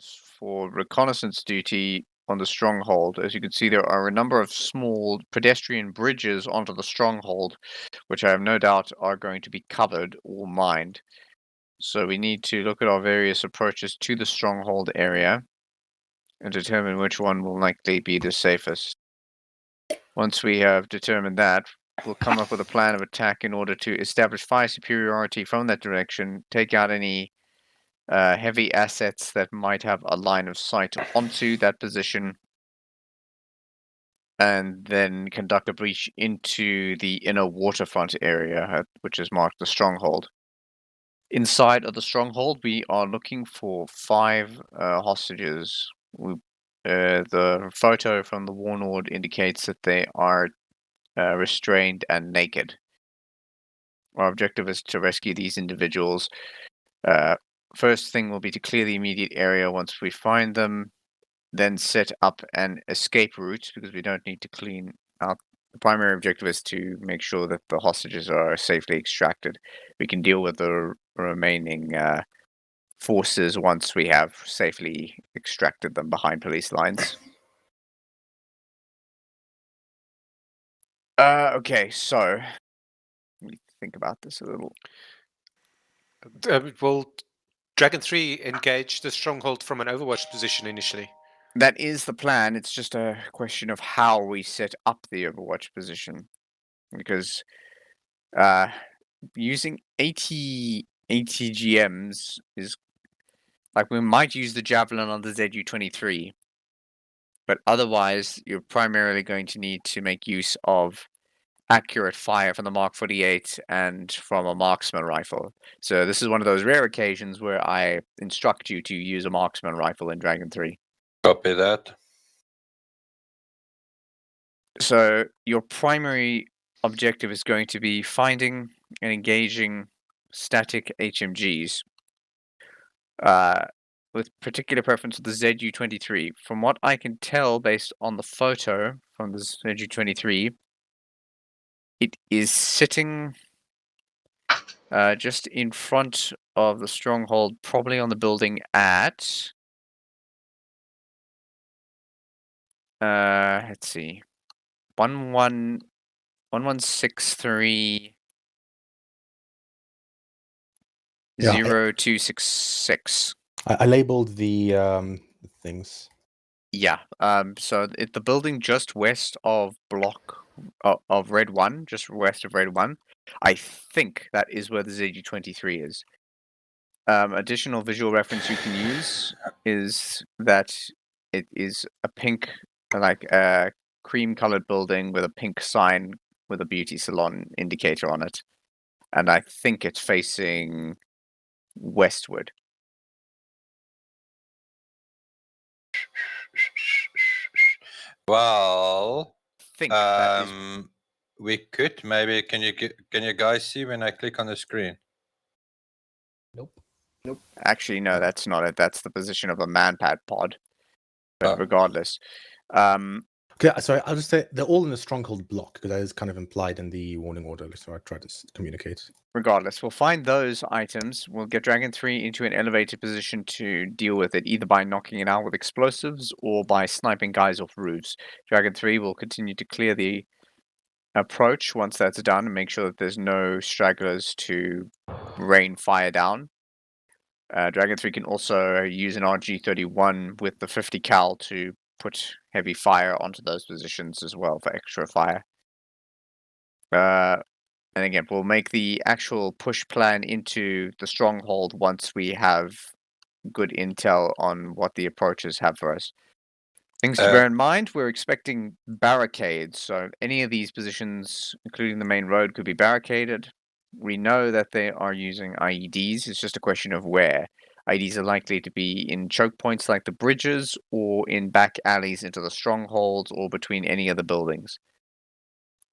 positions for reconnaissance duty on the stronghold. As you can see, there are a number of small pedestrian bridges onto the stronghold, which I have no doubt are going to be covered or mined. So we need to look at our various approaches to the stronghold area and determine which one will likely be the safest. Once we have determined that, we'll come up with a plan of attack in order to establish fire superiority from that direction, take out any heavy assets that might have a line of sight onto that position, and then conduct a breach into the inner waterfront area, which is marked the stronghold. Inside of the stronghold, we are looking for 5 hostages. The photo from the WARNORD indicates that they are restrained and naked. Our objective is to rescue these individuals. First thing will be to clear the immediate area once we find them, then set up an escape route because we don't need to clean out. The primary objective is to make sure that the hostages are safely extracted. We can deal with the remaining forces once we have safely extracted them behind police lines. Okay, so let me think about this a little. Will Dragon 3 engage the stronghold from an Overwatch position initially? That is the plan. It's just a question of how we set up the Overwatch position. Because using 80 ATGMs is like we might use the Javelin on the ZU-23, but otherwise you're primarily going to need to make use of accurate fire from the Mark 48 and from a marksman rifle. So this is one of those rare occasions where I instruct you to use a marksman rifle in Dragon 3. Copy that. So your primary objective is going to be finding and engaging static HMGs, with particular preference to the ZU-23. From what I can tell based on the photo from the ZU-23, it is sitting just in front of the stronghold, probably on the building at... let's see. 1163 0266. I labeled the things. Yeah. So the building just west of of Red 1, just west of Red 1. I think that is where the ZG-23 is. Additional visual reference you can use is that it is a pink, like a cream-colored building with a pink sign with a beauty salon indicator on it, and I think it's facing westward. Well, I think that is... we could maybe. Can you guys see when I click on the screen? Nope. Actually, no, that's not it. That's the position of a manpad pod. But regardless, Okay, sorry, I'll just say they're all in the stronghold block because that is kind of implied in the warning order. So I try to communicate. Regardless, we'll find those items. We'll get Dragon 3 into an elevated position to deal with it, either by knocking it out with explosives or by sniping guys off roofs. Dragon 3 will continue to clear the approach once that's done and make sure that there's no stragglers to rain fire down. Dragon 3 can also use an RG-31 with the 50 cal to put heavy fire onto those positions as well for extra fire. And again, we'll make the actual push plan into the stronghold once we have good intel on what the approaches have for us. Things to bear in mind, we're expecting barricades, so any of these positions, including the main road, could be barricaded. We know that they are using IEDs, it's just a question of where. IEDs are likely to be in choke points like the bridges, or in back alleys into the strongholds, or between any of the buildings.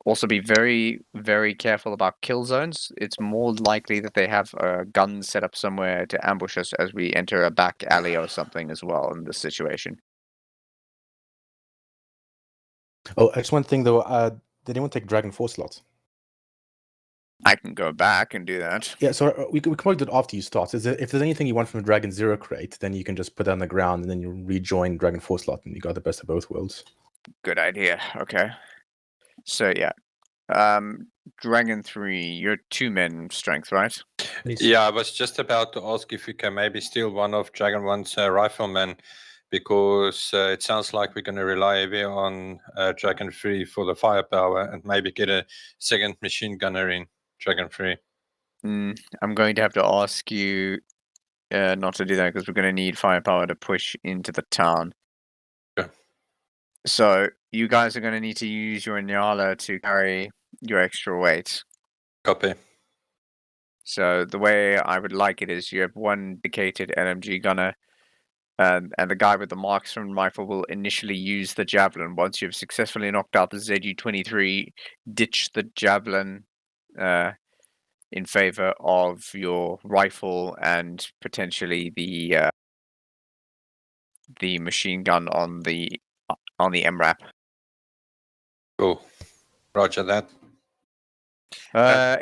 Also be very, very careful about kill zones. It's more likely that they have a gun set up somewhere to ambush us as we enter a back alley or something as well in this situation. Oh, just one thing though. Did anyone take Dragon 4 slots? I can go back and do that. Yeah, so we can probably do it after you start. If there's anything you want from the Dragon Zero crate, then you can just put it on the ground and then you rejoin Dragon 4 slot and you got the best of both worlds. Good idea. Okay. So yeah. Dragon 3, you're 2 men strength, right? Yeah, I was just about to ask if you can maybe steal one of Dragon 1's riflemen, because it sounds like we're going to rely heavy on Dragon 3 for the firepower and maybe get a second machine gunner in Dragon 3. I'm going to have to ask you not to do that because we're going to need firepower to push into the town. Okay. So you guys are going to need to use your Nyala to carry your extra weight. Copy. So the way I would like it is you have one dedicated LMG gunner, and the guy with the marksman rifle will initially use the javelin. Once you've successfully knocked out the ZU-23, ditch the javelin in favor of your rifle and potentially the machine gun on the MRAP. Cool. Roger that.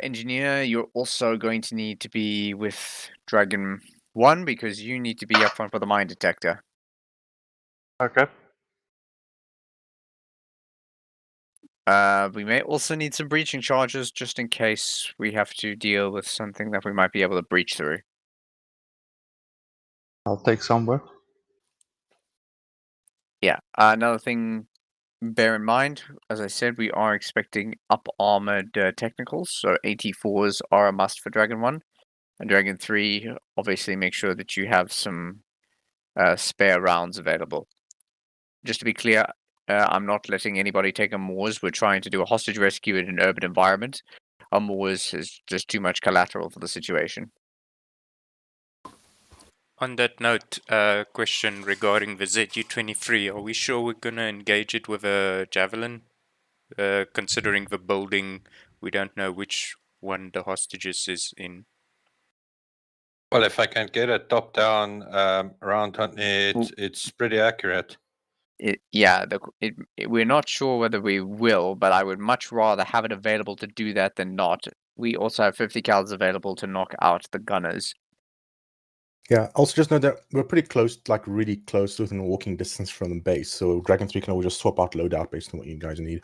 Engineer, you're also going to need to be with Dragon 1 because you need to be up front for the mine detector. Okay. We may also need some breaching charges just in case we have to deal with something that we might be able to breach through. I'll take somewhere. Yeah, another thing, bear in mind, as I said, we are expecting up-armored technicals, so AT4s are a must for Dragon 1. And Dragon 3, obviously make sure that you have some spare rounds available. Just to be clear, I'm not letting anybody take a Moors. We're trying to do a hostage rescue in an urban environment. A Moors is just too much collateral for the situation. On that note, question regarding the ZU-23. Are we sure we're going to engage it with a javelin? Considering the building, we don't know which one the hostages is in. Well, if I can get a top-down round on it, it's pretty accurate. We're not sure whether we will, but I would much rather have it available to do that than not. We also have 50 cals available to knock out the gunners. Yeah, also just know that we're pretty close, like really close within walking distance from the base, so Dragon 3 can always just swap out loadout based on what you guys need.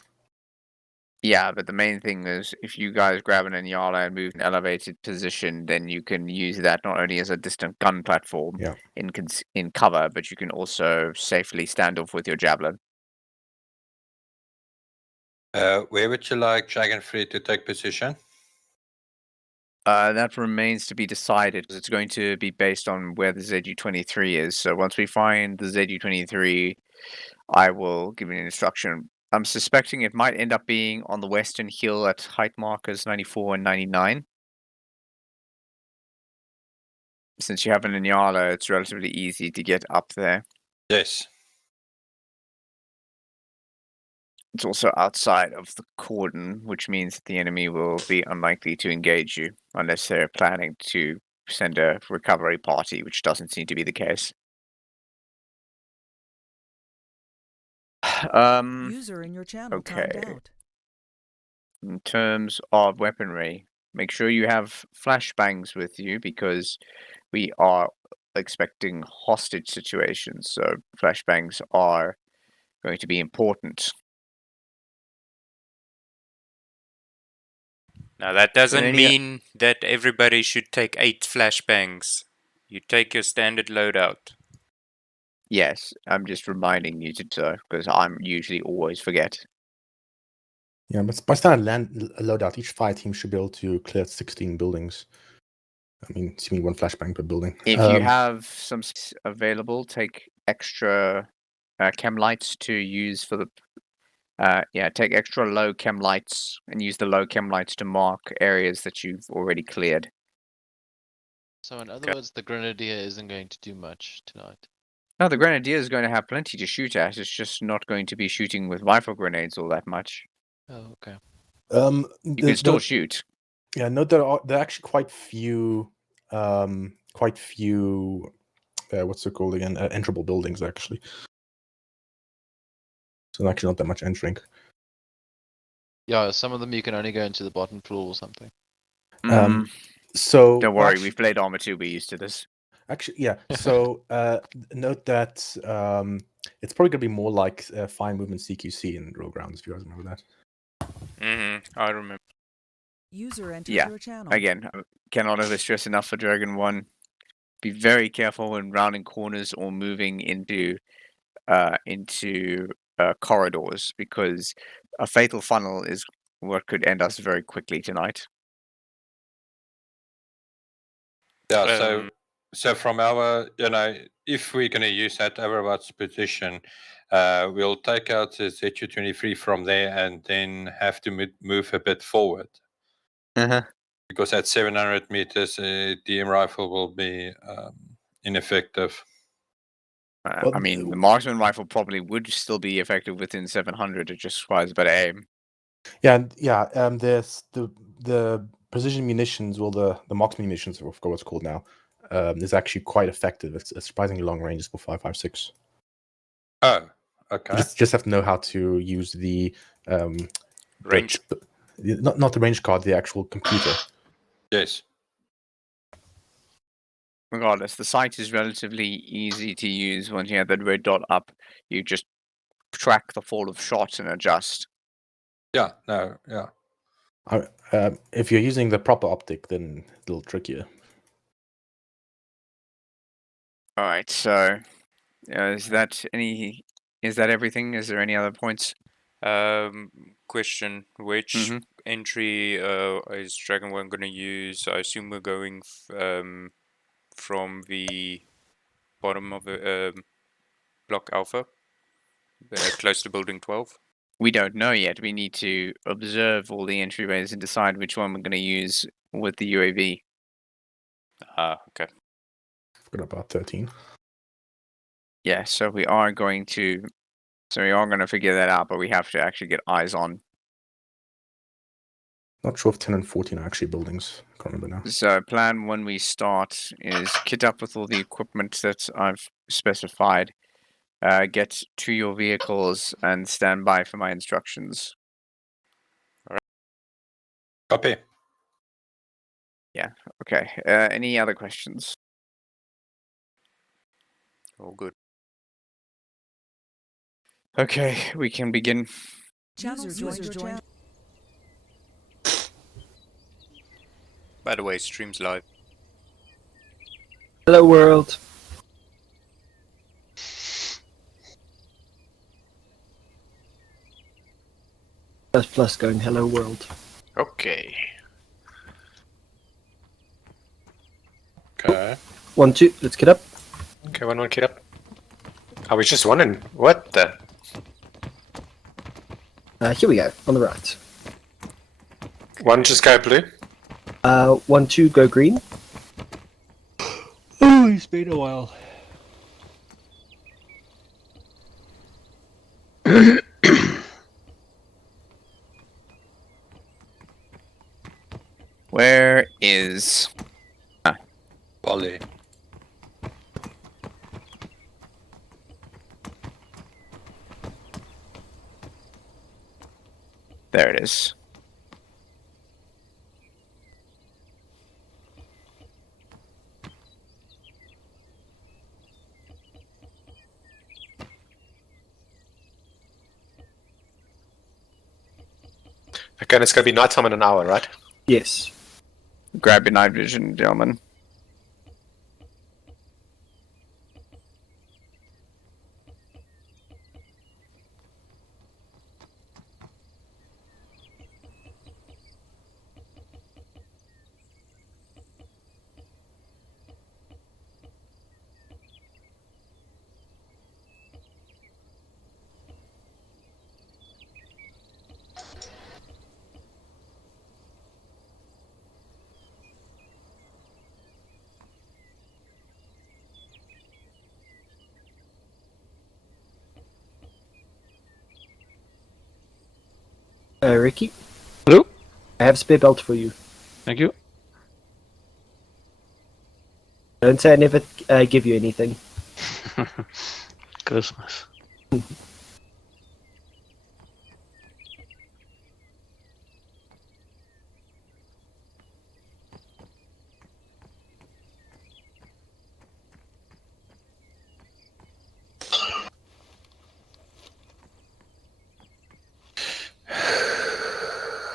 Yeah, but the main thing is if you guys grab an Inyala and move an elevated position, then you can use that not only as a distant gun platform in cover, but you can also safely stand off with your javelin. Where would you like Dragon 3 to take position? That remains to be decided. It's going to be based on where the ZU-23 is. So once we find the ZU-23, I will give you an instruction. I'm suspecting it might end up being on the western hill at height markers 94 and 99. Since you have an Inyala, it's relatively easy to get up there. Yes. It's also outside of the cordon, which means that the enemy will be unlikely to engage you unless they're planning to send a recovery party, which doesn't seem to be the case. User in your channel timed out. In terms of weaponry, make sure you have flashbangs with you because we are expecting hostage situations. So flashbangs are going to be important. Now that doesn't mean that everybody should take 8 flashbangs. You take your standard loadout. Yes, I'm just reminding you to do because I'm usually always forget. Yeah, but by standard land loadout, each fire team should be able to clear 16 buildings. I mean, it's one flashbang per building. If you have some available, take extra chem lights to use for the. Take extra low chem lights and use the low chem lights to mark areas that you've already cleared. So in other words, the Grenadier isn't going to do much tonight. No, the Grenadier is going to have plenty to shoot at. It's just not going to be shooting with rifle grenades all that much. Oh, okay. You can still shoot. Yeah, no, there are actually quite few. What's it called again? Enterable buildings actually. So actually not that much entering. Yeah, some of them you can only go into the bottom floor or something. So Don't well, worry, we've played Arma 2. We're used to this. Actually, yeah. So note that it's probably gonna be more like fine movement CQC in Rogue Grounds, if you guys remember that. I remember. User entered Yeah. your channel. Again, I cannot overstress enough for Dragon 1. Be very careful when rounding corners or moving into corridors, because a fatal funnel is what could end us very quickly tonight. Yeah, so from our, if we're going to use that Overwatch position, we'll take out the ZU-23 from there and then have to move a bit forward. Because at 700 meters, DM rifle will be ineffective. I mean, the marksman rifle probably would still be effective within 700. It just requires better aim. Yeah. There's the precision munitions, well, the marksman munitions, I forgot what it's called now, is actually quite effective. It's a surprisingly long range for 5.56. Oh, okay. Just have to know how to use the Range. Not the range card, the actual computer. Yes. Regardless, the sight is relatively easy to use. Once you have that red dot up, you just track the fall of shot and adjust. Yeah. If you're using the proper optic, then it's a little trickier. All right. So, is that everything? Is there any other points? Question: which entry is Dragon 1 going to use? I assume we're going from the bottom of block Alpha, close to building 12. We don't know yet. We need to observe all the entryways and decide which one we're going to use with the UAV. Okay. Forgot about 13. Yeah, so we are going to figure that out, but we have to actually get eyes on. Not sure if 10 and 14 are actually buildings. Can't remember now. So plan when we start is kit up with all the equipment that I've specified. Get to your vehicles and stand by for my instructions. Copy. Yeah, okay. Any other questions? All good. Okay, we can begin. User joined your channel. By the way, stream's live. Hello world. Plus going hello world. Okay. Okay. 1, 2, let's get up. Okay, one kid up. Are we just one and what the? Here we go, on the right. One just go blue. 1, 2, go green. Oh, it's been a while. Where is... Volley. There it is. Okay, and it's going to be nighttime in an hour, right? Yes. Grab your night vision, gentlemen. Ricky? Hello? I have a spare belt for you. Thank you. Don't say I never give you anything. Christmas.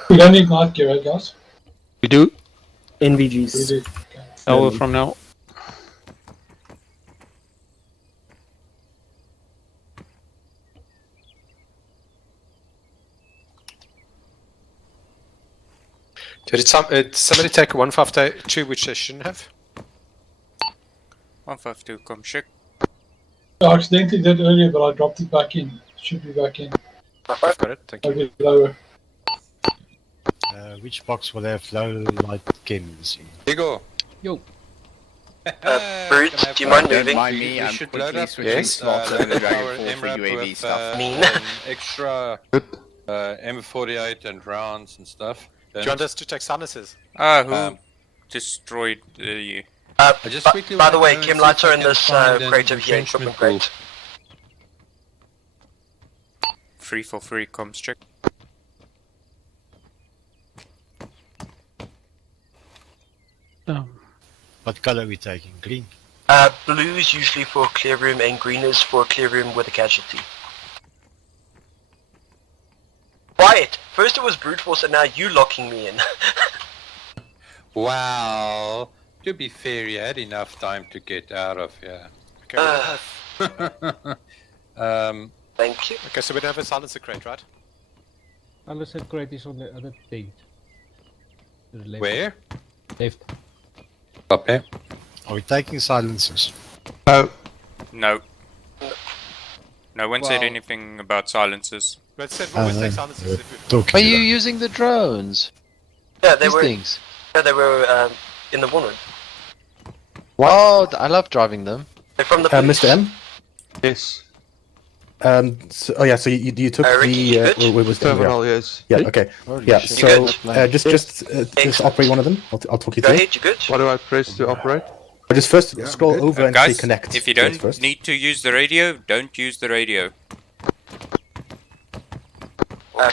We don't need night gear, right, guys? We do. We NVGs. do. Hour from now. Did somebody take 152, which they shouldn't have? 152, come check. I accidentally did earlier, but I dropped it back in. Should be back in. I've got it, thank you. I'll get lower. Which box will have low light chems in? Igor. Yo. Brute, do you mind moving? Don't mind me, I'm should quickly load up switching slots over the Dragon 4 for UAV stuff. An extra M48 and rounds and stuff. Do you want us to take silences? Who destroyed the... By the way, chem lights are in this crate over here, equipment crate. Free for free, comms check. What color are we taking? Green? Blue is usually for a clear room and green is for a clear room with a casualty. Quiet! First it was brute force and now you locking me in. Wow. To be fair, you had enough time to get out of here. Thank you. Okay, so we don't have a silencer crate, right? Silencer crate is on the other tent. To the left. Where? Left. Up here. Are we taking silencers? No. No. No one said Well- anything about silences. But said we always take silences if we... Are you using the drones? Yeah, they These were. things. Yeah, they were in the WARNORD. Oh, I love driving them. They're from the police. Mr. M? Yes. So you took Ricky, you the good? where was the Terminal, yes. Yeah, okay. Holy Yeah, shit. so good? just operate one of them. I'll talk you Go through. ahead, you good? What do I press to operate? I'll just first scroll over and say Guys, connect. if you Yes, don't first. need to use the radio, don't use the radio.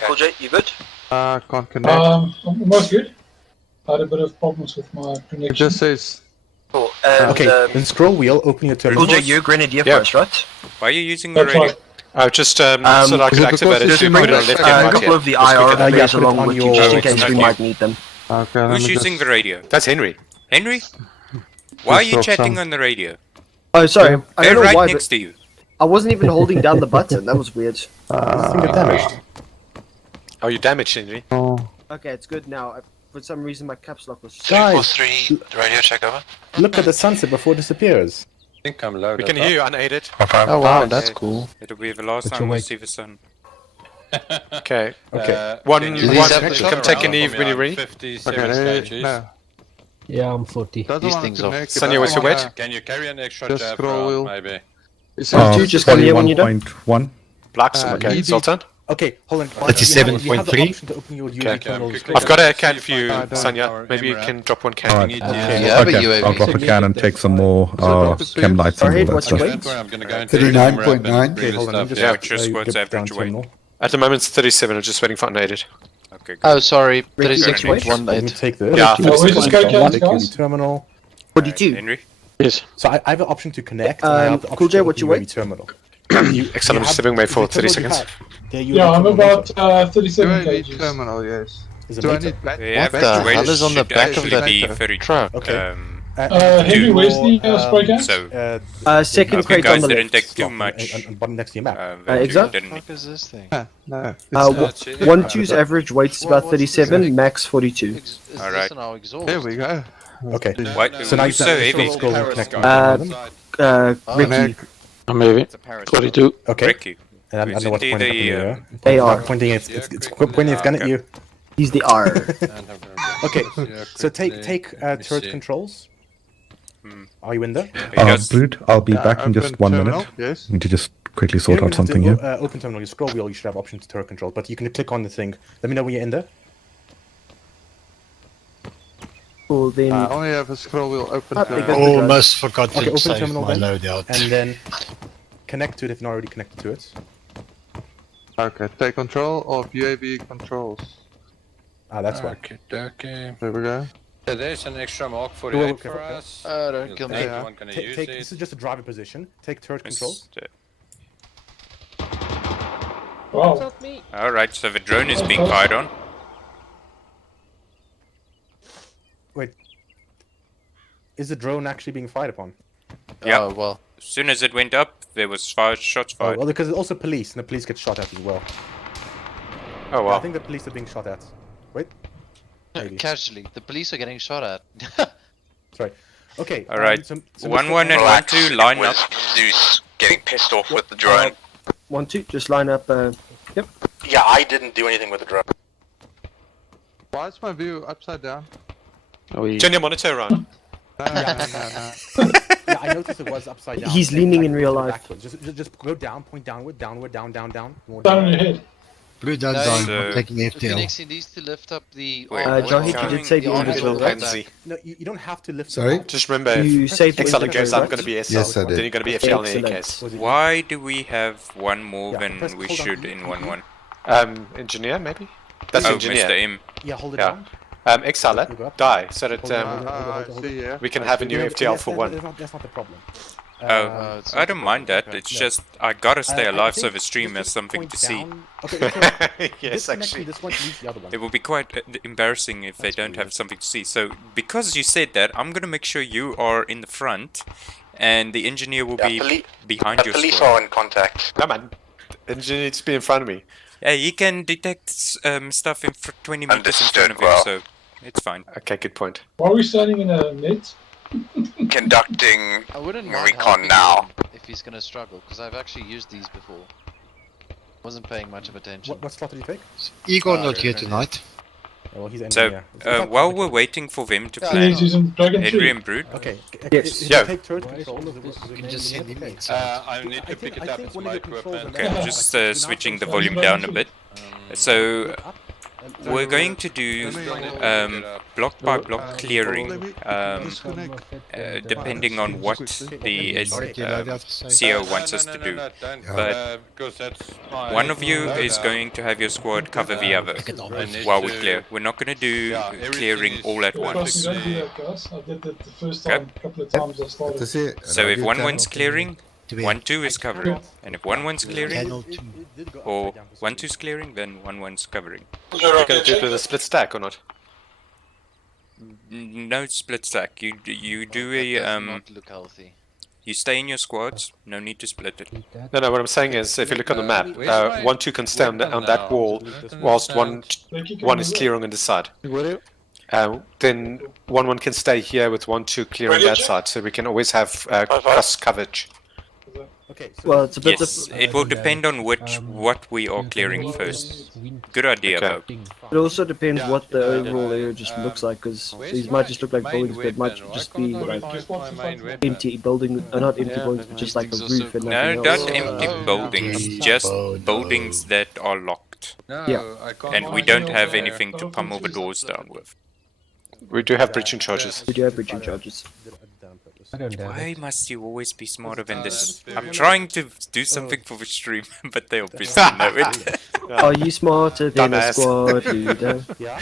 Cool J, you good? Can't connect. I'm almost good. I had a bit of problems with my It connection. just says Cool. And, Okay, then scroll wheel, open your terminal. Cool J, you're grenadier Yeah. first, right? Why are you using the That's radio? right. Oh, just so that I is could it activate it because to you put it bring on left A and right couple here. of the Just IR click it. yeah, players put it along on with you, your- just in Oh, case it's we not might need them. okay. let Who's me using just- the radio? That's Henry. Henry? Why are you off chatting some- on the radio? Oh, sorry. I They're don't know right why, next but to you. I wasn't even holding down the button. That was weird. This thing get damaged. Oh, you damaged, Henry. Oh, Okay, it's good now. For some reason, my caps lock was. Guys, radio check over. look at the sunset before it disappears. I think I'm loaded. We can hear you unaided. Oh wow, that's cool. It'll be the last Put time your we weight. see the sun. Okay. Okay. One, These come take a knee when you're ready. 57 okay. stages. No. Yeah, I'm 40. Doesn't These wanna things are connect. Sonia, what's your weight? Can you carry an extra Just jab scroll round, wheel. maybe? Is Two, just come here when you're done. 1.1. Blacks, okay. ED. Sultan? Okay, hold on. It's You have the 7.3. option to open your UAV Okay. terminal Okay. screen. I've got a can for you, I don't- Sonia. Maybe you can drop one can. Alright. Need Okay. to- Yeah, but Okay, UAV. I'll drop a can and take some more So chem lights and all Alright, that what's your stuff. weight? Don't worry, I'm gonna go and take 39.9. Okay, hold on. I'm just Yeah, which is what's get down average weight. terminal. At the moment, it's 37. I'm just waiting for unaided. Okay, good. Oh, sorry. Ricky, Let me 36.18. take this. Yeah, Yeah, we just go One, cans, take guys. UAV terminal. What did you? Henry? Yes. So I have an option to connect. And I have the Cool option J, to what's open your UAV weight? terminal. Excellent. I'm just stepping away for 30 seconds. Yeah, I'm about 37 UAV kgs. terminal, yes. Is it Do I later? need back? The What average the weight hell is on the should back of actually that be 30. truck? Okay. Henry, where's the spray can? So, Second okay, crate on guys the didn't left. take too much. And button next to your map. Exo? didn't What is this thing? No. One two's average weight is about 37, max 42. Is Alright. this in our exhaust? There we go. Okay. Why, So now you so can heavy. scroll and connect. Ricky, I'm heavy. 42. Okay. Ricky. And I don't know what's Isn't pointing he up in the, the air. AR. Pointing it's pointing its gun at you. he's the R. Okay. So take turret controls. Are you in there? Brute, I'll be back in just 1 minute. Yes. Need to just quickly sort You out don't have to something here. Open terminal. You scroll wheel. You should have options to turret control, but you can click on the thing. Let me know when you're in there. Cool, then. I only have a scroll wheel open. Ah, they got the Almost forgot Okay, to open save terminal my then. loadout. And then connect to it if you're not already connected to it. Okay, take control of UAV controls. Ah, that's why. Okay, okay. There we go. So there's an extra Mark Whoa, 48 okay, for okay. us. Don't kill me. Is anyone gonna use Take it? this is just a driver position. Take turret controls. Wow. Alright, so the drone is being fired on. Is the drone actually being fired upon? Yeah. Oh, well. As soon as it went up, there was shots Oh, fired. well, because it's also police, and the police get shot at as well. Oh, Yeah, wow. I think the police are being shot at. Wait. Maybe. Casually, the police are getting shot at. Sorry. Okay. All right. so 1-1 and Mr. 1-2 line up. Zeus getting pissed off with the drone. 1-2, just line up. Yep. Yeah, I didn't do anything with the drone. Why is my view upside down? Turn your monitor around. No. Yeah, I noticed it was upside down. He's Like, leaning like, in real life. backwards. Just go down, point downward, downward, down, down, down. More Down on your head. Blue down, No, down. so- I'm taking FTL. Phoenix, he needs to lift up the... Wait, Jahid, you did say the invisible, right? Pansy. No, you don't have to lift. Sorry? Them up. Just remember, You if saved the XL invisible, goes, I'm right? going to be SL. Yes, I did. Then you're going to be FTL in any Excellent. case. Was it- Why do we have one more Yeah, than press we hold on, should E, in E, 1-1? Engineer, maybe? That's Oh, engineer. Mr. M. Yeah, hold it Yeah. down. Exile You go up. die, so that Hold it, hold it, hold it, hold it. See, yeah. we can have a new Yeah, FTL yes, for that- one. That's not the problem. Oh, it's I not don't the mind that. problem, It's no. just I gotta stay I alive think so the stream just has something point to see. down. Okay, so Yes, disconnect actually. This one to use the other one. It will be quite embarrassing if they That's don't weird. have something to see. So because you said that, I'm gonna make sure you are in the front, and the engineer will be behind your police squad. are in contact. No, man. Engineer needs to be in front of me. Yeah, he can detect stuff in 20 meters in front of him, Understood, so it's fine. Okay, good point. Why are we standing in a net? Conducting I wouldn't mind recon helping now. him if he's gonna struggle, because I've actually used these before. Wasn't paying much of attention. What slot did you take? Igor not here tonight. Oh, well, he's So engineer. It's not while complicated. we're waiting for them to Yeah, plan, He's using Dragon Henry 3. and Brute, Okay. Yes. If Yo. you take turret Why is control, all of is it- this is it You can just send mainly him okay? inside. I need to pick it up. It's one of my your controls equipment. are okay, now- just like, switching the now volume control down a too. bit. So we're going to do block by block clearing, depending on what the CO wants us to do. But because that's my one of you is going to have your squad cover the other while we clear. We're not going to do clearing all at Trust once. me, don't do that, guys. I did that the first Okay. time, a couple of times I started. So if 1-1's clearing, Do we 1-2 is covering. And if 1-1's clearing, Channel It- 2. it did go or upside down for some 1-2's clearing, then 1-1's covering. You're going to do it with a split stack or not? No split stack. You do That a does not look healthy. you stay in your squads. No need to split it. Eat that. No, what I'm saying is, if you look on the map, Where's my 1-2 can stay on that wall, whilst one is clearing on this side. Then 1-1 can stay here with 1-2 clearing that side, so we can always have cross coverage. Okay, so Well, it's a bit Yes, it will depend on what we are clearing first. Good idea, Okay. though. It also depends what the overall area just looks like, because these might just look like buildings, but it might just be like empty building, not empty buildings, but just like a roof and No, nothing not else. empty buildings, just buildings that are locked. Yeah. And we don't have anything to pummel the doors down with. We do have breaching charges. We do have breaching charges. I don't have Why it. must you always be smarter than this? I'm trying to do something for the stream, but they obviously know it. Are you smarter than a Dumbass. squad leader? yeah.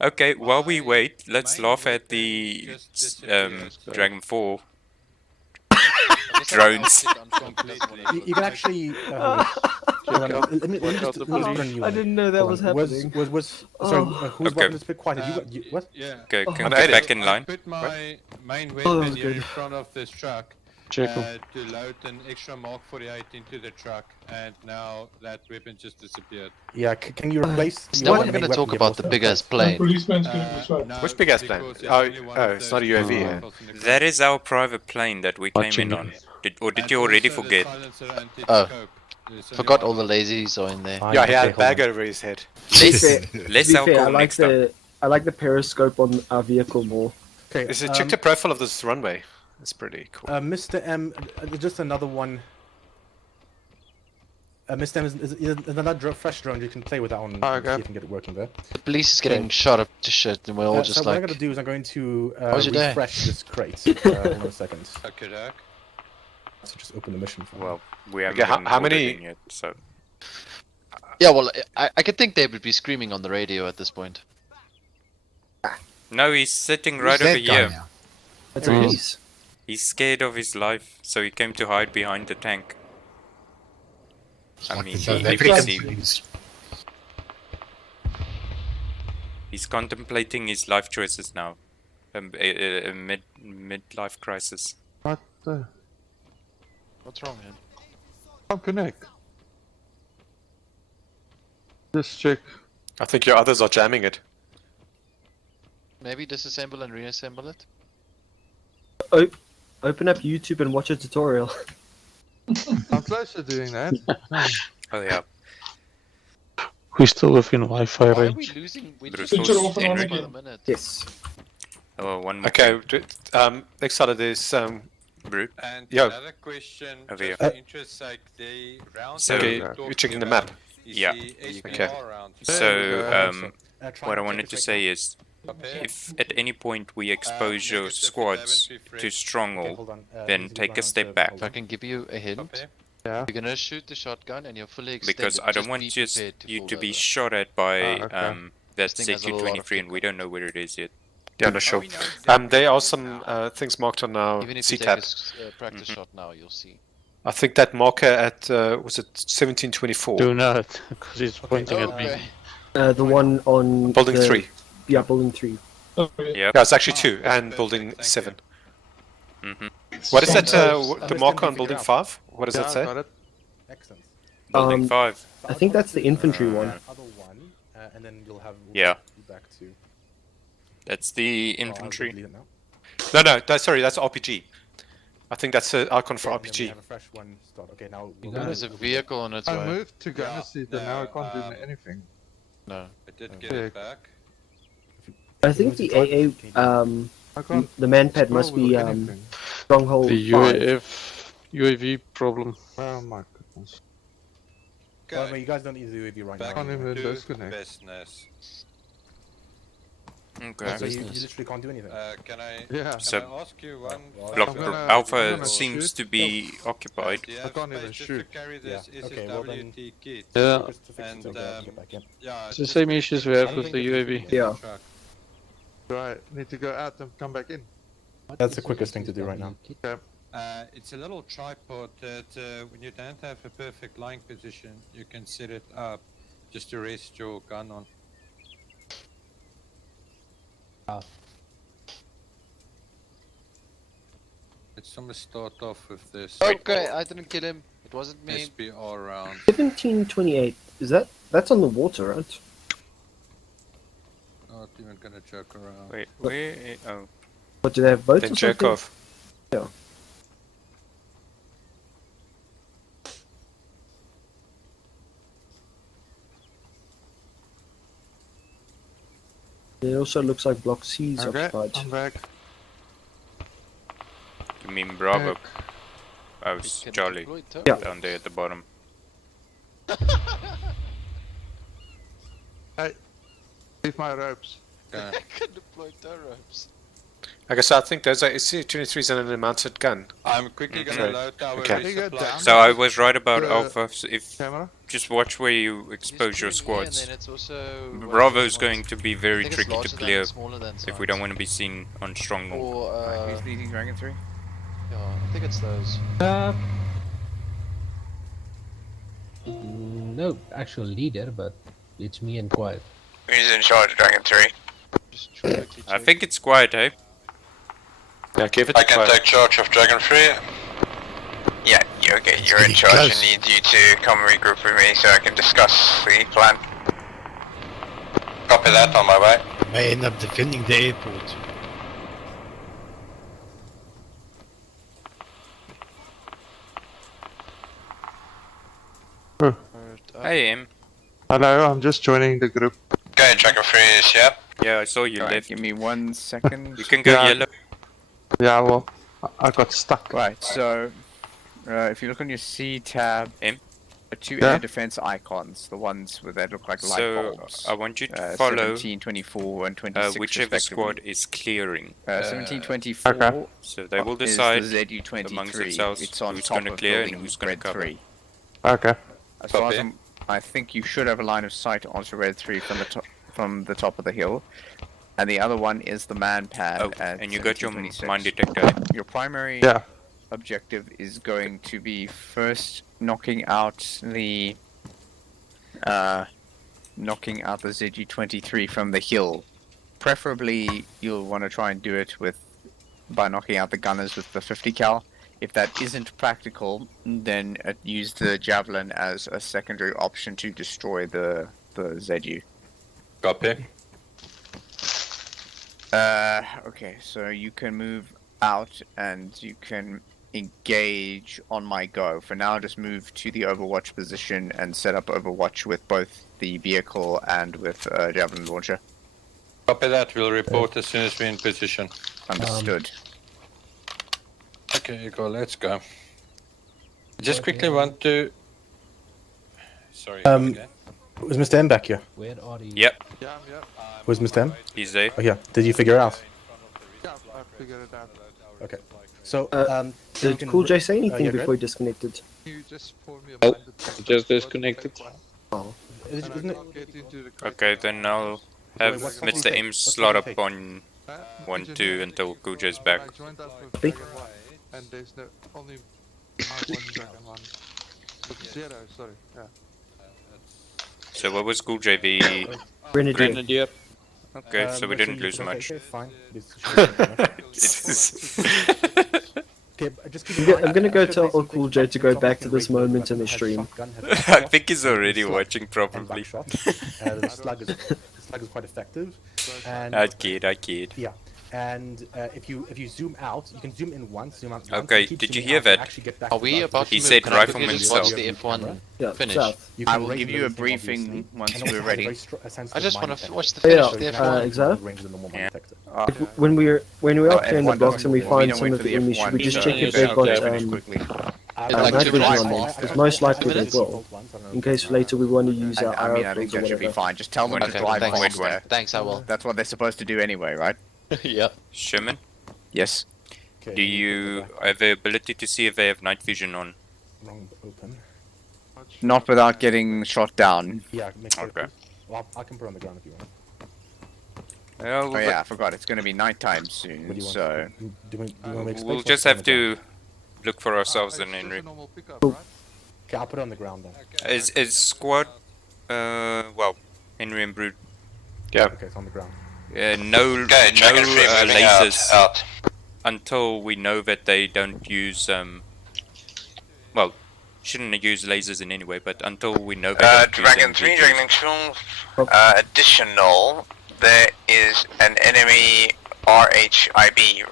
Okay, while we wait, let's laugh at the Dragon 4 drones. You can actually. Let me just put a new I one. didn't know that Hold was on. happening. Sorry, who's Okay. weapon is a bit quiet? What? Okay, can And we I get back in line? put my main Oh, weapon that's here in good. front of this truck Cheerful. to load an extra Mark 48 into the truck, and now that weapon just disappeared. Yeah, can you replace? Is your no one main going to weapon talk here about the also? big ass The plane? policeman's going to be swiped. No, Which big ass plane? because it's Oh, only one oh, of it's the not a UAV, yeah. vehicles in the car. That is our private plane that we came in on. Did you already also the forget? silencer and its Oh. scope. There's only Forgot one all the of them. lazies are in there. Fine, Yeah, he had okay, a hold bag on. over his head. To be fair, Less to be fair, I alcohol like next time. the periscope on our vehicle more. Okay, Is it check the profile of this runway? It's pretty cool. Mr. M, just another one. Mr. M is another fresh drone you can play with that on. Oh, See okay. if you can get it working there. The police is getting shot up to shit, and we're all So just what I'm like, gonna do is I'm going to How's your day? refresh this crate. Hold on a second. Okay, Doc. So just open the mission file. Well, we haven't Okay, how been many- ordered in yet, so yeah, well, I could think they would be screaming on the radio at this point. no, he's sitting right Who's over that guy here. now? That's a police. He's scared of his life, so he came to hide behind the tank. I Like mean, the South he African see- police. he's contemplating his life choices now. A midlife crisis. What the? What's wrong, man? Can't connect. Just check. I think your others are jamming it. Maybe disassemble and reassemble it? Open up YouTube and watch a tutorial. I'm close to doing that. Oh yeah. We're still within Wi-Fi Why are we range. losing? We Bruce just Willis, lost Henry. by the minute. Yes. Oh, one more. Okay, next out of this, Brute. And Yo. another question, Over just here. for interest's sake, the round So- that Okay, we're you're checking the talking map. about is Yeah. the SPR Okay. round. So, what I wanted to say is, Okay. if at any point we expose your negative, squads 11 to stronghold, hold on. then Easy take a round step to back. If I can give you a hint, Okay. Yeah. you're gonna shoot the shotgun and you're fully extended. Because I don't just want be just prepared you fall to be over. shot at by okay. that This thing has a lot of ZQ-23, and we don't know where it is yet. Yeah, no, sure. There are some things marked on our Even if you take C-tab. a practice shot now, you'll see. I think that marker at, was it 1724? Do not, because it's pointing at me. Okay. The one on Building the, 3. Yeah, building 3. Yep. Yeah, it's actually 2, and building 7. Mhm. What is that, Sometimes- the marker on building 5? What does Yeah, that I say? got it. Excellent. Building 5. I think that's the infantry one. Other one, and then you'll have. Yeah. Back to. That's the Oh, I'll infantry. delete it now. Sorry, that's RPG. I think that's an icon for Okay, and then we RPG. have a fresh one start. Okay, now. There's a vehicle on its I way. moved to Yeah, Gunnersseat and now I can't do anything. No. I did get it back. I think the AA, I can't the manpad must scroll be with anything. stronghold The 5. UAV problem. Oh my goodness. Well, Okay. you guys don't need the UAV right Back now. Can't even to disconnect. business. Okay. So you literally can't do anything. Can I So- ask you one? Block I'm group gonna- Alpha I'm gonna seems shoot. to be occupied. Do you I have can't space even just shoot. to carry this Yeah. Okay, well then- SSWT kit? Yeah. Just to fix And, it, okay, I'll get back in. Yeah, It's the same issues we have with the UAV. Yeah. Right, need to go out and come back in. That's the quickest thing to do right now. it's a little tripod that when you don't have a perfect lying position, you can set it up just to rest your gun on. Let's almost start off with this. Okay, I didn't kill him. It wasn't me. SPR round. 1728. That's on the water, right? Not even gonna joke around. Wait, where? Oh, What, do they have boats Then or jerk something? off. Yeah. It also looks like Block C is Okay, occupied. I'm back. you mean Bravo? Oh, We it's can Charlie. deploy turret. Yeah. Down there at the bottom. Hey, leave my ropes. Okay. I can deploy turrets. Okay, so I think those are C-23s and a mounted gun. I'm quickly gonna Okay. load our Okay. Can you go resupply. down? So I was right about The Alpha. So if Camera? just watch where you expose your Just kill me, and squads. then it's also Bravo's what- going to be I very think it's tricky to larger than, clear smaller than if we don't want to be seen on stronghold. Or Who's leading Dragon 3? yeah, I think it's those. No actual leader, but it's me and Quiet. Who's in charge of Dragon 3? Just quickly I check. think it's quiet, eh? Yeah, give it I a can try. take charge of Dragon 3. Yeah, okay, you're in charge and need you to come regroup with me so I can discuss the plan. Copy that, on my way. May end up defending the airport. Hey, Em. Hello, I'm just joining the group. Okay, Dragon 3 is here. Yeah, I saw you Alright, left. give me 1 second. You can go Yeah. yellow. Yeah, well, I got stuck. Right, so if you look on your C tab, M? two Yeah. air defense icons, the ones with that look like light So bulbs. I want you to follow 17, 24, and 26 whichever respectively. squad is clearing. 1724 Okay. So they will is decide the ZU-23. amongst themselves It's on who's top gonna of clear and building who's gonna red cover. 3. Okay. As far as Copy. I think you should have a line of sight onto red 3 from the top of the hill. And the other one is the man pad Oh, at and you got your 1726. mine detector. Your primary Yeah. objective is going to be first knocking out the ZU-23 from the hill. preferably you'll want to try and do it by knocking out the gunners with the 50 cal. If that isn't practical, then use the javelin as a secondary option to destroy the ZU. Copy. Okay, so you can move out and you can engage on my go. For now, just move to the Overwatch position and set up Overwatch with both the vehicle and with javelin launcher. Copy that. We'll report as soon as we're in position. Understood. Okay, Igor, let's go. Just quickly want to... Sorry, was Mr. M back here? Where are you? Yep, Yeah, yeah. Was Mr. M? he's there. Oh yeah. Did you figure it out? Yeah, I figured it out. Okay. So Did Cool J say anything yeah, go before he disconnected? You just pour me a Oh, blended drink. just disconnected. Oh. Isn't it? I'll get into the crate. Okay, then I'll have what's the Mr. take? M What's the slot up take? on 1-2 until Kuja's back. I joined us with Copy. Dragon 1, and there's no only one Dragon 1. With 0, sorry. Yeah. So what was Cool JV? Grenadier. Grenadier. Okay, so we didn't lose okay, much. Okay, fine. Okay, just keep in mind, I'm gonna go should tell basically Cool J to go stop back to and this reload moment in weapon the has stream. shotgun, has I think he's already slug watching and probably. buckshot. The slug is quite effective. And I kid. yeah, and if you zoom out, you can zoom in once, zoom out once. Okay, keep did you zooming hear out and that? actually get back Are to we the about to He move? said Can I quickly rifleman just watch self. the F1 Yeah, finish? south. You I can will raise give the you a thing, briefing obviously, once and we're also have a ready. very a I sensitive just mine want to detector. watch the finish of the Yeah, F1. exactly. Range than the normal mine Yeah. detector. When we are clearing the F1 blocks and we doesn't- find don't some wait of for the enemy, should we F1 just check if doesn't they've finish got quickly. like night 2 vision minutes? on them? Because most likely they will. In case later we want to use our I arrow mean, I think fields or that should be whatever. fine. Just tell them to Okay, drive thanks. past there. Thanks, I will. That's what they're supposed to do anyway, right? Yep. Sherman, Yes. Okay, do you have the ability to see if they have night vision on? Wrong open. Not without getting shot down. Yeah, make sure. Okay. Well, I can put it on the ground if you want. Well, Oh yeah, I forgot. It's going to be nighttime What soon, do you want? so Do you want to make space we'll or just put it on have the ground? to look for ourselves then, It's just a Henry. normal pickup, right? Okay, I'll put it on the ground then. Is squad, well, Henry and Brood, Okay, it's on the ground. no Okay, Dragon 3 moving lasers out. until we know that they don't use, well, shouldn't use lasers in any way, but until we know they don't Dragon use 3, MGs. Dragon 2, additional, there is an enemy RHIB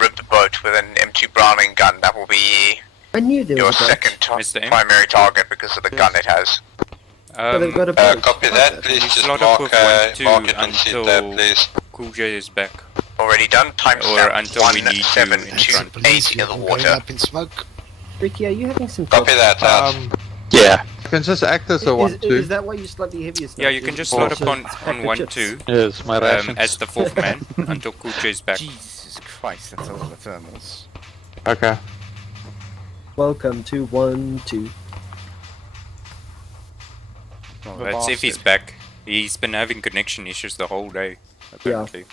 ribbed boat with an M2 Browning gun. That will be I knew there your was a boat. second Mr. M? primary target because of the gun it has. Oh, they've got a boat. Copy that, please you just slot mark, up with 1-2 mark it on sheet there, until please. Cool J is back. Already done, Or timestamp until we need you in front. 1728 in the water. Up in smoke. Ricky, are you having some Copy trouble? that, out. Yeah. You can just act as a Is 1-2. that why you're slightly heavier? Yeah, you can just slot up on pack of 1-2 Yes, my ration. as the fourth man until Cool J is back. Jesus Christ, that's a lot of thermals. Okay. Welcome to 1-2. Well, that's if he's back. He's been having connection issues the whole day, apparently.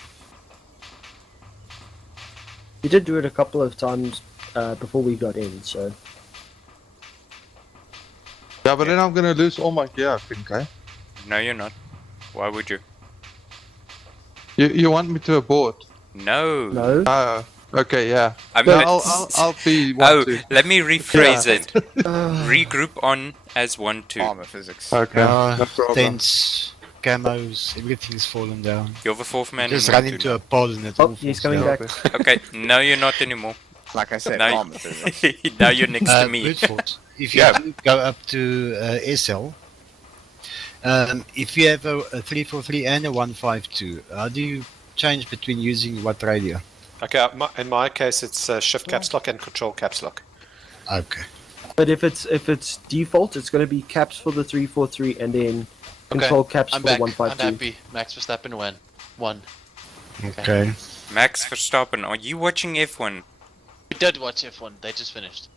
We did do it a couple of times before we got in, so Yeah, but then I'm gonna lose all my gear, I think, eh? No, you're not. Why would you? You want me to abort? No. no. Okay, yeah. I'm No, not- I'll be 1-2. Oh, let me rephrase Yeah. it. Regroup on as 1-2. Armor physics. Okay, no problem. Tents, camos, everything's fallen down. You're the fourth man. Just in run 1-2 into now. a pod and it Oh, all he's falls coming down. back. Okay, no, you're not anymore. Like I said, Now, armor physics. now you're next to me. Brute force. If you Yeah. do go up to SL, if you have a 343 and a 152, how do you change between using what radio? Okay, in my case, it's shift caps lock and control caps lock. Okay. But if it's default, it's going to be caps for the 343 and then control caps I'm for the back. I'm 152. happy. Max Verstappen won. Okay. Max Verstappen, are you watching F1? We did watch F1. They just finished.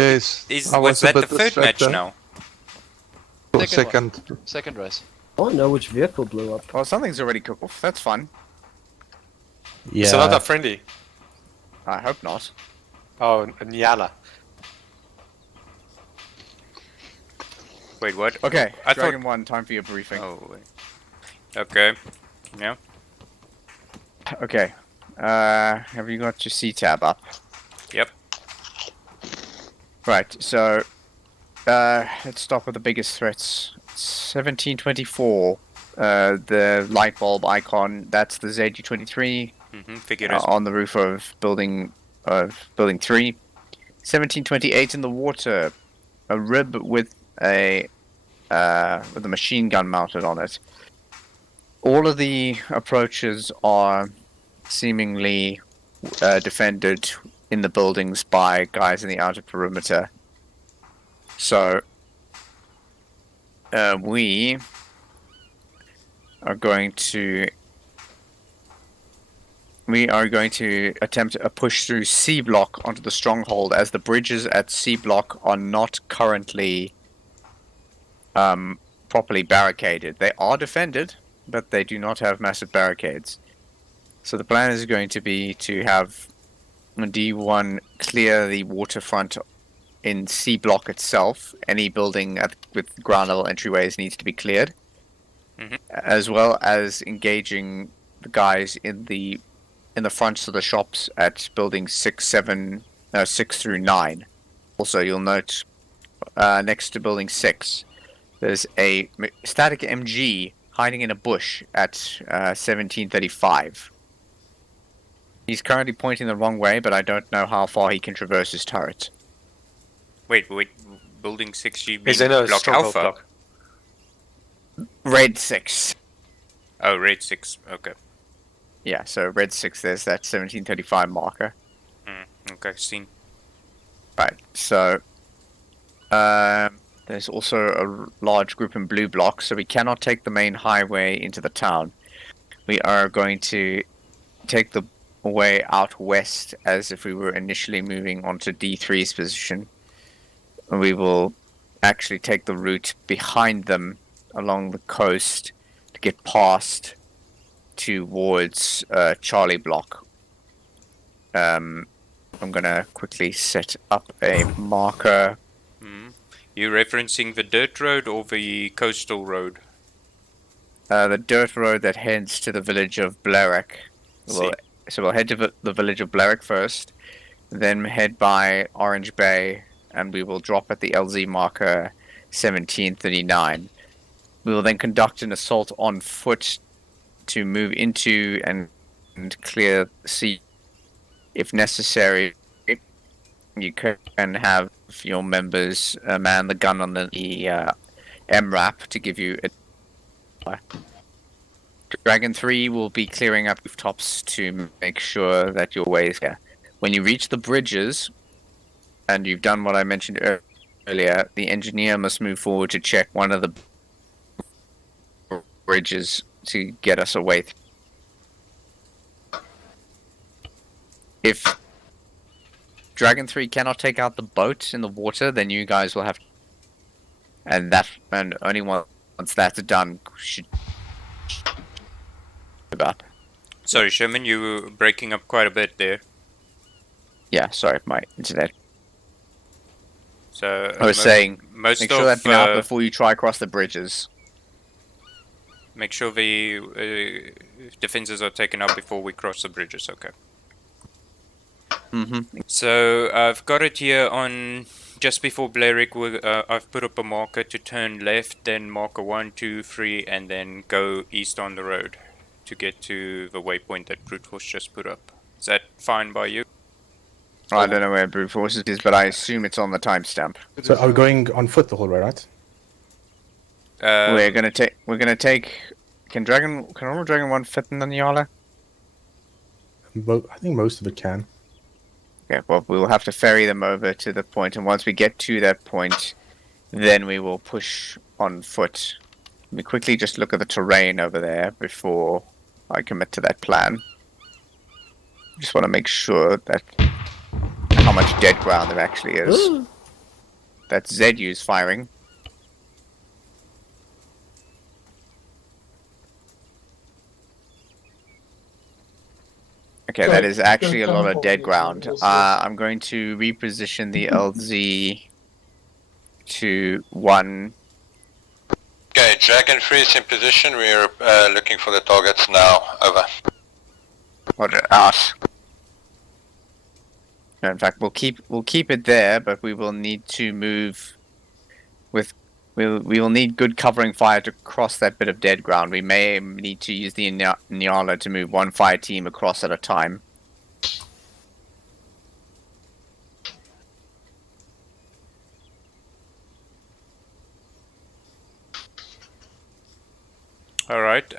Yes. I Was a that the bit third match distracted. now? Second Second race. I don't know which vehicle blew up. Well, something's already cooked off. That's fun. Yeah. So not that friendly. I hope not. Oh, Nyala. Wait, what? Okay, I Dragon 1, time for your briefing. Oh, wait. Okay. Yeah. Okay. Have you got your C-tab up? Yep. Right, so let's start with the biggest threats. 1724, the light bulb icon, that's the ZU-23 on the roof of building 3. 1728 in the water, a rib with a machine gun mounted on it. All of the approaches are seemingly defended in the buildings by guys in the outer perimeter. So we are going to attempt a push through C block onto the stronghold, as the bridges at C block are not currently properly barricaded. They are defended, but they do not have massive barricades. So the plan is going to be to have D1 clear the waterfront in C block itself. Any building with ground level entryways needs to be cleared, as well as engaging the guys in the fronts of the shops at buildings 6 through 9. Also, you'll note next to building 6, there's a static MG hiding in a bush at 1735. He's currently pointing the wrong way, but I don't know how far he can traverse his turret. Wait, building 6, you mean Is in a block stronghold Alpha? block. Red 6. Oh, red 6, okay. Yeah, so red 6, there's that 1735 marker. Okay, seen. Right, so there's also a large group in blue block, so we cannot take the main highway into the town. We are going to take the way out west as if we were initially moving onto D3's position. We will actually take the route behind them along the coast to get past towards Charlie block. I'm gonna quickly set up a marker. You referencing the dirt road or the coastal road? The dirt road that heads to the village of Blerick. So we'll head to the village of Blerick first, then head by Orange Bay, and we will drop at the LZ marker 1739. We will then conduct an assault on foot to move into and clear C. If necessary, you can have your members man the gun on the MRAP to give you a... Dragon 3 will be clearing up rooftops to make sure that your way is clear. When you reach the bridges, and you've done what I mentioned earlier, the engineer must move forward to check one of the bridges to get us away. If Dragon 3 cannot take out the boat in the water, then you guys will have to... And only once that's done, should... About. Sorry, Sherman, you were breaking up quite a bit there. Yeah, sorry, my internet. So I was saying, most make sure that's out before you try across the bridges. Make sure the defenses are taken out before we cross the bridges, okay. So I've got it here on just before Blerick. I've put up a marker to turn left, then marker 1, 2, 3, and then go east on the road to get to the waypoint that Brute Force just put up. Is that fine by you? I don't know where Brute Force is, but I assume it's on the timestamp. So are we going on foot the whole way, right? We're gonna take. Can Normal Dragon 1 fit in the Nyala? I think most of it can. Okay, well, we'll have to ferry them over to the point, and once we get to that point, then we will push on foot. Let me quickly just look at the terrain over there before I commit to that plan. Just want to make sure that how much dead ground there actually is. That's ZU's firing. Okay, that is actually a lot of dead ground. I'm going to reposition the LZ to 1. Okay, Dragon 3 is in position. We're looking for the targets now. Over. Roger, out. No, in fact, we'll keep it there, but we will need to move with. We will need good covering fire to cross that bit of dead ground. We may need to use the Nyala to move one fire team across at a time. Alright, if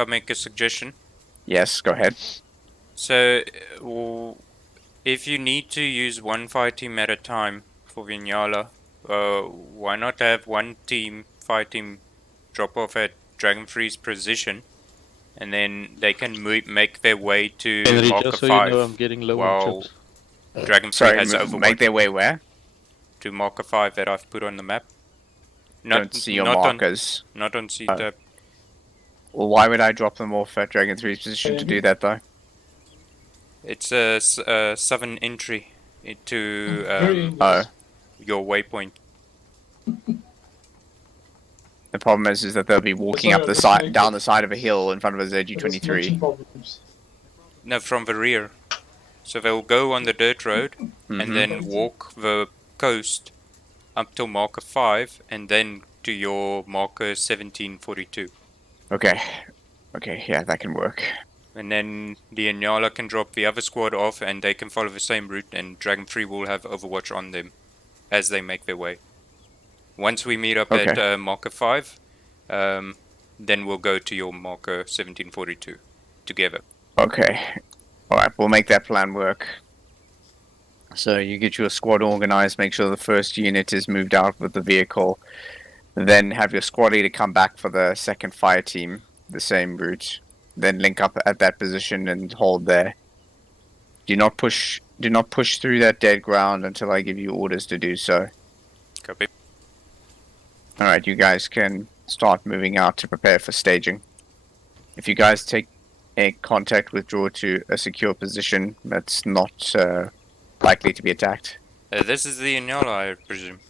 I make a suggestion. Yes, go ahead. So, if you need to use one fire team at a time for Vinyala, why not have one fire team drop off at Dragonfree's position, and then they can make their way to Henry, Marker just so 5 you know, I'm getting low on while chips. Dragonfree has Overwatch. Make their way where? To Marker 5 that I've put on the map. Don't see your markers. Not on C-Tab. Well, why would I drop them off at Dragon 3's position to do that, though? It's a southern entry into your waypoint. The problem is that they'll be walking up the side, down the side of a hill in front of a ZG-23. No, from the rear. So they'll go on the dirt road and then walk the coast up till marker 5 and then to your marker 1742. Okay. Okay, yeah, that can work. And then the Inyala can drop the other squad off and they can follow the same route, and Dragon 3 will have Overwatch on them as they make their way. Once we meet up at marker 5, then we'll go to your marker 1742 together. Okay. Alright, we'll make that plan work. So you get your squad organized, make sure the first unit is moved out with the vehicle, then have your squad leader come back for the second fire team, the same route, then link up at that position and hold there. Do not push through that dead ground until I give you orders to do so. Copy. Alright, you guys can start moving out to prepare for staging. If you guys take a contact withdraw to a secure position that's not likely to be attacked. This is the Inyala, I presume.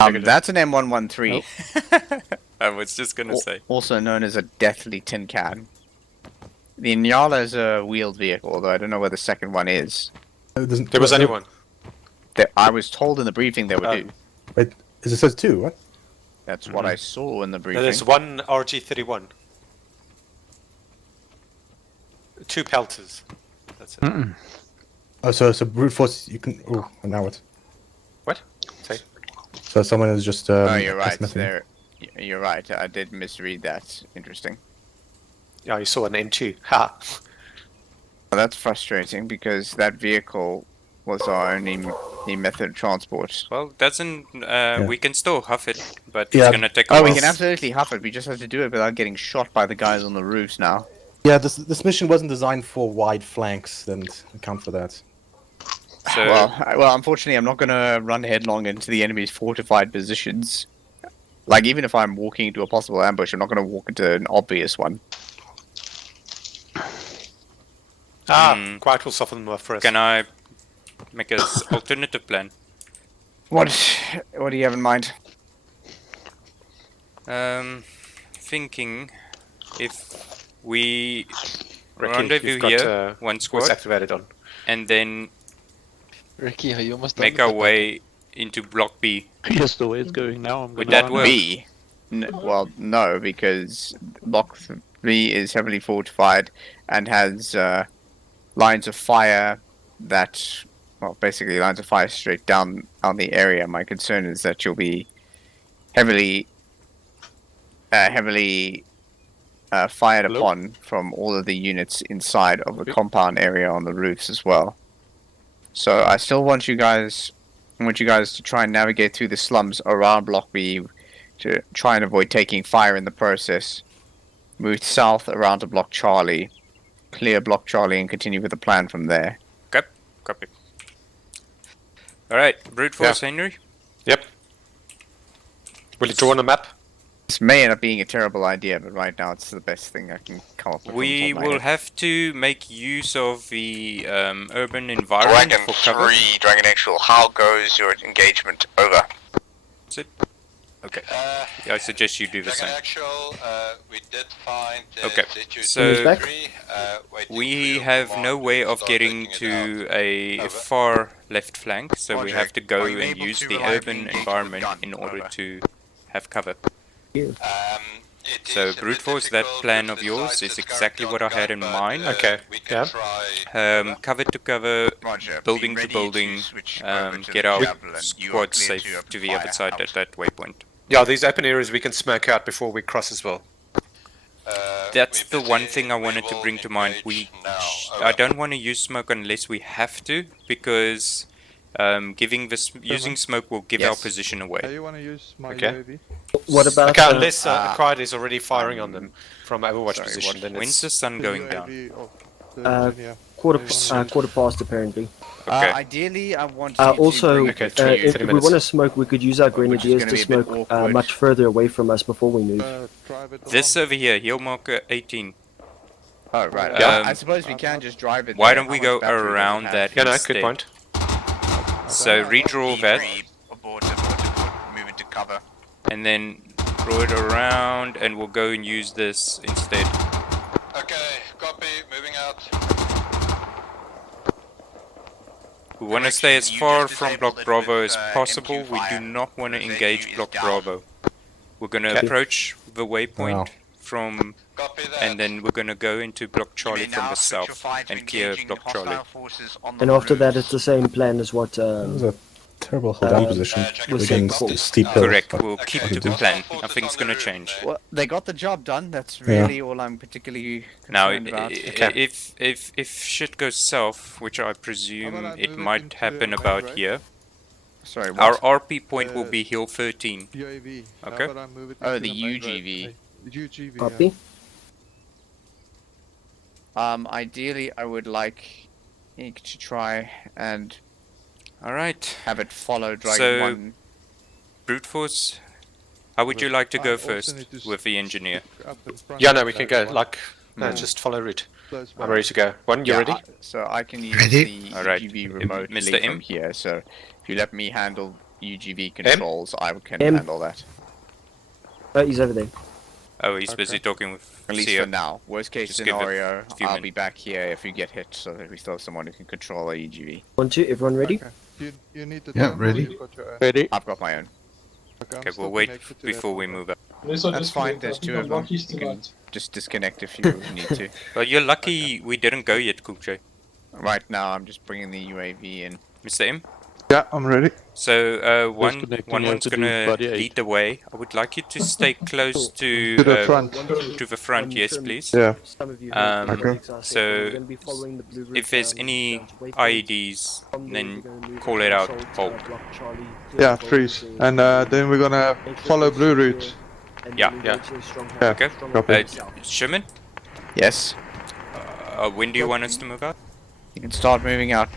That's an M113. Nope. I was just gonna say. Also known as a deathly tin can. The Inyala is a wheeled vehicle, although I don't know where the second one is. There was only one. I was told in the briefing there were two. Wait, it says two, what? That's what I saw in the briefing. There's one RG-31. 2 pelters. That's it. Oh, so it's a brute force. You can. Oh, and now what? What? Say. So someone is just. Oh, you're right. You're right. I did misread that. Interesting. Yeah, you saw an M2. Ha. Well, that's frustrating because that vehicle was our only method of transport. Well, doesn't we can still huff it, but Yeah. it's gonna take a while. We can absolutely huff it. We just have to do it without getting shot by the guys on the roofs now. Yeah, this mission wasn't designed for wide flanks, and account for that. So, well, unfortunately, I'm not going to run headlong into the enemy's fortified positions. Like, even if I'm walking into a possible ambush, I'm not going to walk into an obvious one. Quiet will soften them up for us. can I make an alternative plan? What do you have in mind? Thinking if we Ricky, rendezvous you've got, here, one what's squad, activated on? and then Ricky, are you almost done make with our the way into block B. Yes, the way it's going now, I'm Would gonna that run work? B? Well, no, because Block 3 is heavily fortified and has lines of fire that, well, basically lines of fire straight down on the area. My concern is that you'll be heavily fired upon from all of the units inside of the compound area on the roofs as well. So I still want you guys to try and navigate through the slums around Block B to try and avoid taking fire in the process. Move south around to Block Charlie, clear Block Charlie, and continue with the plan from there. Okay, copy. Alright, brute force, Henry? Yep. Will you draw on a map? This may end up being a terrible idea, but right now it's the best thing I can come up with. We will have to make use of the urban environment Dragon for cover. 3, Dragon Actual, how goes your engagement? Over. That's it. Okay. I suggest you do the same. Actual, we did find Okay, ZU so back? we have no way of getting to a far left flank, so we have to go and use the urban environment in order to have cover. So brute force, that plan of yours is exactly what I had in mind. Okay. Yeah. Cover to cover, building to building, get our squad safe to the other side at that waypoint. Yeah, these open areas we can smoke out before we cross as well. That's the one thing I wanted to bring to mind. I don't want to use smoke unless we have to, because using smoke will give our position away. You want to use my Okay. UAV? What about Okay, unless Acquired is already firing on them from Overwatch position, then When's the sun going down? quarter past apparently. Okay. Ideally, I want Also, Okay, if 30 we minutes. want to smoke, we could use our grenadiers gonna to be a bit smoke awkward. much further away from us before we move. This over here, heel marker 18. Oh, right. Yeah. I suppose we can just drive it. Why there. don't we How go much battery does it around have? that Yeah, no, instead? good point. So redraw that, Abort, move into cover. and then draw it around, and we'll go and use this instead. Okay, copy, moving out. We want to stay as far from Block Bravo as possible. We do not want to engage Block Bravo. We're going to approach the waypoint from, Copy that. and then we're going to go into Block Charlie from the south and clear Block Charlie. And after that, it's the same plan as what. That was a terrible hold down position. We're getting steep hill. Correct, we'll keep to the plan. Nothing's going to change. Well, they got the job done. That's really all I'm particularly Now, concerned about. if shit goes south, which I presume it might happen about here, Sorry, our what? RP point will be hill 13. UAV. Okay. Oh, the UGV. UGV. Copy. Ideally, I would like Ink to try and Alright. have it follow Dragon So, 1. Brute force, how would you like to I go also first need to with the engineer? Up in front Yeah, of no, we can go. Like, no, just follow route. I'm ready to go. One, you ready? So I can use Ready? the Alright, UGV remotely Mr. M? from here. So if you let me handle UGV controls, I can M? handle that. Oh, he's over there. Oh, he's busy talking with At least Sia. for now. Worst case Just give it scenario, a few I'll minutes. be back here if we get hit, so that we still have someone who can control a UGV. 1, 2, everyone ready? You need to Yeah, tell me ready. you've got your own. Ready? I've got my own. I'm Okay, still we'll wait connected to before that we one. move up. That's fine, there's two of them. You can just disconnect if you need to. Well, you're lucky we didn't go yet, Kulche. Right now, I'm just bringing the UAV in. Mr. M? Yeah, I'm ready. So, one Disconnecting, you have one's to do gonna body eight. lead the way. I would like you to stay close to the front. To the front, yes, please. Yeah. Some of you Um, heard the okay. lyrics I said, So, we're gonna be following the blue route If there's down- any down to Waypoint. IEDs, From there, then we're gonna move call into it out, Assault, hold. Block Charlie, Yeah, clear freeze. Bolt, And then we're gonna follow blue route. and Yeah, then we yeah. go to a stronghold- Yeah, Okay. stronghold copy. south. Sherman, Yes? when do you want us to move out? You can start moving out.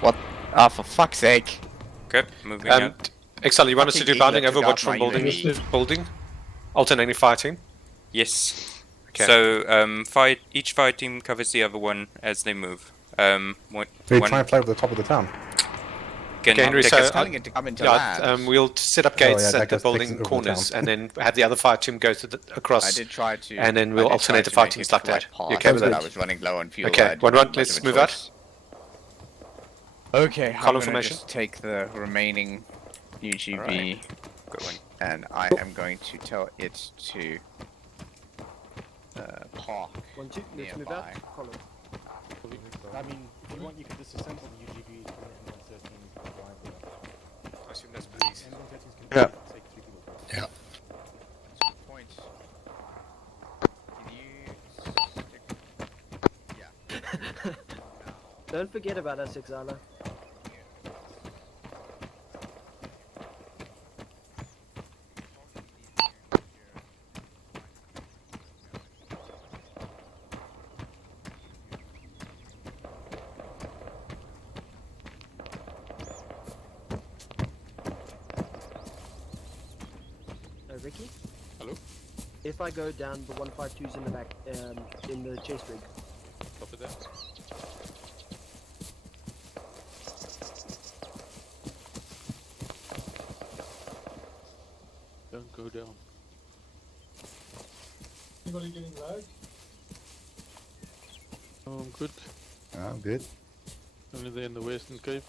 What? Ah, for fuck's sake. Okay, moving out. Excel, you want us to do Fucking bounding idiot took Overwatch out from my building UAV. building? Alternating fire team? Yes. Okay. So, each fire team covers the other one as they move. One They try and fly over the top of the town. can Okay, Henry, take so us- telling it to come into yeah, land. we'll set up Oh, yeah, gates that at the goes- takes building it over the corners, town. and then have the other fire team go to the, across. I did try to. And then I we'll did alternate try the to fire make teams it like that. right past, You okay with but that? I was running low on fuel. Okay, I didn't one, have much let's of a move out. choice. Okay, I'm Column gonna formation. just take the remaining UGV, Alright. Go on. and I am going to tell it to park 1, 2, let's move nearby. out. Column. I mean, if you want, you could disassemble the UGV from the M113 drive. I assume that's police. Yeah. Take 3 people. Yeah. Point. Can you stick... Don't forget about us, Exala. Ricky? Hello? If I go down, the 152's in the back, in the chase rig. Copy that. Don't down. Anybody getting lag? Oh, I'm good. I'm good. Only there in the Western Cape.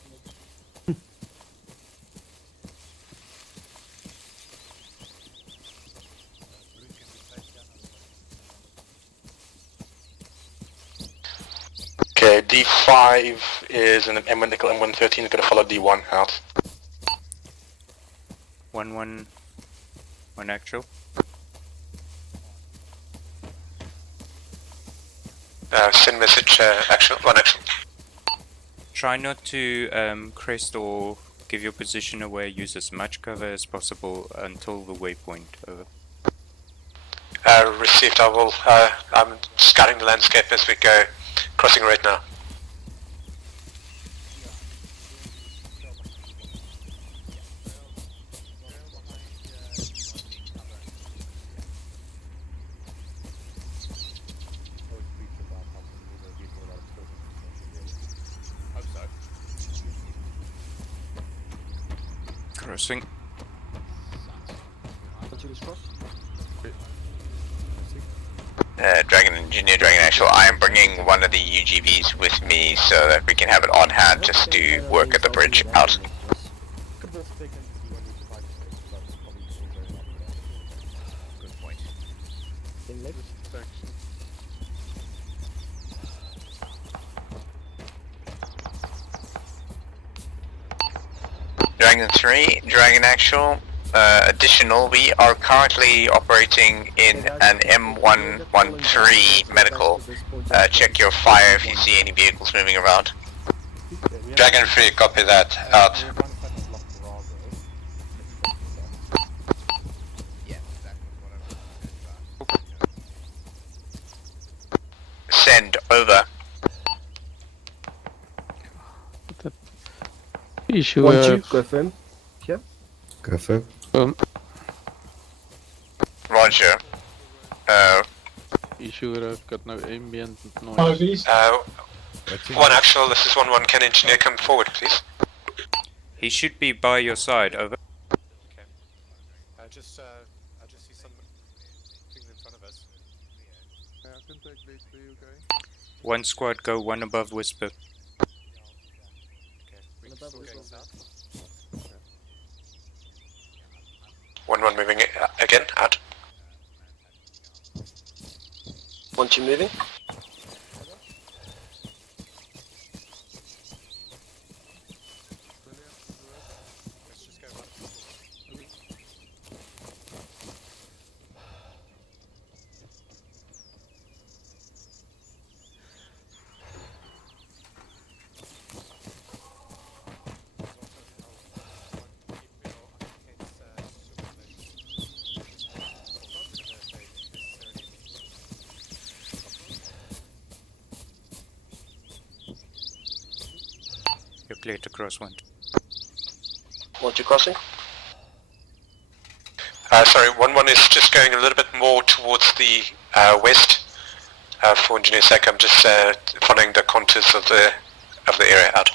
Okay, D5 is an M1 nickel, M113 is going to follow D1 out. 1-1, 1 actual. Send message, actual, 1 actual. Try not to crest or give your position away. Use as much cover as possible until the waypoint. Over. Received, I will, I'm scouting the landscape as we go, crossing right now. Crossing. Dragon Engineer, Dragon Actual, I am bringing one of the UGVs with me so that we can have it on hand just to work at the bridge out. Good point. Dragon 3, Dragon Actual, additional, we are currently operating in an M113 medical. Check your fire if you see any vehicles moving around. Dragon 3, copy that, out. Send, over. Issue 1-2, confirm. Yeah. Confirm. Roger. Issue, I've got no ambient noise. Harvey's. 1 actual, this is 1-1, can engineer come forward please? He should be by your side. Over. Okay. I just see some things in front of us. Yeah, I can take lead for you, okay? 1 squad go 1 above whisper. Okay, we're still going south. 1-1 moving again, out. 1-2 moving. Let's just go one. You're clear to cross 1. 1-2 crossing. Sorry, 1-1 is just going a little bit more towards the west. For engineer's sake, I'm just following the contours of the area out.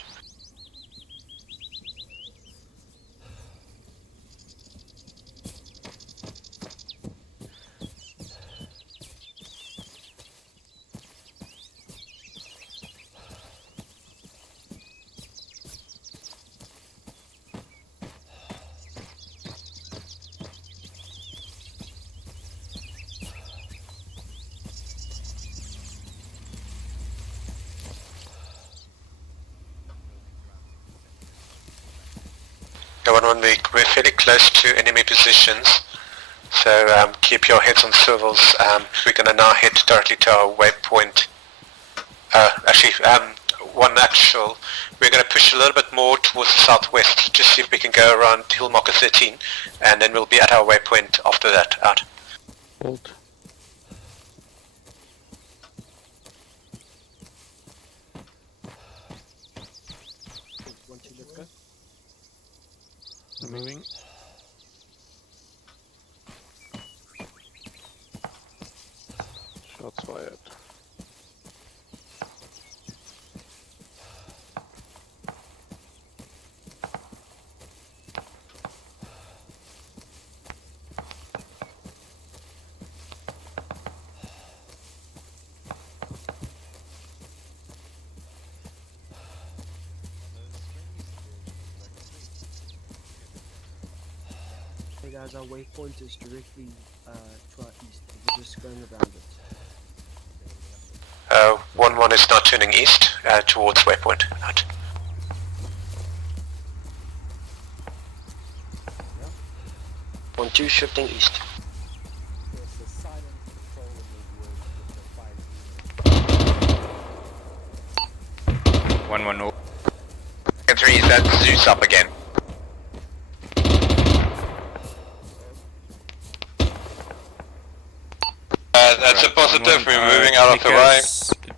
We're fairly close to enemy positions, so keep your heads on swivels. We're going to now head directly to our waypoint. Actually, 1 actual, we're going to push a little bit more towards the southwest, just see if we can go around hill marker 13, and then we'll be at our waypoint after that, out. Hold. Moving. Shots fired. guys, our waypoint is directly to our east. We're just going around it. 1-1 is now turning east towards waypoint. Out. Yeah. 1-2 shifting east. 1-1. And 3, is that Zeus up again? That's a positive, we're moving out of the way.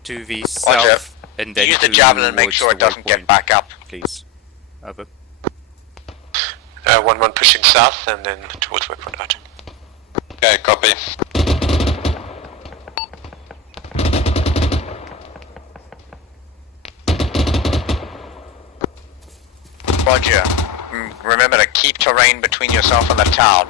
To the south, and then use the javelin and make sure it doesn't get back up. Please. Over. 1-1 pushing south and then towards waypoint. Out. Okay, copy. Roger. Remember to keep terrain between yourself and the town.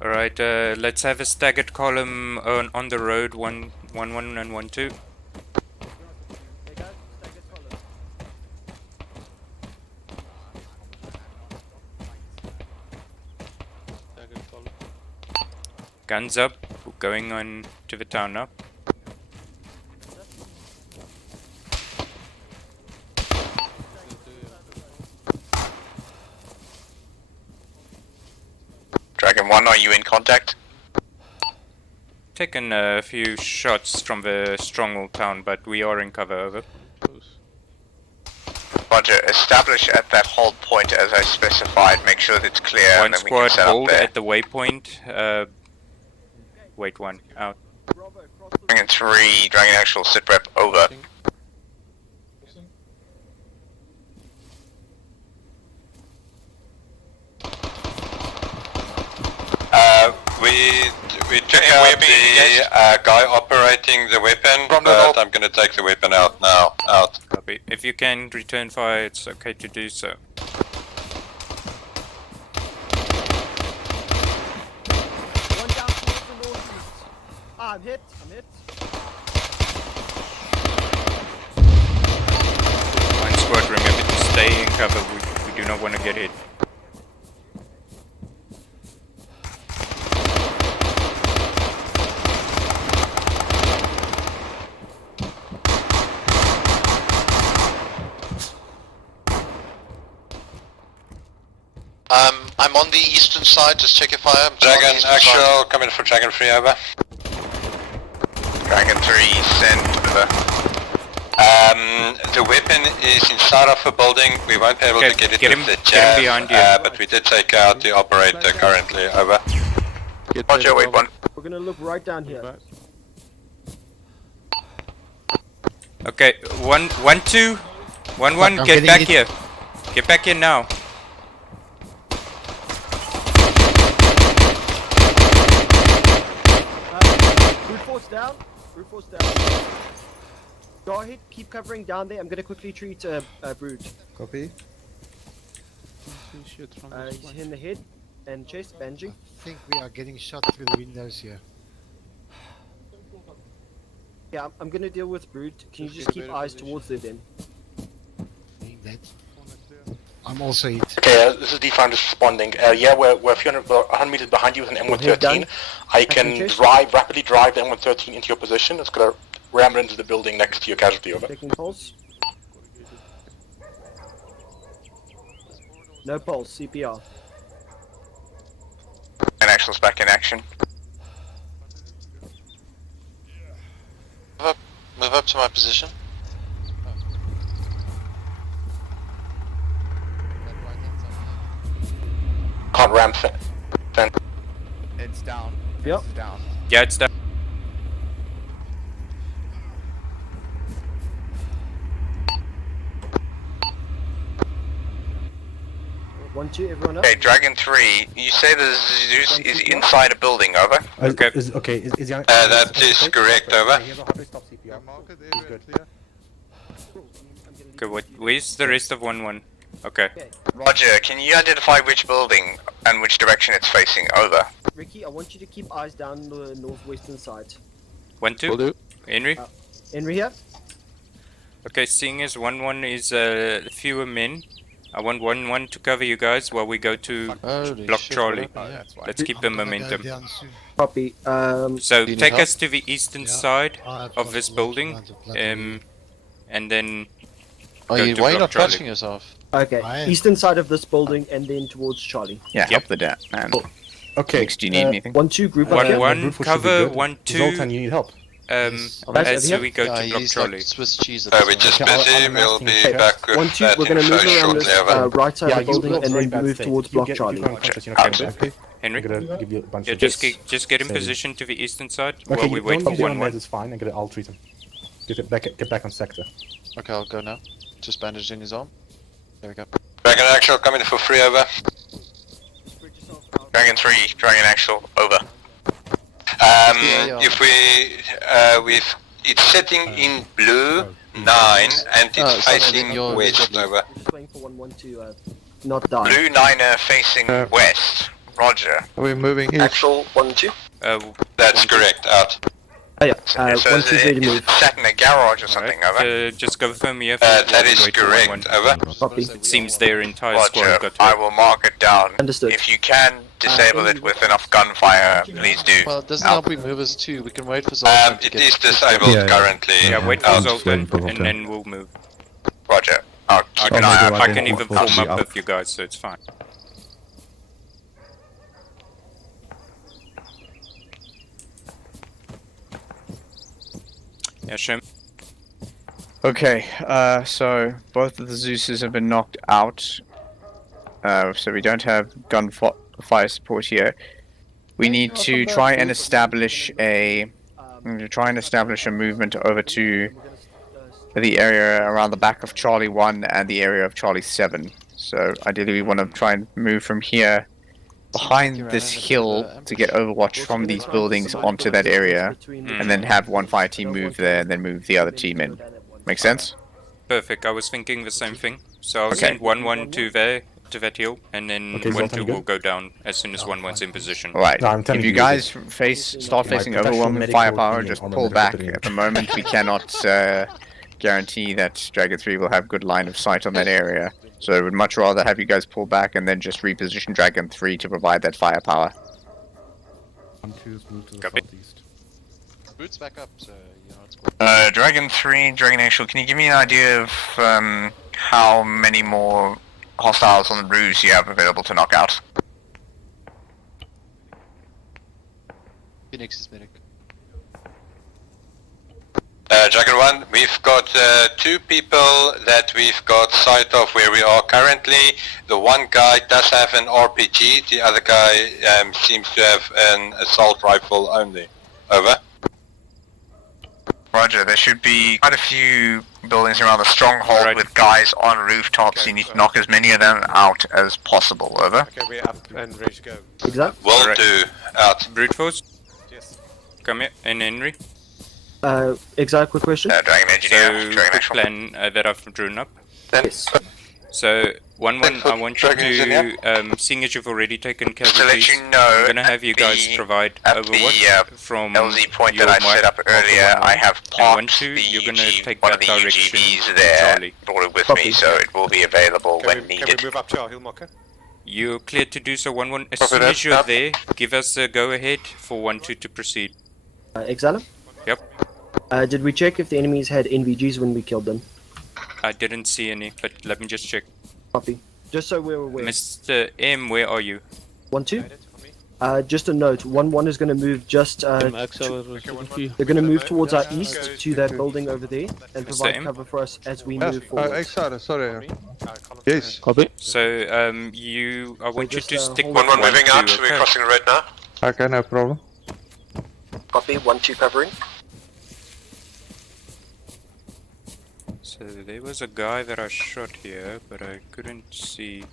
Alright, let's have a staggered column on the road, 1-1 and 1-2. Guns up, we're going on to the town now. Dragon 1, are you in contact? Taken a few shots from the stronghold town, but we are in cover, over. Roger, establish at that hold point as I specified, make sure that it's clear One and then we can squad set up hold there. at the waypoint. Wait, 1, out. Dragon 3, Dragon Actual, sit rep, over. We took out the guy operating the weapon, but I'm gonna take the weapon out now. Out. Copy. If you can return fire, it's okay to do so. One down towards the northeast. Ah, I'm hit. One squad, remember to stay in cover. We do not want to get hit. I'm on the eastern side, just check your fire. Dragon Actual, coming for Dragon 3, over. Dragon 3, send over. The weapon is inside of a building, we won't be able to get it with the jab, behind you. but we did take out the operator currently, over. Roger, wait 1. We're gonna look right down here. Okay, 1-2. 1-1, get back here. Get back here now. Brute force down. Go ahead, keep covering down there. I'm gonna quickly treat Brood. Copy. He's in the head and chest, bandaging. I think we are getting shot through the windows here. Yeah, I'm gonna deal with Brood. Can you just keep eyes towards there then? Being dead. I'm also hit. Okay, this is D5 just responding. Yeah, we're 100 meters behind you with an M113. I can rapidly drive the M113 into your position. It's gonna ram it into the building next to your casualty, over. Taking pulse. No pulse, CPR. And Actual's back in action. Move up to my position. Can't ram fence. It's down. Yep. It's down. Yeah, it's down. 1-2, everyone up? Okay, Dragon 3, you say the Zeus is inside a building, over? Okay. Is That is correct, over. Okay, where's the rest of 1-1? Okay. Roger, can you identify which building and which direction it's facing, over? Ricky, I want you to keep eyes down the northwestern side. 1-2? Henry? Henry here? Okay, seeing as 1-1 is fewer men, I want 1-1 to cover you guys while we go to block Charlie. Let's keep the momentum. Copy. So take us to the eastern side of this building, and then why are you not patching yourself? Okay, eastern side of this building and then towards Charlie. Yeah, help the dad, man. Okay. Do you need anything? 1-2 group up here. 1-1 cover, 1-2. Zoltan, you need help. As we go to block Charlie. Like Swiss cheese. We're just busy, we'll be back with 1-2, that we're gonna move info around shortly, this over. right side of the building and then bad move state. towards You block get- Charlie. Henry? I'm gonna give you a bunch Yeah, of just get in Same. position to the eastern side Okay, while we wait for 1-1. is fine. I'm gonna I'll treat him. Get back on sector. Okay, I'll go now. Just bandaging his arm. There we go. Dragon Actual coming for free, over. Dragon 3, Dragon Actual, over. If it's setting in blue 9 and it's facing west, over. Just waiting for 1-1 to not die. Blue 9er facing west, roger. Are we moving east? Actual 1-2? That's correct, out. Oh yeah, So 1-2's ready to is move. it set in a garage or something, over? Just confirm here. That is correct, over. Copy. It seems their entire squad Roger, got I hit. will mark it down. Understood. If you can disable it with enough gunfire, please do. Well, it doesn't help we move us too. We can wait for Zoltan to It get... is disabled currently. Yeah, wait for out. Zoltan and then we'll move. Roger. I'll keep an eye out. I can even form up with you guys, so it's fine. Yeah, Shem. Okay, so both of the Zeuses have been knocked out. So we don't have gunfire support here. We need to try and establish a movement over to the area around the back of Charlie 1 and the area of Charlie 7. So ideally we want to try and move from here behind this hill to get overwatch from these buildings onto that area, and then have one fire team move there and then move the other team in. Make sense? Perfect, I was thinking the same thing. So I'll send 1-1 to that hill, and then 1-2 will go down as soon as 1-1's in position. Right. No, I'm telling If you you, guys start facing overwhelming firepower, just pull back. opinion. At the moment, we cannot guarantee that Dragon 3 will have good line of sight on that area. So I would much rather have you guys pull back and then just reposition Dragon 3 to provide that firepower. Copy. Boots back up, so you know it's cool. Dragon 3, Dragon Actual, can you give me an idea of how many more hostiles on the roofs you have available to knock out? Phoenix is medic. Dragon 1, we've got 2 people that we've got sight of where we are currently. The one guy does have an RPG, the other guy seems to have an assault rifle only. Over. Roger, there should be quite a few buildings around the stronghold with guys on rooftops. You need to knock as many of them out as possible, over. Okay, we're up and ready to go. Exactly. Will do, out. Brute force? Yes. Come here, and Henry. Exact quick question. Dragon Engineer, So, Dragon quick Actual. plan that I've drawn up. Yes. So, 1-1, I want you Dragon Engineer. to, seeing as you've already taken Just to casualties, let you know, I'm gonna have you guys provide at overwatch the from LZ point your that I set mic up earlier, of I have and parked 1-2, the you're gonna take one that of the direction UGVs to there Charlie. ordered with Copy. me, so it will be available when Can needed. we move up to our hill marker? You're clear to do so, 1-1. As Copy soon that. as you're there, give us a go-ahead for 1-2 to proceed. Exala? Yep. Did we check if the enemies had NVGs when we killed them? I didn't see any, but let me just check. Copy. Just so we're aware. Mr. M, where are you? 1-2? Just a note, 1-1 is going to move just, they're going to move towards our east to that building over there and provide M? cover for us as we Yes, move forward. Exara, sorry. Yes. Copy. So, I want you just, to stick hold with 1-1 moving 1-2, out, we're okay? crossing the road now. Okay, no problem. Copy, 1-2 covering. So there was a guy that I shot here, but I couldn't see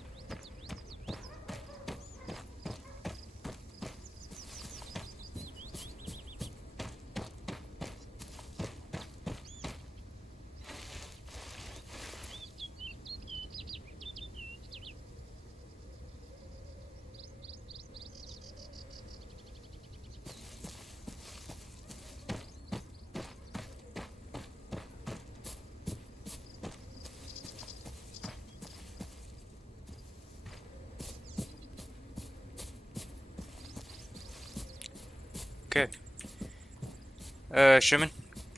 Okay. Sherman?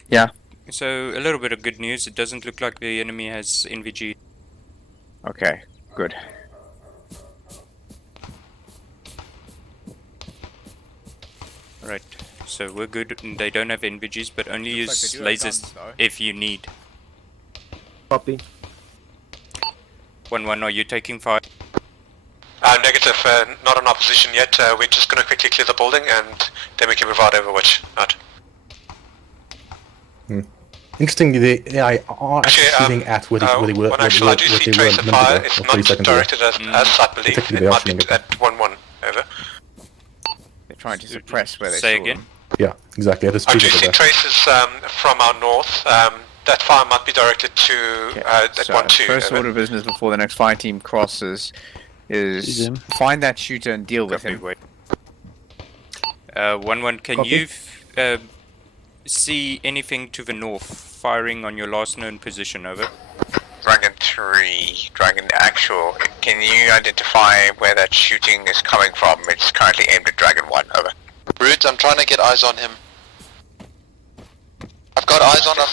Yeah. So, a little bit of good news. It doesn't look like the enemy has NVG. Okay, good. Right. So, we're good. They don't have NVGs, but only use lasers if you need. Copy. 1-1, are you taking fire? Negative, not in our position yet. We're just going to quickly clear the building and then we can move out Overwatch. Out. Interestingly, the AI are actually shooting at where they were. When actually I do see trace of fire, it's not directed as I believe. It might be at 1-1. Over. They're trying to suppress where they Say saw again? them. Yeah, exactly. I do see traces from our north. That fire might be directed to at So 1-2. first order of business before the next fire team crosses is find that shooter and deal with him. 1-1, can Copy. you see anything to the north, firing on your last known position, over? Dragon 3, Dragon Actual, can you identify where that shooting is coming from? It's currently aimed at Dragon 1, over. Root, I'm trying to get eyes on him. I've got eyes on him.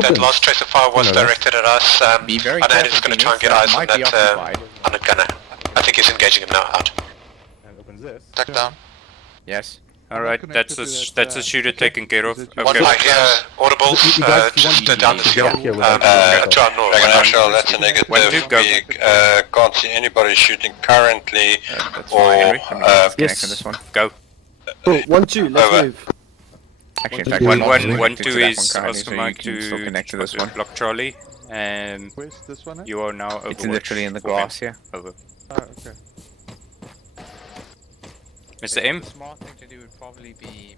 That last trace of fire was directed at us. Be very I know careful, he's going to Phoenix, try and get that eyes on might be that occupied. on the gunner. I think he's engaging him now. Out. And opens this. Tuck down. Yes. Alright, that's a shooter taken care of. Okay. I hear audibles just down the hill to our north. Dragon Actual, that's a negative. We can't see anybody shooting currently. Or Yes. This one. Go. Cool, 1-2, let's Over. move. Actually, in fact, 1-1-1-2 is currently, Oscar so Mike you can still to connect to this one. block Charlie, and Where's this one? you are now over. It's literally in the glass here. Over. Okay. Mr. M? The smart thing to do would probably be.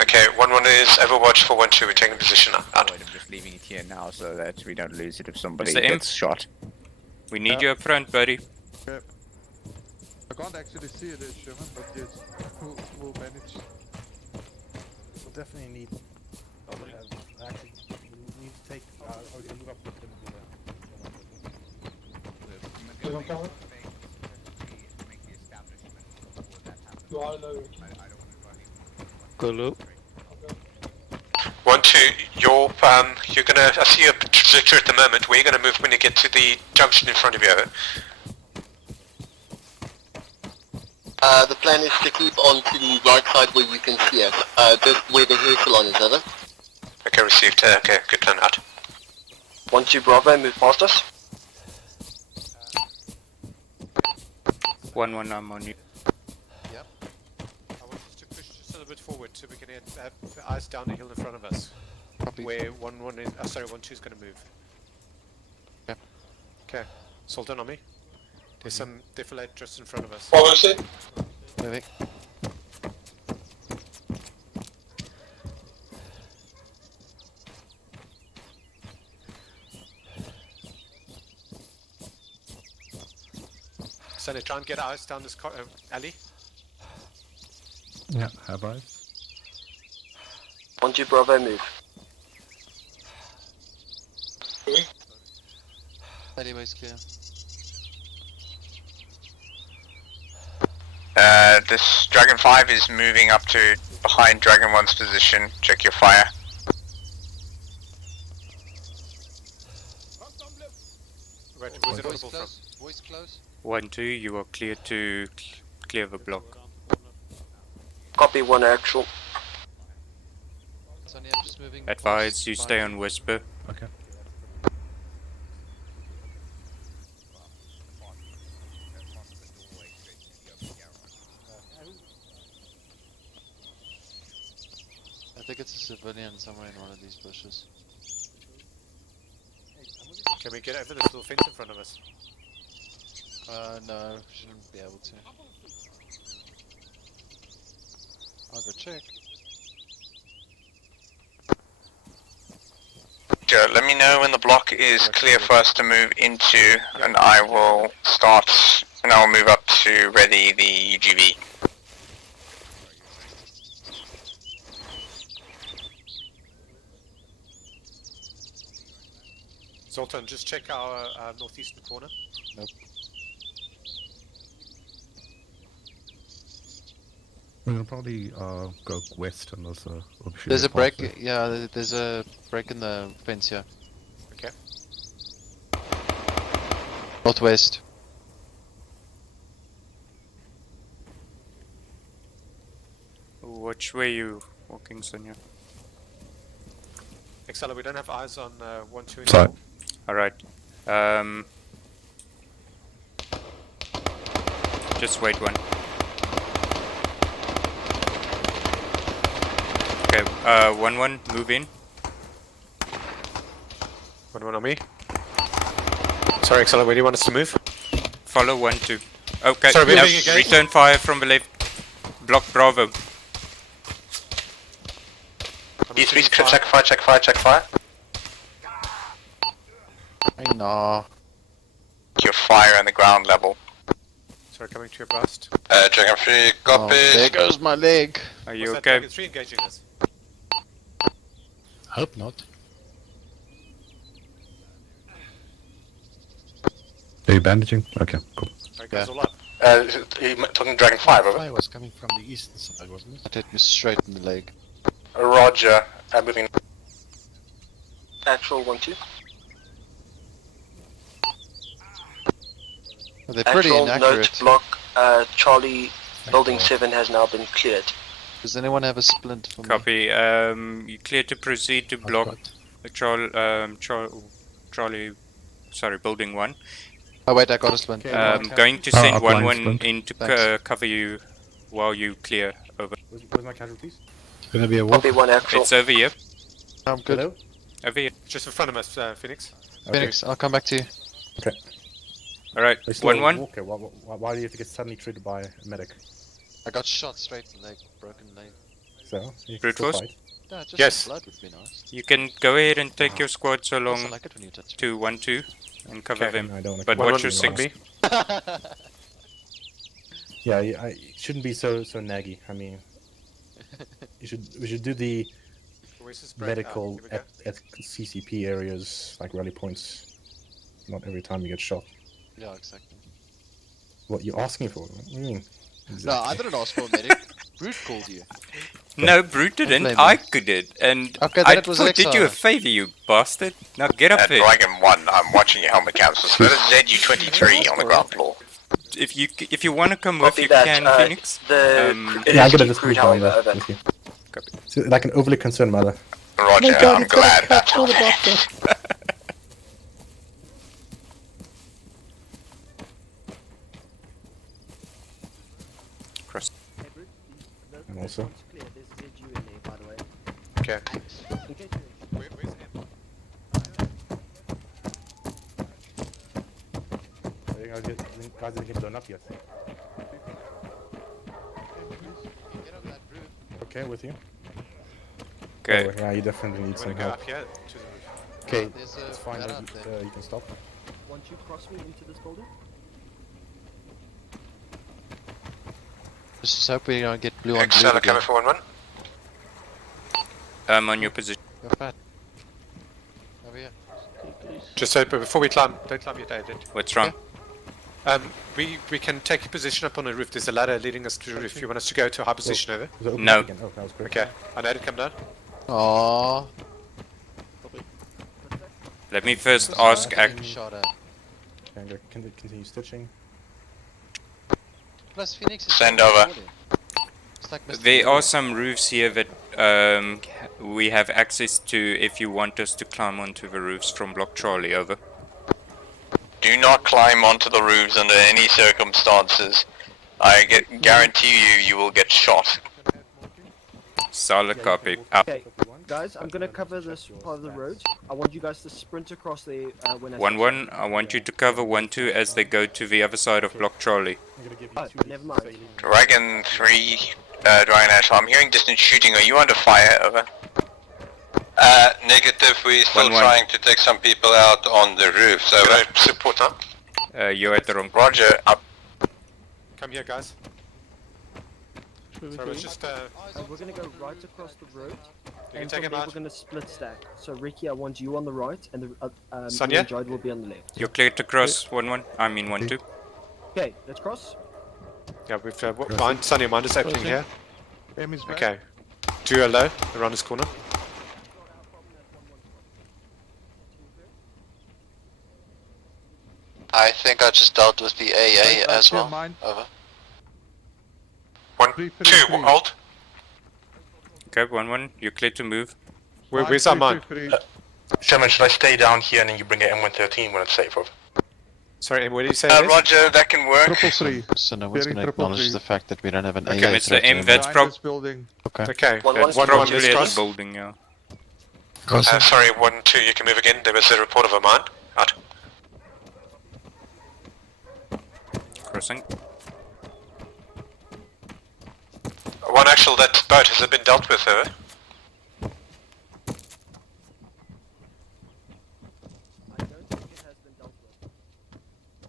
Okay, 1-1 is Overwatch for 1-2. We're taking position out. I'm just leaving it here now so that we don't lose it if somebody Mr. M? gets shot. We need you up front, buddy. Okay. I can't actually see it, Sherman, but yes, we'll manage. We'll definitely need. Actually, we need to take. We can move up with them. Hello. 1-2, you're gonna. I see a trajectory at the moment. Where are you gonna move when you get to the junction in front of you? The plan is to keep on to the right side where you can see us. Where the hair salon is, over. Okay, received. Okay, good plan out. 1-2 Bravo, move past us. 1-1, I'm on you. Yep. I want us to push just a little bit forward so we can have eyes down the hill in front of us. Where 1-1 is. Sorry, 1-2 is going to move. Yep. Okay. Sultan on me. There's some defilade just in front of us. What was it? Moving. So they try and get eyes down this alley. Yeah, have I? 1-2 Bravo, move. Alleyways clear. This Dragon 5 is moving up to behind Dragon 1's position. Check your fire. Right, where's it audible from? Voice close. 1-2, you are clear to clear the block. Copy 1 actual. Sonny, I'm just moving. Advise you stay on Whisper. Okay. I think it's a civilian somewhere in one of these bushes. Can we get over this little fence in front of us? No, shouldn't be able to. I'll go check. Joe, let me know when the block is clear for us to move into, and I will start, and I will move up to ready the UGV. Zoltan, just check our northeastern corner. Nope. We'll probably go west and There's a break. Yeah, there's a break in the fence here. Okay. Northwest. Which way you walking, Sonia? Excella, we don't have eyes on 1, 2, and Sorry. 4. Alright. Just wait one. Okay, 1-1, move in. 1-1 on me. Sorry, Excella, where do you want us to move? Follow 1-2. Okay, Sorry, we're now moving again. return fire from the left. Block Bravo. E3, check fire, check fire, check fire. I know. Your fire on the ground level. Sorry, coming to your blast. Dragon 3, copy. There goes my leg. Are you Was that okay? Dragon 3 engaging us? Hope not. Are you bandaging? Okay, cool. Alright, guys, all up. You talking Dragon 5, over? Fire was coming from the eastern side, wasn't it? It hit me straight in the leg. Roger. Moving. Actual 1-2. They're pretty Actual inaccurate. note block, Charlie, building 7 has now been cleared. Does anyone have a splint for me? Copy. You clear to proceed to block Charlie. Sorry, building 1. Oh wait, I got a splint. Going to send applying 1-1 splint. in to Thanks. cover you while you clear. Over. Where's my casualties? It's gonna be a walk. Copy 1 actual. It's over here. I'm good. Hello? Over here. Just in front of us, Phoenix. Phoenix, I'll come back to you. Okay. Alright, They still 1-1. Okay, why do you have to get suddenly treated by a medic? I got shot straight in the leg, broken leg. So, you can Brute still force? fight. Yeah, just Yes. some blood would be nice. You can go ahead and take your squad so I also long like it when you touch to 1-2 and cover Okay. them. I don't wanna But come watch back your to six. you. me. Yeah, it shouldn't be so naggy. I mean, we should do the Where's this break? medical Here we go. at CCP areas like rally points. Not every time you get shot. Yeah, exactly. What you asking for? What do you mean? No, I didn't ask for a medic. Brute called you. No, Brute didn't. blame I him. did. And Okay, then I it was did you a Alexa. favor, you bastard. Now get up there. Dragon 1, I'm watching your helmet cams. So that is ZU-23 on the ground floor. If you want to come with, Copy you that. can, Phoenix. The Yeah, I'm gonna just crude move down helmet, there over. with you. So, like an overly concerned mother. Roger, I'm glad that's Call the happening. doctor. Cross. And also, Okay. guys didn't get blown up yet. Okay, with you. Okay. Oh, yeah, you definitely need I'm some gonna go help. up here to the roof. Okay, There's a it's fine. ladder You, up there. you can stop. Once you cross me into this building, Just hope we don't get blue on blue Excella again. coming for 1-1. I'm on your position. Go fat. Over here. Just so, but before we climb, don't climb yet, David. What's wrong? We can take a position up on the roof. There's a ladder leading us to the roof. You want us to go to a high position over? Was it open No. again? Oh, that was great. Okay. I know to come down. Aww. Let me first ask. Getting shot at. And can they continue stitching? Plus Phoenix is Send so over. important. It's like Mr. There Blue. are some roofs here that we have access to if you want us to climb onto the roofs from Block Charlie. Over. Do not climb onto the roofs under any circumstances. I guarantee you will get shot. Solid copy. Up. okay, guys, I'm gonna cover this part of the road. I want you guys to sprint across there when I 1-1. I want you to cover 1-2 as they go to the other side of Block Charlie. I'm gonna give you Oh, never mind. Dragon 3, Dragon Actual, I'm hearing distant shooting. Are you under fire? Over. Negative, we're still 1-1. trying to take some people out on the roofs. Over. Support up. You're at the wrong. Roger, up. Come here, guys. So it's just We're gonna go right across the road, can and take from him there out. we're gonna split stack. So Ricky, I want you on the right, and the Sonia? Android will be on the left. You're clear to cross 1-1. I mean 1-2. Okay, let's cross. Yeah, we've mind Sunny, mind is opening here. M is back. Okay. Duo low around this corner. I think I just dealt with the AA as clear well. mine. Over. 1, 2, hold. Okay, 1-1, you're clear to move. Where's our mine? Sherman, should I stay down here and then you bring an M113 when it's safe? Over. Sorry, what did you say? it is? Roger, that can work. 333. So no one's going to acknowledge the fact that we don't have an Okay, AA Mr. threat M, anymore. that's Behind this prob- building. Okay. Okay, that's one probably let's at cross. the building, yeah. Sorry, 1, 2, you can move again. There was a report of a mine. Out. Crossing. 1 actual, that boat, has it been dealt with, over?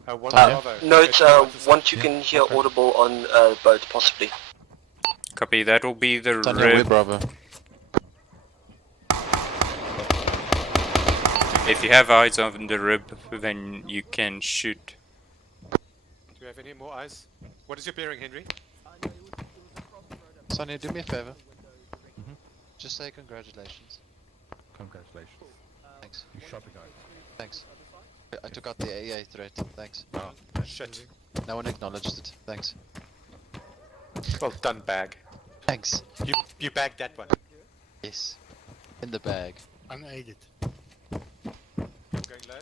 One Bravo. Note, once you can hear audible on boat, possibly. Copy, that will be the Tanya, we're rib. Bravo. If you have eyes on the rib, then you can shoot. Do you have any more eyes? What is your bearing, Henry? Sonia, do me a favor. Just say congratulations. Congratulations. Thanks. You shot the guy. Thanks. I took out the AA threat. Thanks. Oh, shit. No one acknowledged it. Thanks. Well done, bag. Thanks. You bagged that one. Yes. In the bag. Unaided. Going low.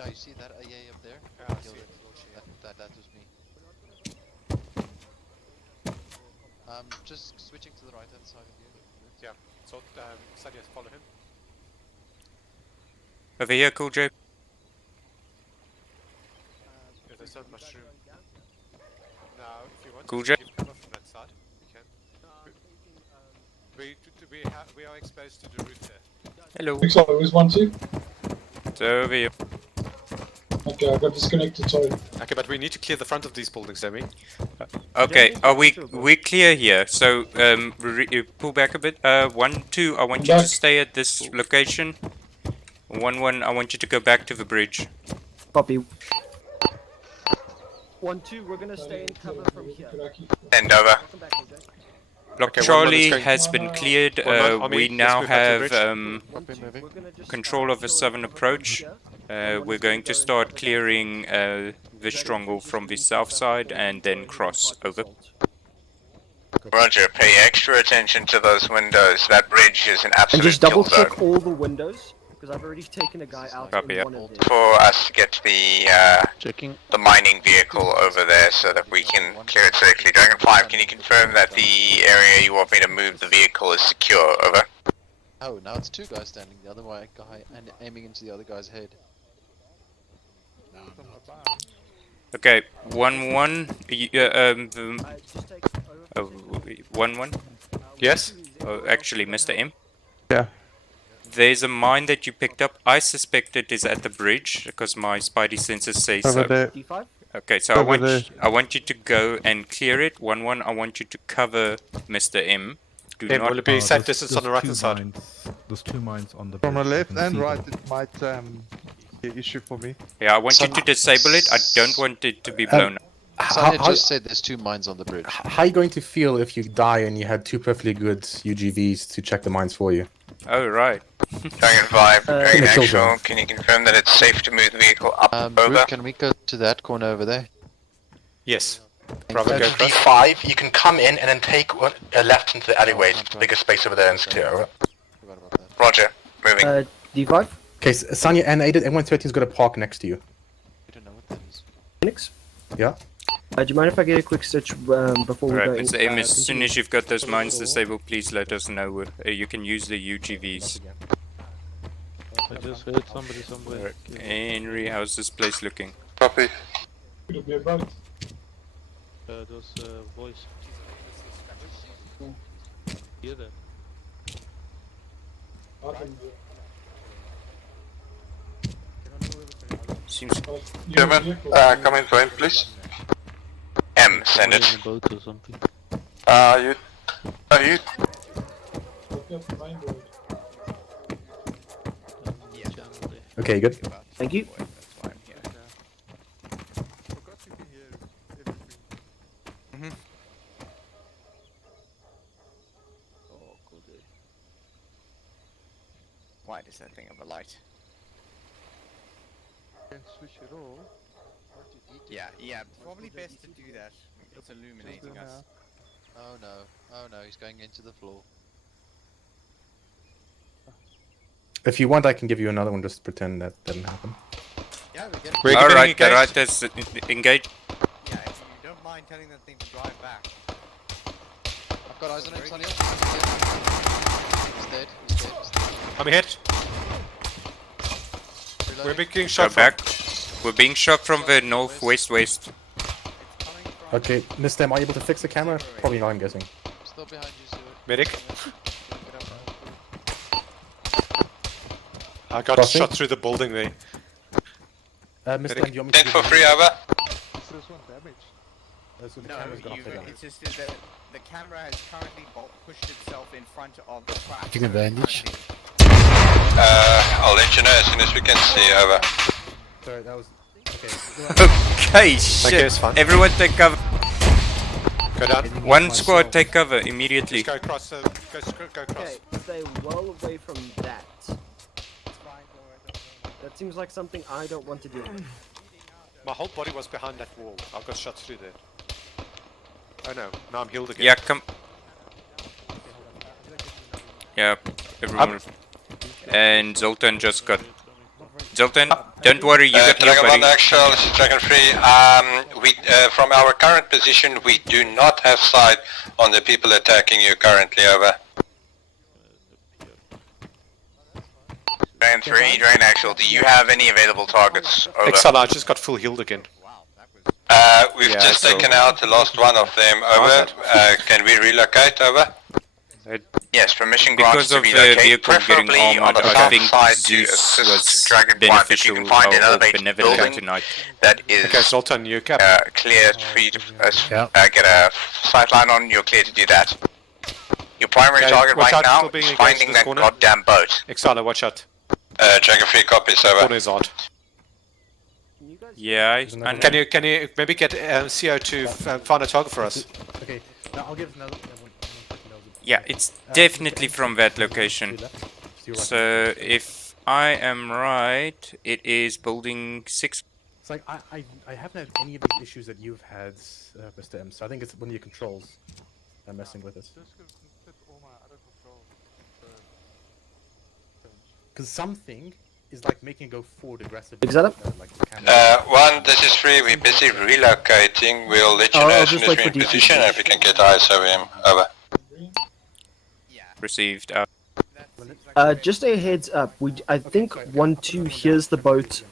Oh, you see that AA up there? Yeah, I Killed see it. it. That was me. Just switching to the right hand side of you. Yeah, so Sadia, follow him. Over here, Cool J. If there's not much room. Now, if you want Cool to J. give cover from that side, you can. We are exposed to the roof there. Hello. Looks like it was 1, 2. It's over here. Okay, I got disconnected, sorry. Okay, but we need to clear the front of these buildings, don't we? Okay, are we clear here? So, pull back a bit. 1, 2, I want you to stay at this location. 1, 1, I want you to go back to the bridge. Copy. 1, 2, we're gonna stay in cover from here. Send over. Block Okay, Charlie 1-1 is going- has been cleared. 1-1 on me. We Let's now move back to have the bridge. control of the southern approach. We're going to start clearing the stronghold from the south side and then cross. Over. Roger, pay extra attention to those windows. That bridge is an And absolute just double kill zone. check all the windows, because I've already taken a guy out Copy, in yeah. one of them. For us to get the Checking. the mining vehicle over there so that we can clear it safely. Dragon 5, can you confirm that the area you want me to move the vehicle is secure? Over. Oh, now it's two guys standing the other way, guy and aiming into the other guy's head. Okay, 1, 1. 1, 1. Yes? Oh, actually, Mr. M. Yeah. There's a mine that you picked up. I suspect it is at the bridge because my spidey sensors say Over so. there. D5? Okay, so Over there. I want you to go and clear it. 1, 1. I want you to cover Mr. M. Do Em, not. will it be safe distance on the right hand side? There's 2 mines on the From the bridge, you left can and see right, them. it might be an issue for me. Yeah, I want you to disable it. I don't want it to be blown up. Sonia how- just said there's 2 mines on the bridge. How are you going to feel if you die and you had 2 perfectly good UGVs to check the mines for you? Oh, right. Dragon 5, Dragon in a kill Actual, zone. can you confirm that it's safe to move the vehicle up over? Bruce, can we go to that corner over there? Yes. Bravo, go across. D5, you can come in and then take a left into the alleyways. It's the biggest space over there and secure. Over. Forgot about that. Roger, moving. D5? Okay, Sanya N8, M113 is going to park next to you. We don't know what that is. Phoenix? Yeah? Do you mind if I get a quick search before we Alright, go in? Mr. M, as soon as you've got those mines disabled, please let us know. You can use the UGVs. I just heard somebody somewhere. Henry, how's this place looking? Copy. It'll be a boat. There was a voice. Hear that? Seems. German, come in frame, please. M, send Somewhere it. in a boat or something. You. You. Look up the main road. Okay, good. Thank you. That's why I'm here. Forgot you can hear everything. Oh, cool, dude. Why does that thing have a light? Can switch it all. Yeah, probably best to do that. It's illuminating us. Oh no, he's going into the floor. If you want, I can give you another one. Just pretend that didn't happen. Yeah, Alright, the right is engaged. Yeah, if you don't mind telling that thing to drive back. I've got eyes on him, Sonny. He's dead. I'm hit. We're being shot from. Back. We're being shot from the northwest. Okay, Miss Dem, are you able to fix the camera? Probably not, I'm guessing. Still behind you, Stuart. Medic. I got Crossing. shot through the building there. Miss Dem, do you want me to... 10 for free, over. This one damage. So the No, camera's got upside down. it's just that the camera has currently pushed itself in front of the track. Taking advantage. I'll let you know as soon as we can see, over. Sorry, that was... Okay, shit. it's fine. Everyone take cover. Go down. One squad take cover immediately. Just go across. Go across. Okay, stay well away from that. That seems like something I don't want to do. My whole body was behind that wall. I got shot through there. Oh no, now I'm healed again. Yeah, come. Yeah, everyone. And Zoltan just got. Zoltan, don't worry, you got Dragon 1 nobody. actual, this is Dragon 3. We, from our current position, we do not have sight on the people attacking you currently, over. Dragon 3, Dragon Actual, do you have any available targets? Over. Excel, I just got full healed again. We've just taken out the last one of them, over. Can we relocate, over? Yes, permission granted Because to of the relocate, vehicle getting preferably on armored, the I south think side to Zeus was assist Dragon 1. If you beneficial can find an or elevated benevolent building tonight. that is Okay, Zoltan, you cap. cleared for you to get a sight line on, you're clear to do that. Your primary Okay, target watch right out, now still being is engaged finding in this that corner. goddamn boat. Exala, watch out. Dragon 3 copies, over. Corner is hard. Yeah, I know. Can you maybe get CO to find a target for us? Okay, now I'll give another... Yeah, it's definitely from that location. So if I am right, it is building 6. It's like, I haven't had any of these issues that you've had, Mr. M, so I think it's one of your controls I'm messing with it. Just gonna put all my other control. Because something is like making it go forward aggressively. Is that it? Like the camera. 1, this is 3, we're busy relocating. We'll let you know I'll as soon just as wait we're in for DP. position and if we can get eyes over him, over. Received. Just a heads up. I think 1-2 here's the boat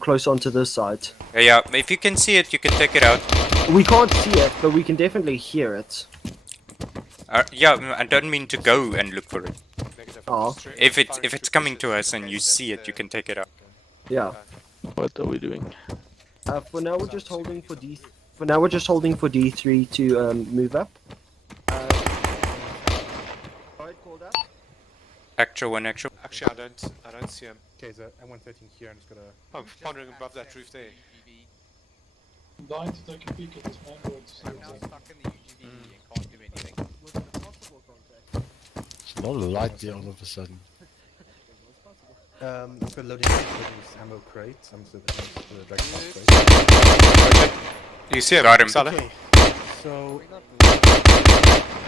close onto this side. Yeah, if you can see it, you can take it out. We can't see it, but we can definitely hear it. Yeah, I don't mean to go and look for it. Oh, If it's coming to us and you see it, you can take it out. yeah. What are we doing? For now we're just holding for D. For now we're just holding for D3 to move up. Alright, called out. Actual one, actual. Actually, I don't see him. Okay, so M113 here, I'm just gonna... I'm pondering above that roof there. I'm dying to take a peek at this man board to see I'm now what's stuck in the UGV and can't do anything. It's not a light there all of a sudden. Let's go loading this ammo crate. I'm just the Dragon crate. You see him? Got him. Exala? Okay, so... do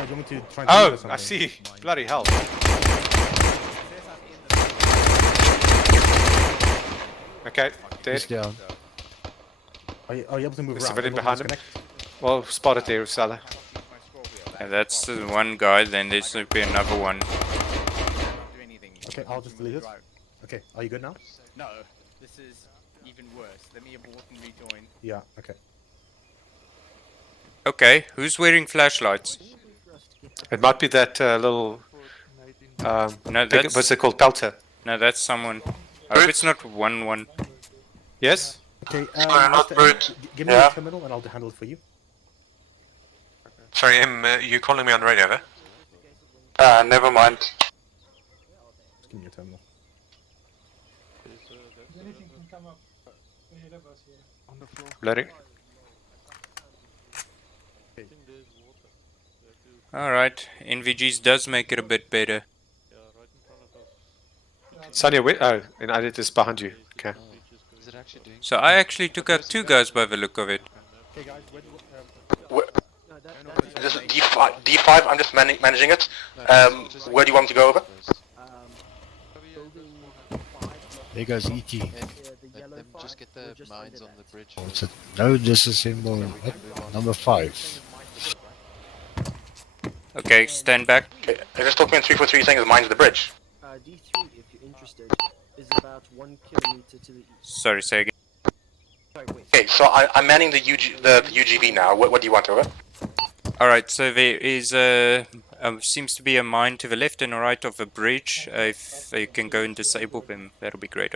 you want me to try and Oh, do something? I see. Bloody hell. Okay, He's dead. down. Are you able to move There's a around? civilian Everyone behind him. disconnect? Well, spotted there, Exala. And that's the one guy, then there should be another one. Okay, I'll just delete it. Okay, are you good now? No, this is even worse. Let me abort and rejoin. Yeah, okay. Okay, who's wearing flashlights? It might be that little... No, that's... what's it called? Pelter. No, that's someone. I hope it's not 1-1. Yes? Okay, not Mr. M, Brute. give me Yeah. the terminal and I'll handle it for you. Sorry, you calling me on the radio, over? Never mind. Just give me your terminal. Loading. Alright, NVGs does make it a bit better. Sonia, wait. Oh, and I did this behind you. Okay. Is it actually doing So I actually took out 2 guys by the look of it. This is D5, I'm just managing it. Where do you want me to go over? There goes ET. Let them just get the mines on the bridge. What's it? No disassemble. Number 5. Okay, stand back. Okay, I just talking in 343 saying the mines of the bridge. D3, if you're interested, is about 1 kilometer to the east. Sorry, say again. Okay, so I'm manning the UGV now. What do you want over? Alright, so there is seems to be a mine to the left and right of the bridge. If you can go and disable them, that'll be great.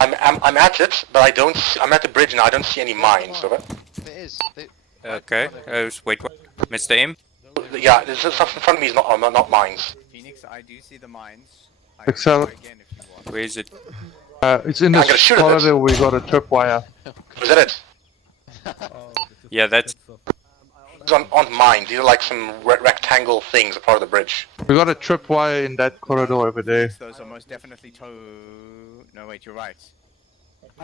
I'm at it, but I don't. I'm at the bridge and I don't see any mines. Over. There is. Okay, wait, what? Mr. M? Yeah, there's stuff in front of me is not mines. Phoenix, I do see the mines. Excel. Where is it? It's in this corridor. We got a tripwire. Is that it? Yeah, that's. These aren't mines. These are like some rectangle things a part of the bridge. We got a tripwire in that corridor over there. Those are most definitely No, wait, you're right.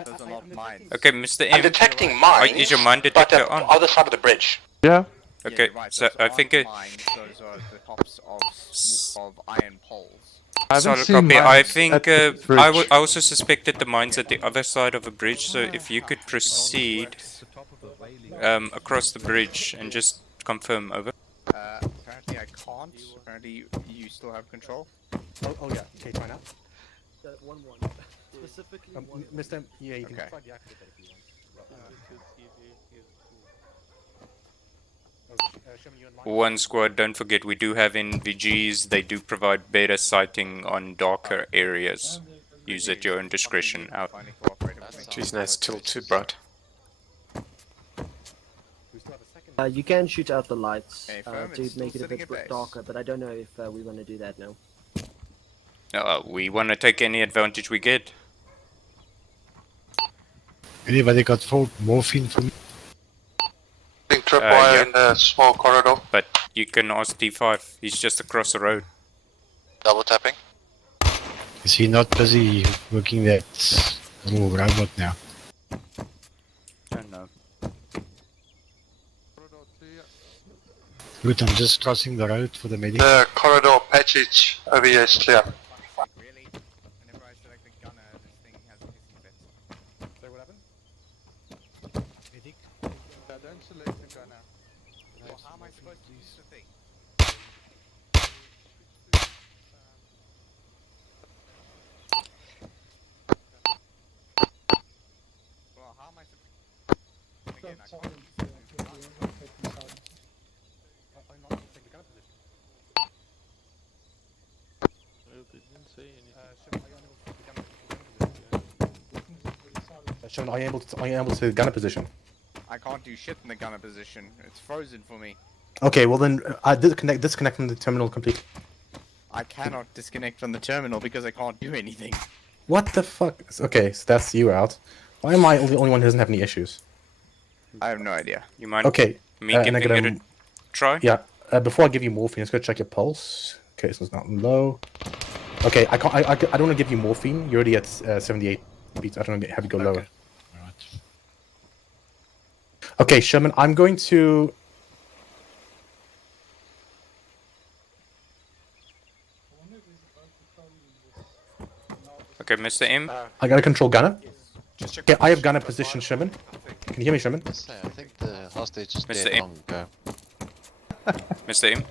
Those are not mines. Okay, Mr. M. I'm detecting mines. Is your mine detector on? Other side of the bridge. Yeah. Okay, so I think Those are the tops of iron poles. Solid copy. I think I also suspected the mines at the other side of the bridge. So if you could proceed across the bridge and just confirm over. Apparently I can't. Apparently you still have control. Oh yeah. Okay, try now. 1-1. Specifically, Mr. Yeah, you can Okay. try deactivate it if you want. One squad, don't forget we do have NVGs. They do provide better sighting on darker areas. Use at your own discretion. Out. Jeez, no, it's still too bright. you can shoot out the lights firm, to it's make still it a sitting bit at base. darker, but I don't know if we want to do that now. We want to take any advantage we get. Anybody got full morphine for me? Big tripwire in the small corridor. But you can ask D5. He's just across the road. Double tapping. Is he not busy working that little robot now? Don't know. Good, I'm just crossing the road for the medic. The corridor passage over here is clear. Really? Whenever I select the gunner, this thing has a hissing fit. So what happened? Medic? Don't select the gunner. Well, how am I supposed to use the thing? Well, how am I supposed to... Again, I can't use the Sean, are you able to gunner position? I can't do shit in the gunner position. It's frozen for me. Okay, well then disconnect from the terminal completely. I cannot disconnect from the terminal because I can't do anything. What the fuck? Okay, so that's you out. Why am I the only one who doesn't have any issues? I have no idea. You mind Okay. me giving it a try? Yeah. Before I give you morphine, just go check your pulse. Okay, so it's not low. Okay, I can't. I don't want to give you morphine. You're already at 78 beats. I don't want to have you go lower. Okay, Sherman, I'm going to. Okay, Mr. M. I gotta control gunner. Okay, I have gunner position, Sherman. Can you hear me, Sherman? I think the hostage is Mr. dead M. long ago. Mr. M.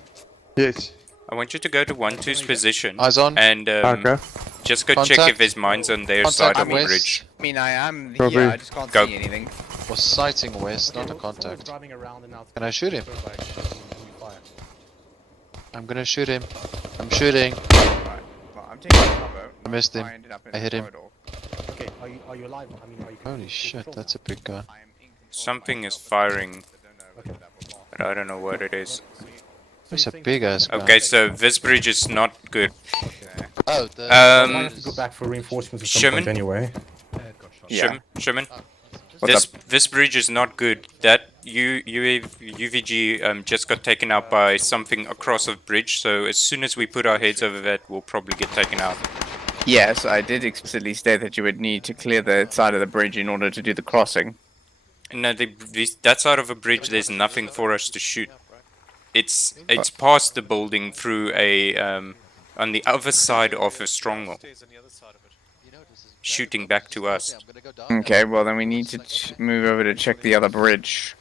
Yes. I want you to go to 1-2's position. Eyes on. And Okay. just go check Contact. if there's mines on their Contact side of the west. bridge. I mean, I am Copy. here, I just can't Go. see anything. Was sighting west, not a contact. Can I shoot him? I'm gonna shoot him. I'm shooting. Right. Well, I'm taking cover. I missed him. ended up in I the hit him. corridor. Okay, are you alive? I mean, are you? Holy shit, that's a big guy. I am in control. Something is firing, I don't know whether that will last. but I don't know what it is. He's a big ass guy. Okay, so this bridge is not good. Okay. Oh, the... I might have to go back for reinforcements at some Sherman? point anyway. Yeah. Sherman? What's This bridge is not good. That UVG just got taken out by something across a bridge, so as soon as we put our heads over that, we'll probably get taken out. Yes, I did explicitly state that you would need to clear the side of the bridge in order to do the crossing. No, that side of a bridge, there's nothing for us to shoot. It's past the building through a on the other side of a stronghold, shooting back to us. Okay, well then we need to move over to check the other bridge.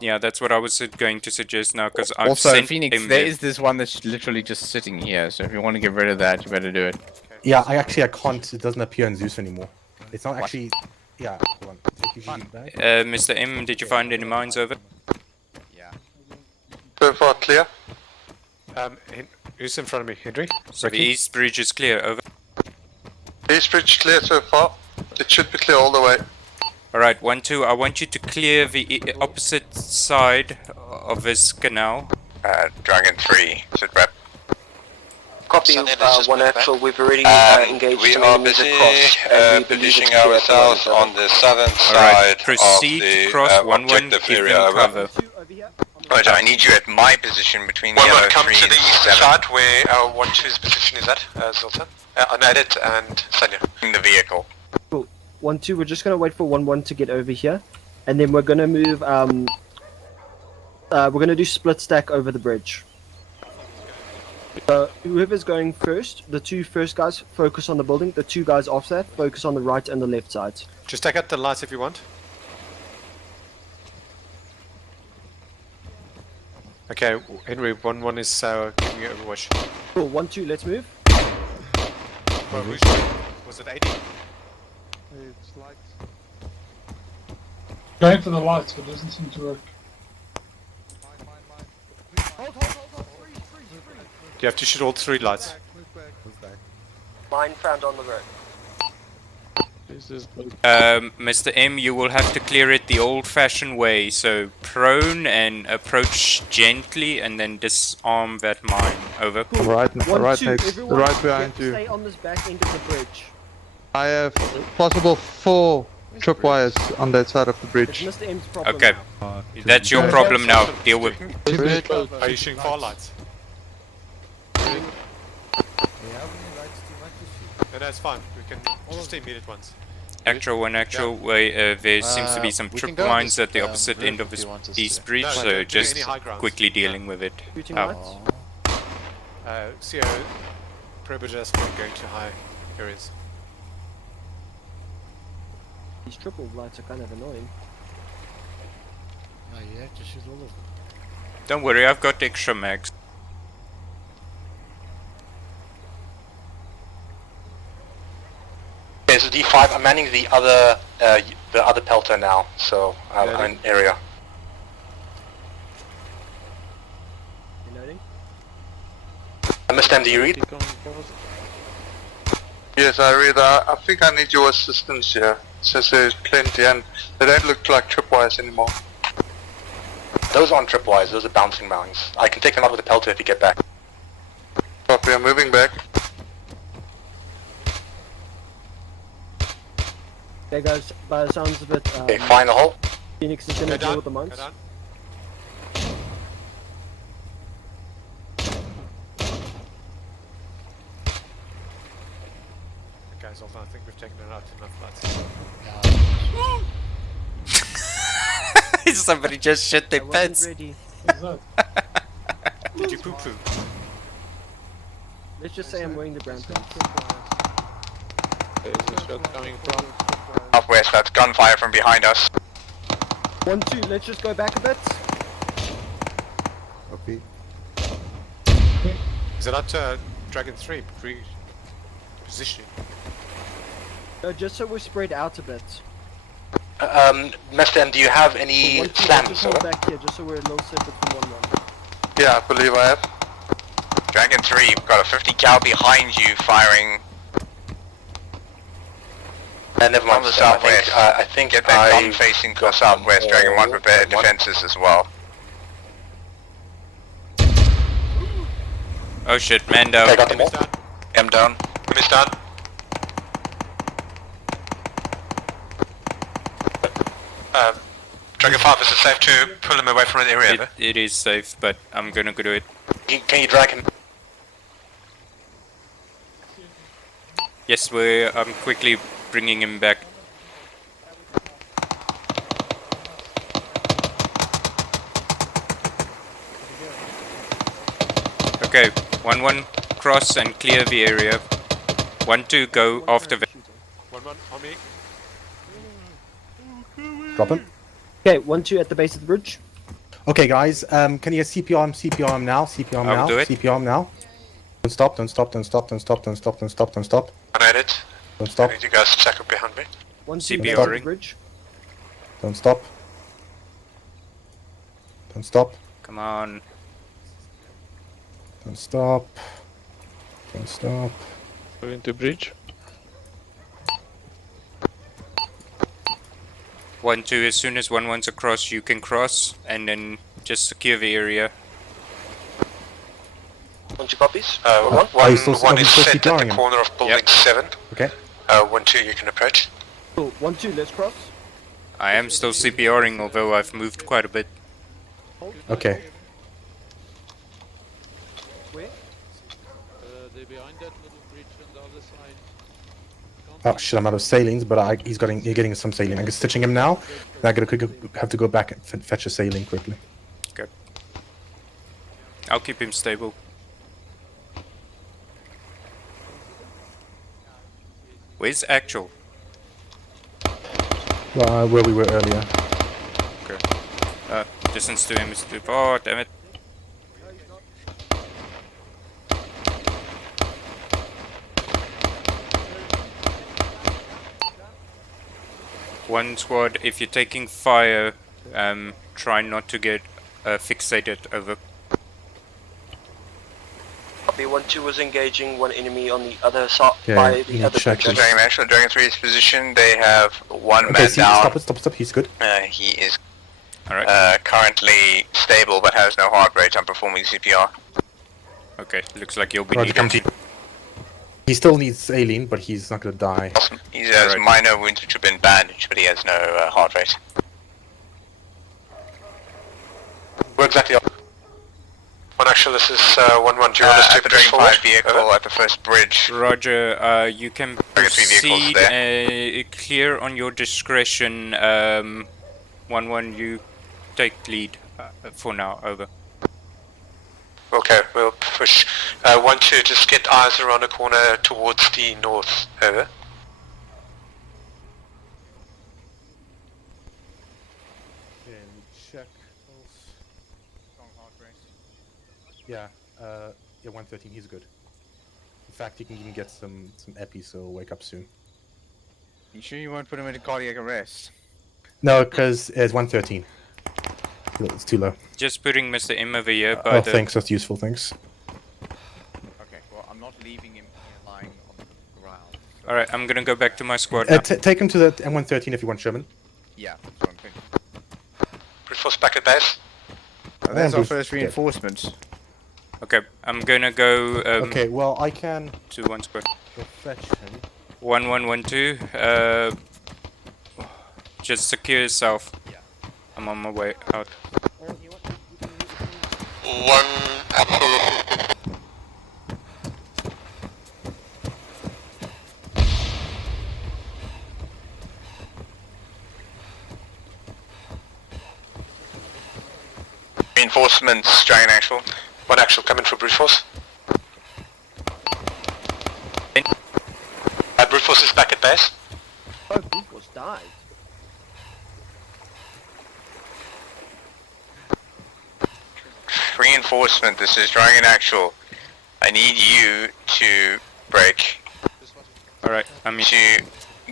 Yeah, that's what I was going to suggest now, because I've Also, sent Phoenix, him there is this one that's literally just sitting here, so if you want to get rid of that, you better do it. Yeah, I can't. It doesn't appear in Zeus anymore. It's not actually. Yeah, hold on. Take your UVG back. Mr. M, did you find any mines over? So far clear. Who's in front of me? Henry? So the east bridge is clear, over. East bridge clear so far. It should be clear all the way. Alright, 1-2, I want you to clear the opposite side of this canal. Dragon 3, sit rep. Copy, one actual, we've already engaged We some are enemies busy across, and we believe positioning it's clear ourselves at the moment, on the southern Alright, side proceed of the across 1-1, objective give area. them Over. cover. Roger, I need you at my position between the One yellow come 3 to and the eastern 7. side where our 1-2's position is at, Zoltan. Unedit and Sanya. In the vehicle. Cool. 1-2, we're just gonna wait for 1-1 to get over here, and then we're gonna move. We're gonna do split stack over the bridge. So whoever's going first, the two first guys focus on the building. The two guys after that focus on the right and the left sides. Just take out the lights if you want. Okay, Henry, 1-1 is giving you overwatch. Cool. 1-2, let's move. Well, was it 80? It's lights. Going for the lights, but it doesn't seem to work. You have to shoot all 3 lights. Mine found on the road. Mr. M, you will have to clear it the old-fashioned way, so prone and approach gently and then disarm that mine. Over. Right next, Everyone right behind you. Stay on this back end of the bridge. I have possible 4 tripwires on that side of the It's bridge. Mr. M's problem. Okay, now. that's your problem now, deal with. Are you shooting 4 lights? No, that's fine. We can just the immediate ones. Actual way, there seems to be some we can trip go on mines this, at the opposite end of if this you want us to. east bridge, No, so don't do just any high grounds. quickly dealing with it. Shooting out. lights. CO, prohibited us from going to high areas. These triple lights are kind of annoying. No, you have to shoot all of them. Don't worry, I've got extra mags. Okay, so D5, I'm manning the other pelter now, so I'm in area. Reloading. Understand, do you read? Yes, I read. I think I need your assistance here, since there's plenty and they don't look like tripwires anymore. Those aren't tripwires, those are bouncing mounts. I can take them out with the pelter if you get back. Copy, I'm moving back. Okay guys, by the sounds of it, Okay, find the hole. Phoenix is gonna deal with the monks. Guys, I think we've taken it out enough lights. Somebody just shit their pants. Ready. Did you poo-poo? Let's just say I'm wearing the brown pants. There's a shot coming from. Southwest, that's gunfire from behind us. 1-2, let's just go back a bit. Copy. Is it not Dragon 3 positioning? No, just so we're spread out a bit. Mr. M, do you have any 1-2, slams, just sir? hold back here, just so we're a little separate from 1-1. Yeah, I believe I have. Dragon 3, you've got a 50 cal behind you firing Never mind, from the sir. southwest. I think Get that gun facing to the southwest. Dragon 1, prepare defenses as well. Oh shit, man down. I got them all. M down. Miss down. Dragon 5, is it safe to pull him away from the area? It is safe, but I'm gonna go do it. Can you drag him? Yes, I'm quickly bringing him back. Okay, 1-1 cross and clear the area. 1-2 go after the... 1-1 on me. Drop him. Okay, 1-2 at the base of the bridge. Okay, guys. Can you get CPR him? CPR him now. CPR him I'll now. do it. CPR him now. Don't stop. Don't stop. Don't stop. Don't stop. Don't stop. Don't stop. Don't stop. I made it. Don't stop. I need you guys to check up behind me. 1-2 CPR base of the ring. bridge. Don't stop. Don't stop. Come on. Don't stop. Don't stop. Going to bridge. 1-2, as soon as 1-1's across, you can cross, and then just secure the area. 1-2 copies. Are you still One is set at CPRing the him? corner of building 7. Okay. 1-2, you can approach. Cool. 1-2, let's cross. I am still CPRing, although I've moved quite a bit. Okay. Where? They're behind that little bridge on the other side. Oh shit! I'm out of salines, but he's getting some saline. I'm stitching him now. And I have to go back and fetch a saline quickly. Okay. I'll keep him stable. Where's actual? Where we were earlier. Okay. Distance to him is too far. Damn it. One squad, if you're taking fire, try not to get fixated over. Copy. 1-2 was engaging one enemy on the other side. Yeah, by you the need other to check bridge. this. Dragon Actual, Dragon 3's position, they have one Okay, man down. stop. He's good. He is Alright. currently stable but has no heart rate. I'm performing CPR. Okay, looks like you'll be Roger, come needed. to you. He still needs saline, but he's not gonna die. He has minor wounds which have been bandaged, but he has no heart rate. Where exactly are One actual, this is 1-1. Do you want us to At the Dragon 5 vehicle at the first bridge. Roger, you can Dragon 3 vehicles proceed clear on your discretion. 1-1, you take lead for now, over. Okay, we'll push. 1-2, just get eyes around the corner towards the north. Over. Check. Yeah, 113. He's good. In fact, he can even get some epi, so he'll wake up soon. You sure you won't put him into cardiac arrest? No, because it's 113. It's too low. Just putting Mr. M over here by the... thanks. That's useful. Thanks. Okay, well, I'm not leaving him here lying on the ground. So Alright, I'm gonna go back to my squad now. Take him to the M113 if you want, Sherman. yeah, that's what I'm thinking. Reinforce back at base. There's our Bruce, first okay. reinforcement. Okay, I'm gonna go Okay, well, I can to one squad. go fetch him. 1-1-1-2, just secure yourself. Yeah. I'm on my way out. 1 absolute. Reinforcements, Dragon Actual. 1 actual, coming for brute force. Brute force is back at base. Oh, Bruce was died. Reinforcement, this is Dragon Actual. I need you to break. Alright, I'm in. To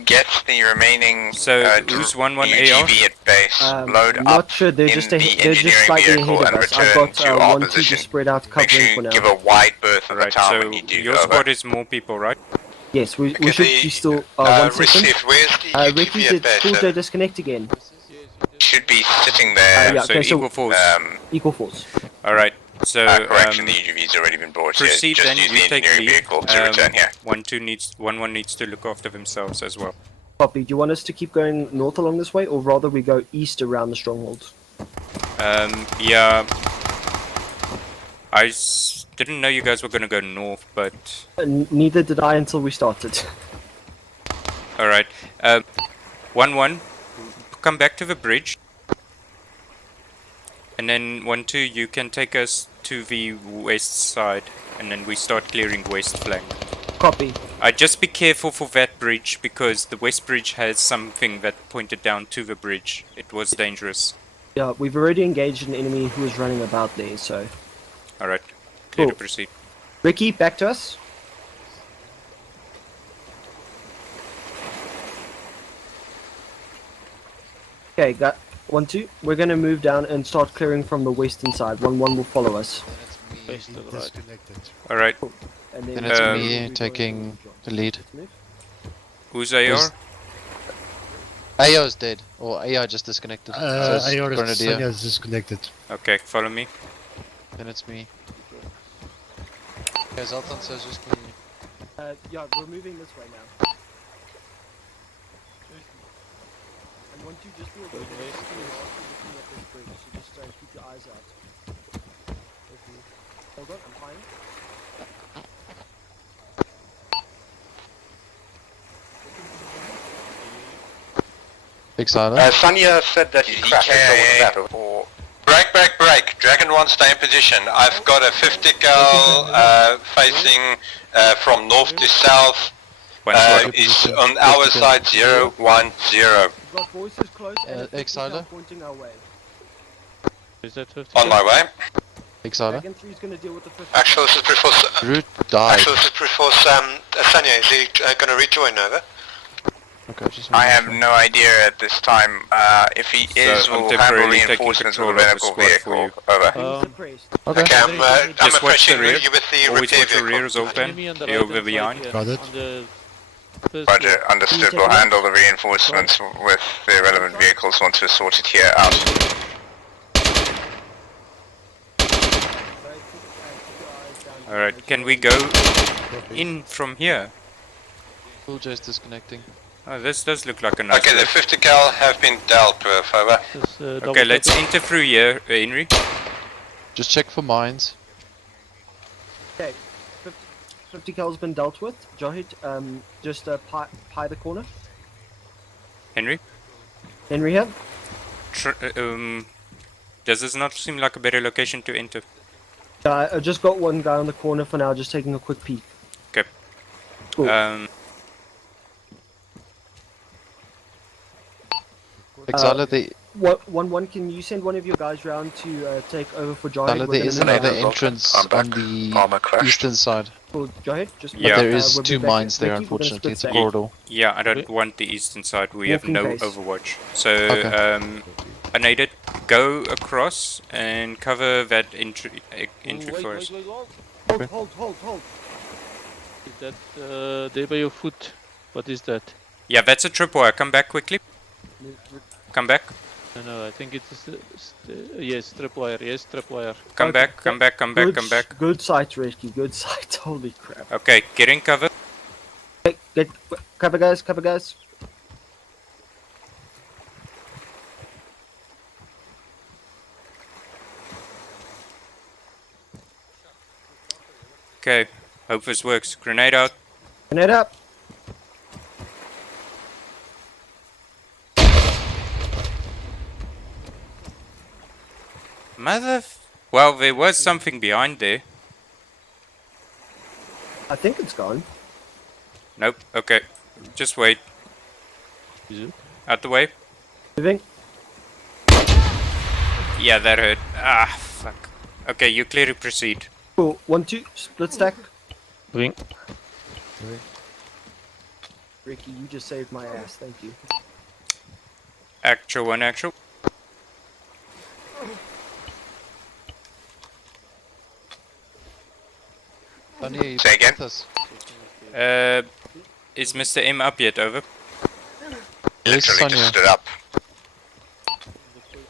get the remaining So, who's 1-1 AR? UGV at base, load Not up sure. They're in just the they're just engineering slightly vehicle ahead of and us. I've return got to our 1-2 position. just spread out Make covering sure for you now. give a wide berth of the Alright, tower so when you do your over. squad is more people, right? Yes, we Okay, should the, be still. 1 second. Received. Where's the UGV Ricky, at did base? Tuesday disconnect again? Should be sitting there. yeah, So okay, so equal force. equal force. Alright, So, correction, the UGV's already been brought here. proceed Just then, use you the take engineering lead. vehicle to return here. 1-1 needs to look after themselves as well. Copy. Do you want us to keep going north along this way, or rather we go east around the strongholds? Yeah. Didn't know you guys were gonna go north, but... Neither did I until we started. Alright. 1-1, come back to the bridge. And then 1-2, you can take us to the west side, and then we start clearing west flank. Copy. Just be careful for that bridge, because the west bridge has something that pointed down to the bridge. It was dangerous. Yeah, we've already engaged an enemy who is running about there, so... Alright, clear Cool. to proceed. Ricky, back to us. Okay, got 1-2. We're gonna move down and start clearing from the western side. 1-1 will follow us. Alright. And Then it's me taking the lead. Who's AR? AR is dead, or AI just disconnected. So it's AR Grenadier. is disconnected. Okay, follow me. Then it's me. Okay, Zoltan says just me. Yeah, we're moving this way now. And 1-2, just be aware that looking at this bridge, so just keep your eyes out. Hold on, I'm fine. Big silent. Sanya said that he crashed over that. Break. Dragon 1, stay in position. I've got a 50 cal facing from north to south. Is on our side 010. We've got voices close and Exiler. pointing our way. Is that 50? On my way. Exiler. Dragon 3 is gonna deal with the 50. Actually, this is Preforce. Root died. Actually, this is Preforce. Sanya, is he going to rejoin over? Okay, just I have no idea at this time. If he is, I'm we'll have temporarily taking reinforcements with control a of the medical squad for vehicle. you. Over. Okay, I'm Just watch the approaching rear. you with the Always repair watch the vehicle. rear is open. Enemy on the You're right over hand behind. side, Got it. on the first Roger, floor. understood. We'll handle the reinforcements with the relevant vehicles once we're sorted here out. Alright, can we go in from here? Cool J's disconnecting. Oh, this does look like a nice Okay, the place. 50 cal have been dealt with, over. Okay, let's enter through here, Henry. Just check for mines. Okay, 50 cal's been dealt with. Jahid, just pie the corner. Henry? Henry here. Does this not seem like a better location to enter? I just got one guy on the corner for now, just taking a quick peek. Okay. Cool. Exiler, the 1-1, can you send one of your guys round to take over for Jahid? Exiler, there is another entrance on the eastern side. Cool, Jahid, just Yeah. But there is we'll be two back. mines there, Ricky, we're gonna unfortunately. split It's a that. corridor. Yeah, I don't want the eastern side. We have Walking no pace. overwatch. So, Okay. unaided, go across and cover that entry first. Hold. Is that there by your foot? What is that? Yeah, that's a tripwire. Come back quickly. Come back. No, I think it is. Yes, tripwire. Yes, tripwire. Come Okay, back. Come back. Come back. Come back. Good sight, Risky, good sight. Holy crap. Okay, get in cover. Get cover guys. Okay, hope this works. Grenade out. Grenade up. Well, there was something behind there. I think it's gone. Nope. Okay, just wait. Out the way. Moving. Yeah, that hurt. Ah, fuck. Okay, you clear to proceed. Cool. 1-2, split stack. Moving. Ricky, you just saved my ass. Thank you. Actual one, actual. Say again? Is Mr. M up yet? Over. Literally just stood up.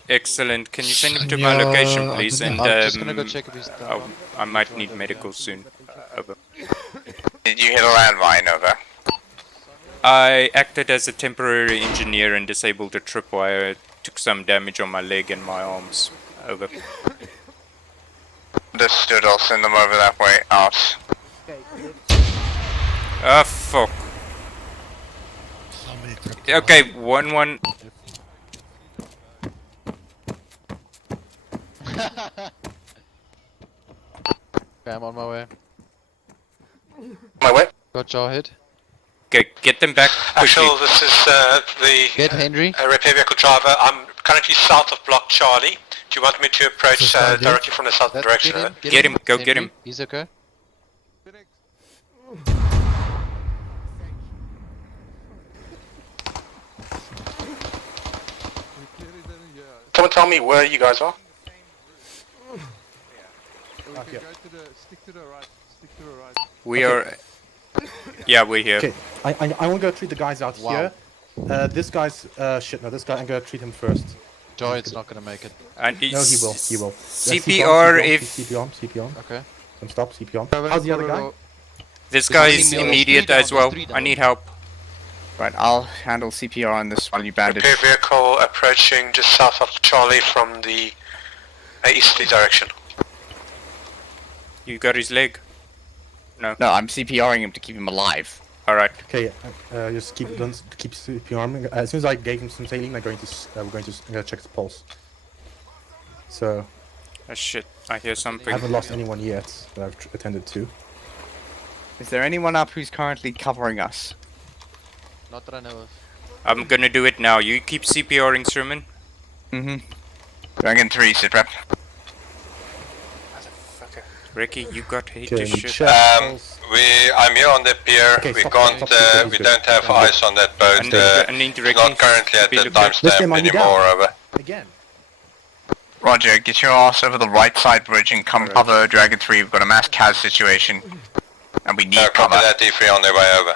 Excellent. Can you send him to my location, please? And I'm just gonna go check if he's down. I might need medical soon. Over. Did you hit a landmine? Over. I acted as a temporary engineer and disabled a tripwire. Took some damage on my leg and my arms. Over. Understood. I'll send them over that way out. Ah, fuck. Okay, 1-1. Okay, I'm on my way. My way? Got Jarhead. Okay, get them back quickly. Actual, this is the Get Henry. repair vehicle driver. I'm currently south of Block Charlie. Do you want me to approach directly from the southern direction? Get him, go get him. He's okay. Someone tell me where you guys are. Stick to the right. Stick to the right. We are. Yeah, we're here. Okay, I want to go treat the guys out here. This guy's shit. No, this guy. I'm gonna treat him first. Jarhead's not gonna make it. And No, he will. He will. CPR if. CPR. Okay. Some stop. CPR. How's the other guy? This guy is immediate as well. I need help. Right, I'll handle CPR on this while you bandage. Repair vehicle approaching just south of Charlie from the easterly direction. You got his leg? No. No, I'm CPRing him to keep him alive. Alright. Okay, just keep CPRing. As soon as I gave him some saline, I'm going to check his pulse. So. Oh shit! I hear something. I haven't lost anyone yet that I've attended to. Is there anyone up who's currently covering us? Not that I know of. I'm gonna do it now. You keep CPRing, Sherman. Dragon 3, sit rep. Ricky, you got hate Okay, this shit. check. I'm here on the pier. Okay, we stop, can't. stop, stop, we don't have eyes on that boat. I need It's not currently at the timestamp anymore. Over. Again. Roger, get your ass over the right side bridge and come cover Dragon 3. We've got a mass CAS situation. And we need Copy cover. that, D3 on their way over.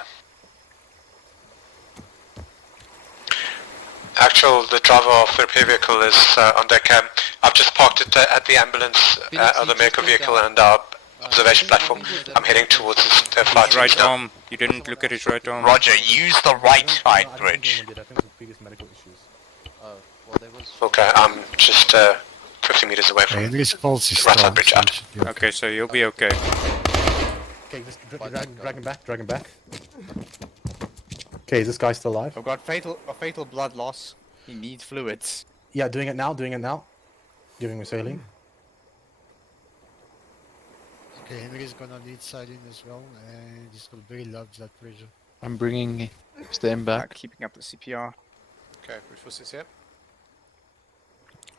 Actual, the driver of the repair vehicle is on deck. I've just parked it at the ambulance of the medical vehicle and our observation platform. I'm heading towards the flight. His right arm. You didn't look at his right arm. Roger, use the right side bridge. Oh, well there was. Okay, I'm just 50 meters away from Henry's pulse is right side bridge out. Okay, so you'll be okay. Okay, just drag him back. Okay, is this guy still alive? I've got fatal blood loss. He needs fluids. Yeah, doing it now. Giving him saline. Okay, Henry's gonna need saline as well, and he's got very low blood pressure. I'm bringing Stem back. Keeping up the CPR. Okay, which force is here?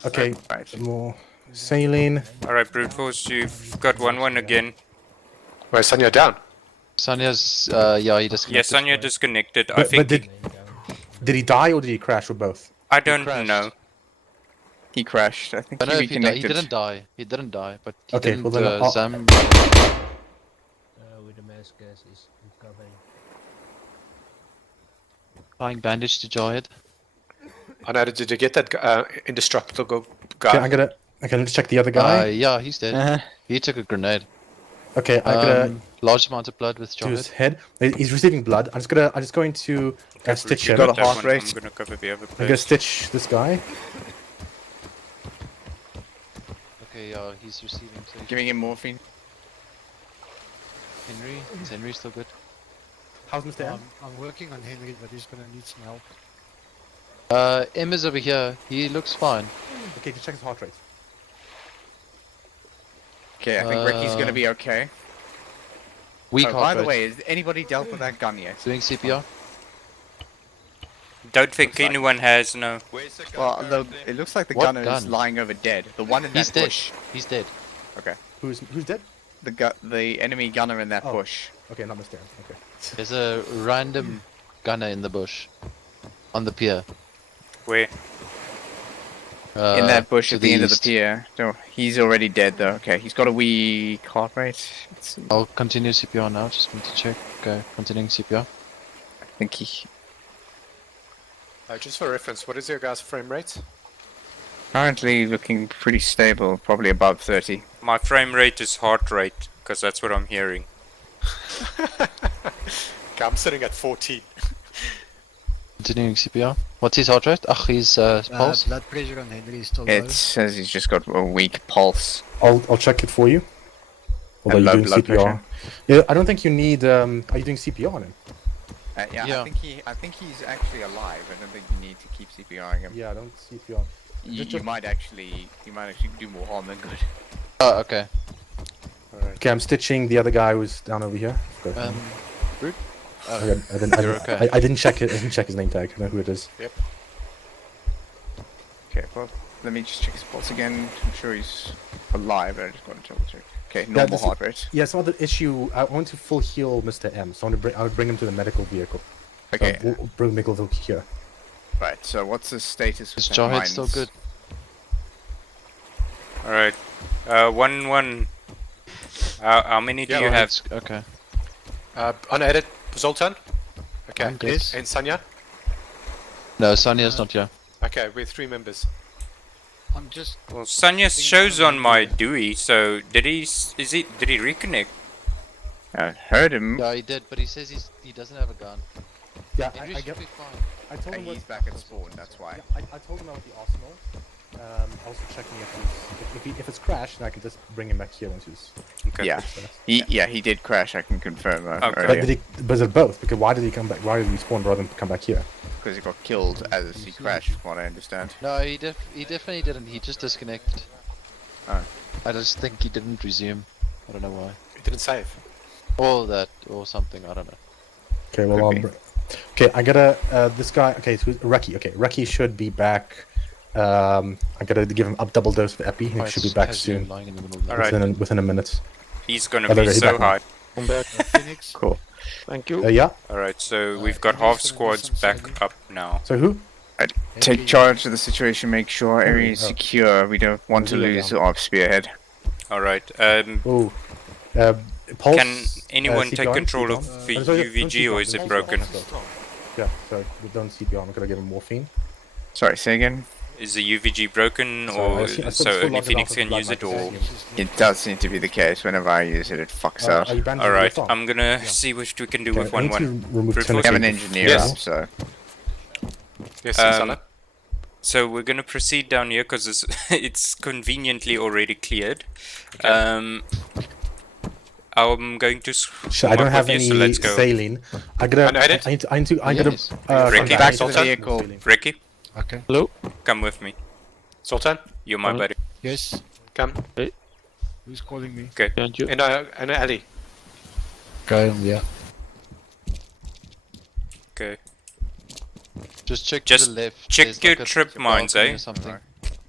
Okay, Right. more saline. Alright, brute force, you've got 1-1 again. Where's Sanya down? Sanya's, yeah, he disconnected. Yes, Sanya disconnected. I But think. did he die or did he crash or both? I don't know. He crashed. I think I don't know he if he died. reconnected. He didn't die, but he Okay, didn't, well then I'll- Zam... With the mass gas is recovering. Applying bandage to Jarhead. I know. Did you get that indestructible guy? Okay, let's check the other guy. Yeah, he's dead. He took a grenade. Okay, I'm gonna large amount of blood with to his Jarhead. head. He's receiving blood. I'm just going to stitch him. got a heart rate. I'm gonna cover the other I'm gonna place. stitch this guy. Okay, he's receiving. So Giving him morphine. Henry, is Henry still good? How's Mr. M? I'm working on Henry, but he's gonna need some help. M is over here. He looks fine. Okay, just check his heart rate. Okay, I think Ricky's gonna be okay. Weak Oh, heart by the rate. way, has anybody dealt with that gun yet? Doing CPR. Don't think anyone has, no. Well, it looks like the What gunner is gun? lying over dead. The one in He's that dead. bush. He's dead. Okay. Who's dead? The enemy gunner in that Oh. bush. Okay, not Mr. M. Okay. There's a random gunner in the bush. On the pier. Where? In that bush to at the end of the east. pier. So he's already dead though. Okay, he's got a weak heart rate. Let's see. I'll continue CPR now, just want to check. Okay, continuing CPR. I think he. Just for reference, what is your guys' frame rate? Currently looking pretty stable, probably above 30. My frame rate is heart rate, because that's what I'm hearing. Okay, I'm sitting at 14. Continuing CPR. What's his heart rate? His pulse? Blood pressure on Henry is still It says he's just got a weak pulse. I'll check it for you. Although And you're low doing blood CPR. pressure. Yeah, I don't think you need. Are you doing CPR on him? Yeah, I think he's actually alive. I don't think you need to keep CPRing him. Yeah, I don't CPR. You might actually do more harm than good. Oh, okay. Okay, I'm stitching the other guy who's down over here. Brute? Okay, I didn't check it. I didn't check his name tag. I know who it is. Yep. Okay, well, let me just check his pulse again. I'm sure he's alive, but I just got to double check. Okay, normal heart rate. Yeah, some other issue. I want to full heal Mr. M, so I would bring him to the medical vehicle. Okay. So we'll bring medical vehicle here. Right, so what's the status with Is Jarhead still good? Alright. 1-1. How many do you have? Okay. Unaided, Zoltan? Okay, I'm good. and Sanya? No, Sanya's not here. Okay, we're 3 members. I'm just. Well, Sanya shows on my Dewey, so did he reconnect? I heard him. Yeah, he did, but he says he doesn't have a gun. Yeah, Henry I should get. be fine. I told him He's what- back at spawn, that's why. Yeah, I told him about the arsenal. Also checking if it's crashed, then I can just bring him back here once he's. Okay. Yeah, he did crash. I can confirm. Okay. But is it both? Because why did he come back? Why did he spawn rather than come back here? Because he got killed as he crashed, from what I understand. No, he definitely didn't. He just disconnected. Oh. I just think he didn't resume. I don't know why. He didn't save. Or that, or something. I don't know. Okay, well, okay, I gotta this guy. Okay, so Reki. Okay, Reki should be back. I gotta give him up double dose of epi. He should be back soon. Alright. Within a minute. He's gonna Oh, be there, he's so back now. high. Come back, Phoenix. Cool. Thank you. Yeah. Alright, so we've got half squads back up now. So who? Take charge of the situation. Make sure our area is secure. We don't want to lose our spearhead. Alright. Pulse, Can anyone take CPR, control CPR? of the Sorry, UVG don't or CPR, is it don't broken? CPR. Yeah, so we don't CPR. I'm gonna give him morphine. Sorry, say again. Is the UVG broken, So or I see- I so saw the only full Phoenix log can of use it, or? It does seem to be the case. Whenever I use it, it fucks out. Are you bandaging All right, your thumb? I'm gonna see what we can do Okay, with I need 1-1. to remove Brute We force? have an engineer Yes. up, so. Yes, Um, Sana? So we're gonna proceed down here because it's conveniently already cleared. Okay. I'm going to. I don't have any so let's go. saline. I gotta. Unaided? I need to. I gotta. Yes. Ricky, Back to the Sultan? vehicle. Ricky, Okay. Hello? come with me. Sultan? You're my buddy. Yes. Come. Who's calling me? Okay. Can't you? And Ali. Okay. Yeah. Okay. Just check Just to the left. check There's your like a trip mines, balcony eh? or something.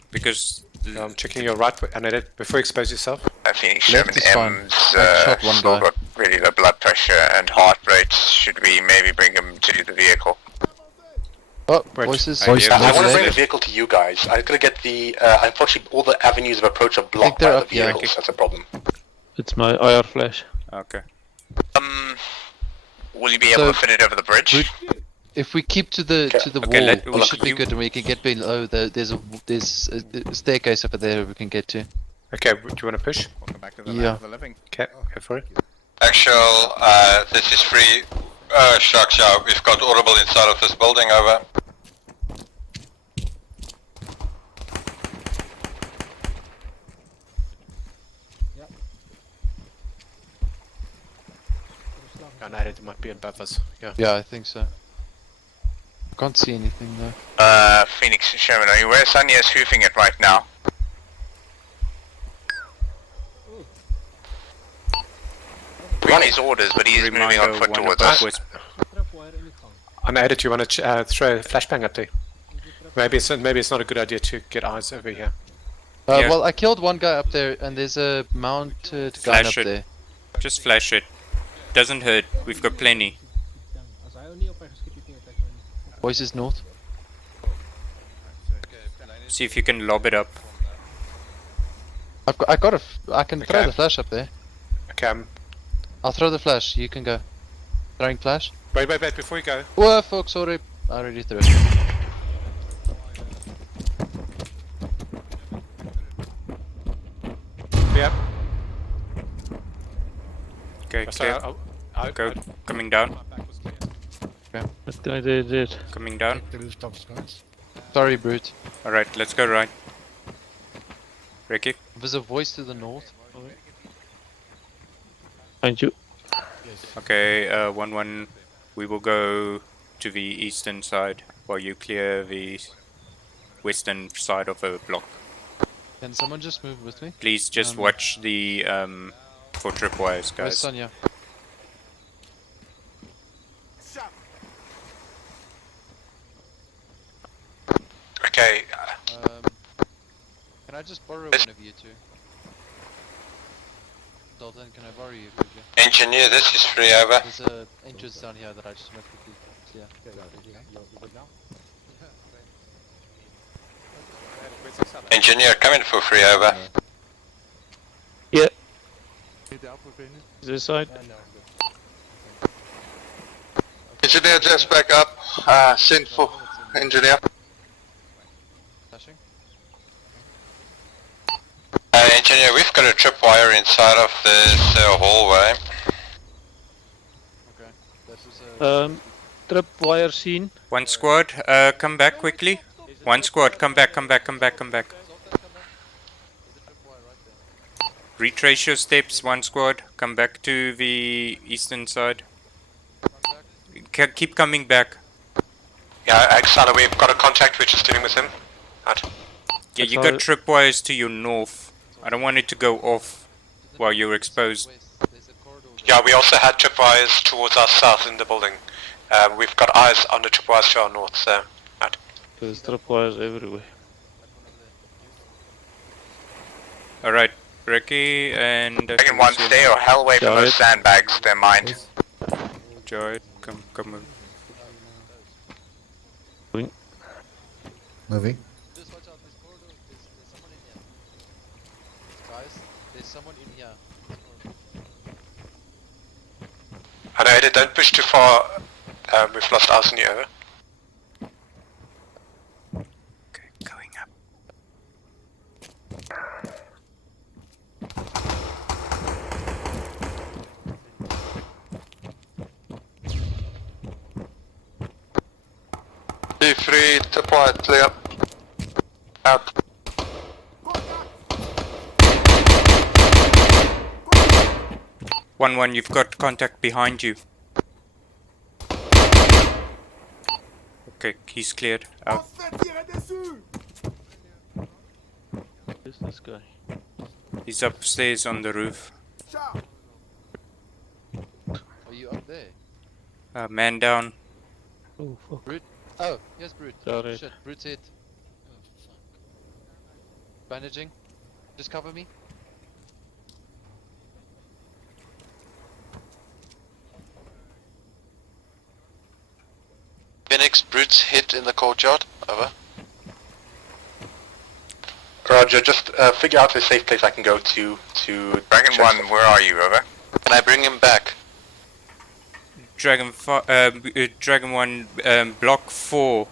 Because. I'm checking your right, unaided, before you expose yourself. Phoenix Left Sherman is fine. M's I shot one still guy. got really low blood pressure and heart rate. Should we maybe bring him to the vehicle? Oh, Wait. voices. I hear I want to voices. bring the vehicle to you guys. I'm gonna get the. Unfortunately, all the avenues of approach are blocked they're by up, the yeah. vehicles. That's a problem. It's my IR flash. Okay. Will you be able So- to fit it over the bridge? If we keep to the Okay, wall, we should be you- good, and we can get below. There's a staircase over there we can get to. Okay, do you want to push? Welcome back to the Yeah. land of the living. Okay, go for it. Actual, this is free. Shark, we've got audible inside of this building, over. Unaided might be above us. Yeah. Yeah, I think so. Can't see anything though. Phoenix Sherman, are you where Sonia is hoofing it right now? We got his orders, but he's moving on Reminder, foot one towards above us. was- Unaided, you want to throw a flashbang up there? Maybe it's not a good idea to get eyes over here. Yeah. Well, I killed one guy up there, and there's a mounted gun Flash up it. there. Just flash it. Doesn't hurt. We've got plenty. Voices north. See if you can lob it up. I can throw Okay. the flash up there. Okay, I'll throw the flash. You can go. Throwing flash. wait, before you go. Whoa, fuck, sorry. I already threw it. Okay, clear. Go, coming down. That guy did it. Coming down. The rooftops, guys. Sorry, Brute. Alright, let's go right. Ricky? There's a voice to the north. Behind you. Okay, 1-1, we will go to the eastern side while you clear the western side of the block. Can someone just move with me? Please just watch the for tripwires, guys. Where's Sonia? Okay. Can I just borrow one of you two? Dalton, can I borrow you quickly? Engineer, this is free, over. There's a entrance down here that I just want quickly clear. Engineer, come in for free, over. Yeah. This side. Engineer, just back up. Send for engineer. Engineer, we've got a tripwire inside of this hallway. Trip wire seen. One squad, come back quickly. One squad, come back. Retrace your steps, one squad. Come back to the eastern side. Keep coming back. Yeah, Alexander, we've got a contact, we're just dealing with him. Right. Yeah, you got tripwires to your north. I don't want it to go off while you're exposed. Yeah, we also had tripwires towards our south in the building. We've got eyes on the tripwires to our north, so... Right. There's trip wires everywhere. Alright, Ricky and... Dragon 1, stay or hell away from those sandbags, they're mine. Joy, come on. Moving. Just watch out, this corridor, there's someone in here. Guys, there's someone in here. I know, Eddie, don't push too far. We've lost eyes on you, over. Okay, going up. D3, deploy, clear. Out. One, you've got contact behind you. Okay, he's cleared. Out. Who's this guy? He's upstairs on the roof. Are you up there? Man down. Oh, fuck. Brute? Oh, yes, Brute. Sorry. Shit, Brute's hit. Oh, fuck. Bandaging. Just cover me. Phoenix, Brute's hit in the courtyard, over. Roger, just figure out a safe place I can go to Dragon 1, where are you, over? Can I bring him back? Dragon 1, block 4.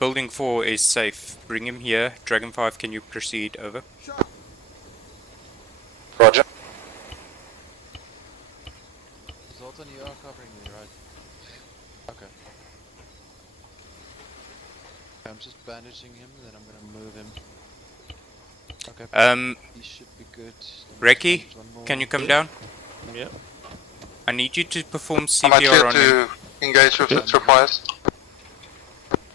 Building 4 is safe. Bring him here. Dragon 5, can you proceed? Over. Roger. Zoltan, you are covering me, right? Okay. I'm just bandaging him, then I'm gonna move him. Okay. He should be good. Ricky, can you come down? Yeah. I need you to perform Am I CPR clear on him. to engage with the tripwires?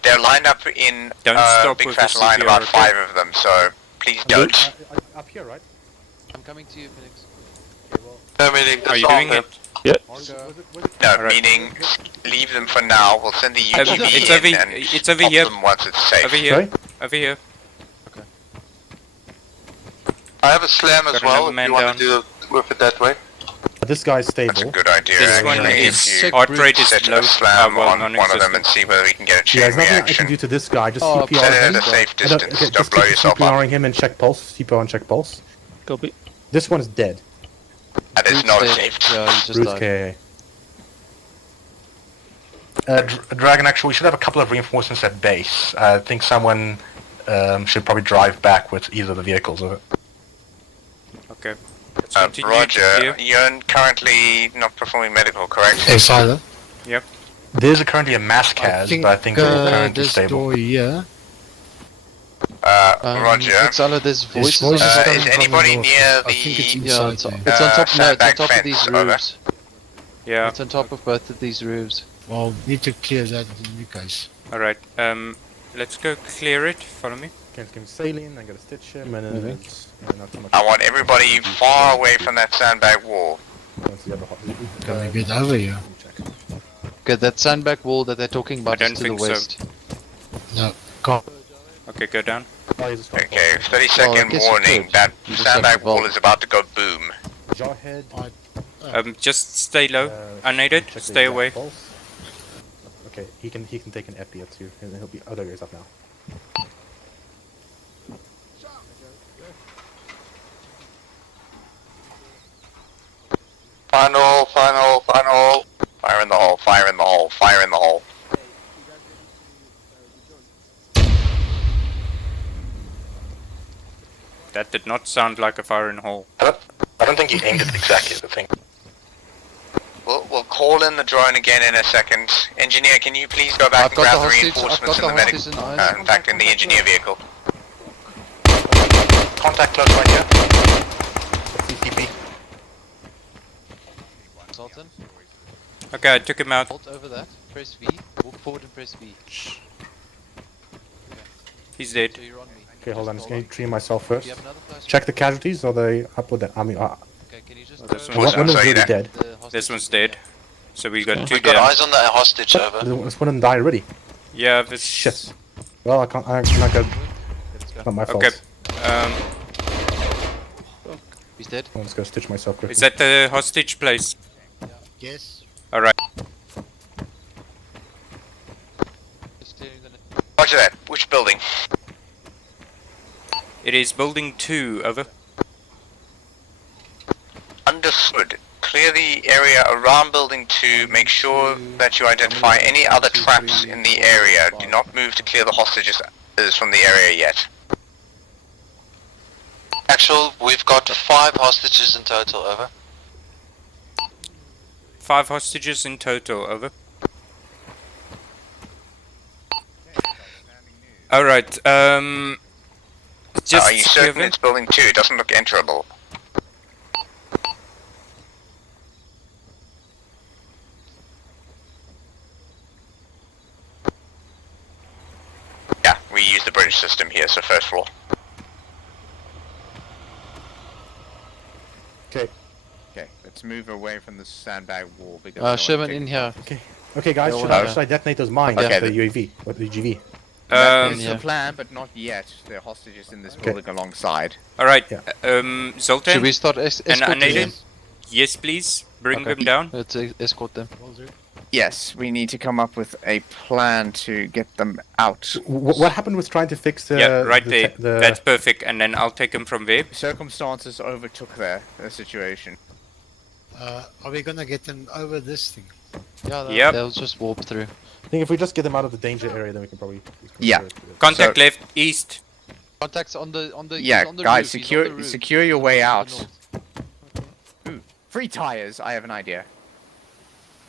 They're lined up in Don't a stop big with fat the line, CPR, about okay? 5 of them, so please don't. Up here, right? I'm coming to you, Phoenix. No, meaning Are you disarm doing them. it? Yeah. No, meaning leave them for now. We'll send the UGV It's in over, and it's over stop here. them once it's safe. Over here. Sorry? Over here. I have a slam as Got well, another if man you want down. to do it with it that way. This guy's That's a stable. good idea. This one actually. is If you heart rate is set low. a slam well, on one of them non-existent. and see whether we can get a Yeah, chain there's nothing I reaction. can do to this guy. Just Oh, CPR Set it him. at a safe distance. Okay, Don't just blow keep yourself up. CPRing him and check pulse. CPR and check pulse. Copy. This one's dead. That is Brute's not a dead. safe. Yeah, he just Bruce died. KA. Dragon, actually, we should have a couple of reinforcements at base. I think someone should probably drive back with either of the vehicles. Okay. Let's continue to Roger, clear. you're currently not performing medical, correct? Hey, Silo. Yep. There's currently a mass cas, but I think we're currently this stable. door here. Roger. Exala, there's There's voices. voices Is coming from the anybody north. near I think it's the Yeah, inside there. it's on top. No, it's on sandbag top of these fence, over. roofs. Yeah. It's on top of both of these roofs. Well, need to clear that in you guys. Alright. Let's go clear it. Follow me. Can saline, I'm gonna stitch him, and then not too much. I want everybody far away from that sandbag wall. Can we get over here? Okay, that sandbag wall that they're talking about I is don't to the think so. west. No, go. Okay, go down. Okay, 30-second warning. That sandbag wall is about to go boom. Jawhead. Just stay low. Unaided. Stay away. Okay, he can take an epi too, and then he'll be. Oh, there he is up now. Final. Fire in the hole, fire in the hole, fire in the hole. That did not sound like a fire in hole. I don't think he aimed it exactly at the thing. We'll call in the drone again in a second. Engineer, can you please go back and grab the reinforcements in the medic? In fact, in the engineer vehicle. Contact close right here. CCP. Sultan, Okay, I took him out. hold over that. Press V. Walk forward and press V. He's dead. So you're on me. Okay, hold on. I'm just gonna treat myself first. Do you have another flash? Check the casualties. Are they up or down? I mean, Okay, can you just this go one's one of them's sorry, already there. dead. the hostage? This one's dead. So we got two We've got down. eyes on that hostage, over. This one of them died already. Yeah, this. Shit. Well, I'm not good. It's not my fault. Okay. He's dead. I'm just gonna stitch myself quickly. Is that the hostage place? Yes. Alright. Just clearing the Roger that. Which building? It is building 2, over. Understood. Clear the area around building 2. Make sure that you identify any other traps in the area. Do not move to clear the hostages from the area yet. Actual, we've got 5 hostages in total, over. 5 hostages in total, over. Alright, just Are you certain it's building 2? It doesn't look enterable. Yeah, we use the British system here, so first floor. Okay. Okay, let's move away from the sandbag wall because. Sherman in here. Okay, guys. Should I detonate those mines? Okay, The UAV. What the UGV? That's the plan, but not yet. There are hostages in this building alongside. Alright, Yeah. Zoltan. Should we start and escorting unaided? them? Yes, please. Bring Okay. them down. Let's escort them. Yes, we need to come up with a plan to get them out. What happened with trying to fix the? Yeah, right the there. That's perfect. And then I'll take him from there. Circumstances overtook the situation. Are we gonna get them over this thing? Yeah, Yep. they'll just warp through. I think if we just get them out of the danger area, then we can probably. Yeah. Contact left, east. Contacts on the Yeah, he's on the guys, roof, he's on the roof. secure your way On the out. north. Ooh, free tires. I have an idea.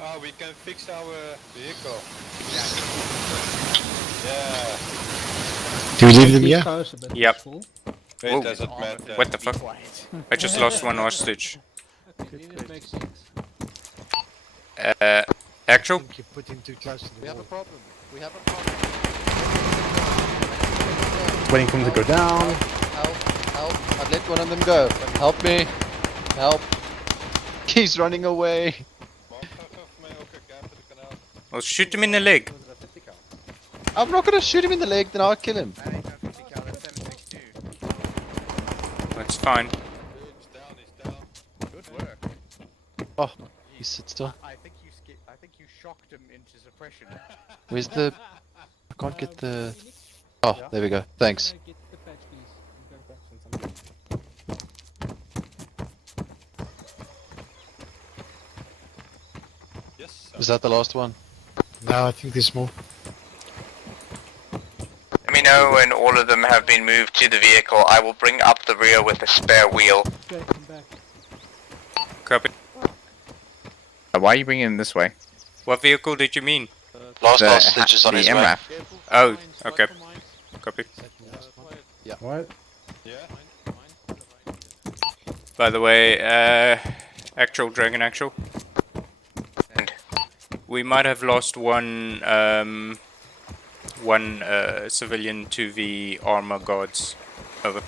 Oh, we can fix our vehicle. Yeah. Do we leave them here? Yep. It doesn't matter. What the fuck? I just lost one hostage. Actual? You're putting too close to the We have a wall. problem. We have a problem. Waiting for them to go down. Help. I've let one of them go. Help me. Help. He's running away. Well, shoot him in the leg. I'm not gonna shoot him in the leg, then I'll kill him. That's fine. Good work. Oh, he sits still. I think you shocked him into suppression. Where's the... I can't get the... Oh, there we go. Thanks. Is that the last one? No, I think there's more. Let me know when all of them have been moved to the vehicle. I will bring up the rear with a spare wheel. Copy. Why are you bringing him this way? What vehicle did you mean? Last The hostage is on the his way. MRAP. Oh, okay. Copy. Yeah. What? By the way, actual Dragon Actual. We might have lost one civilian to the Arma guards. Over.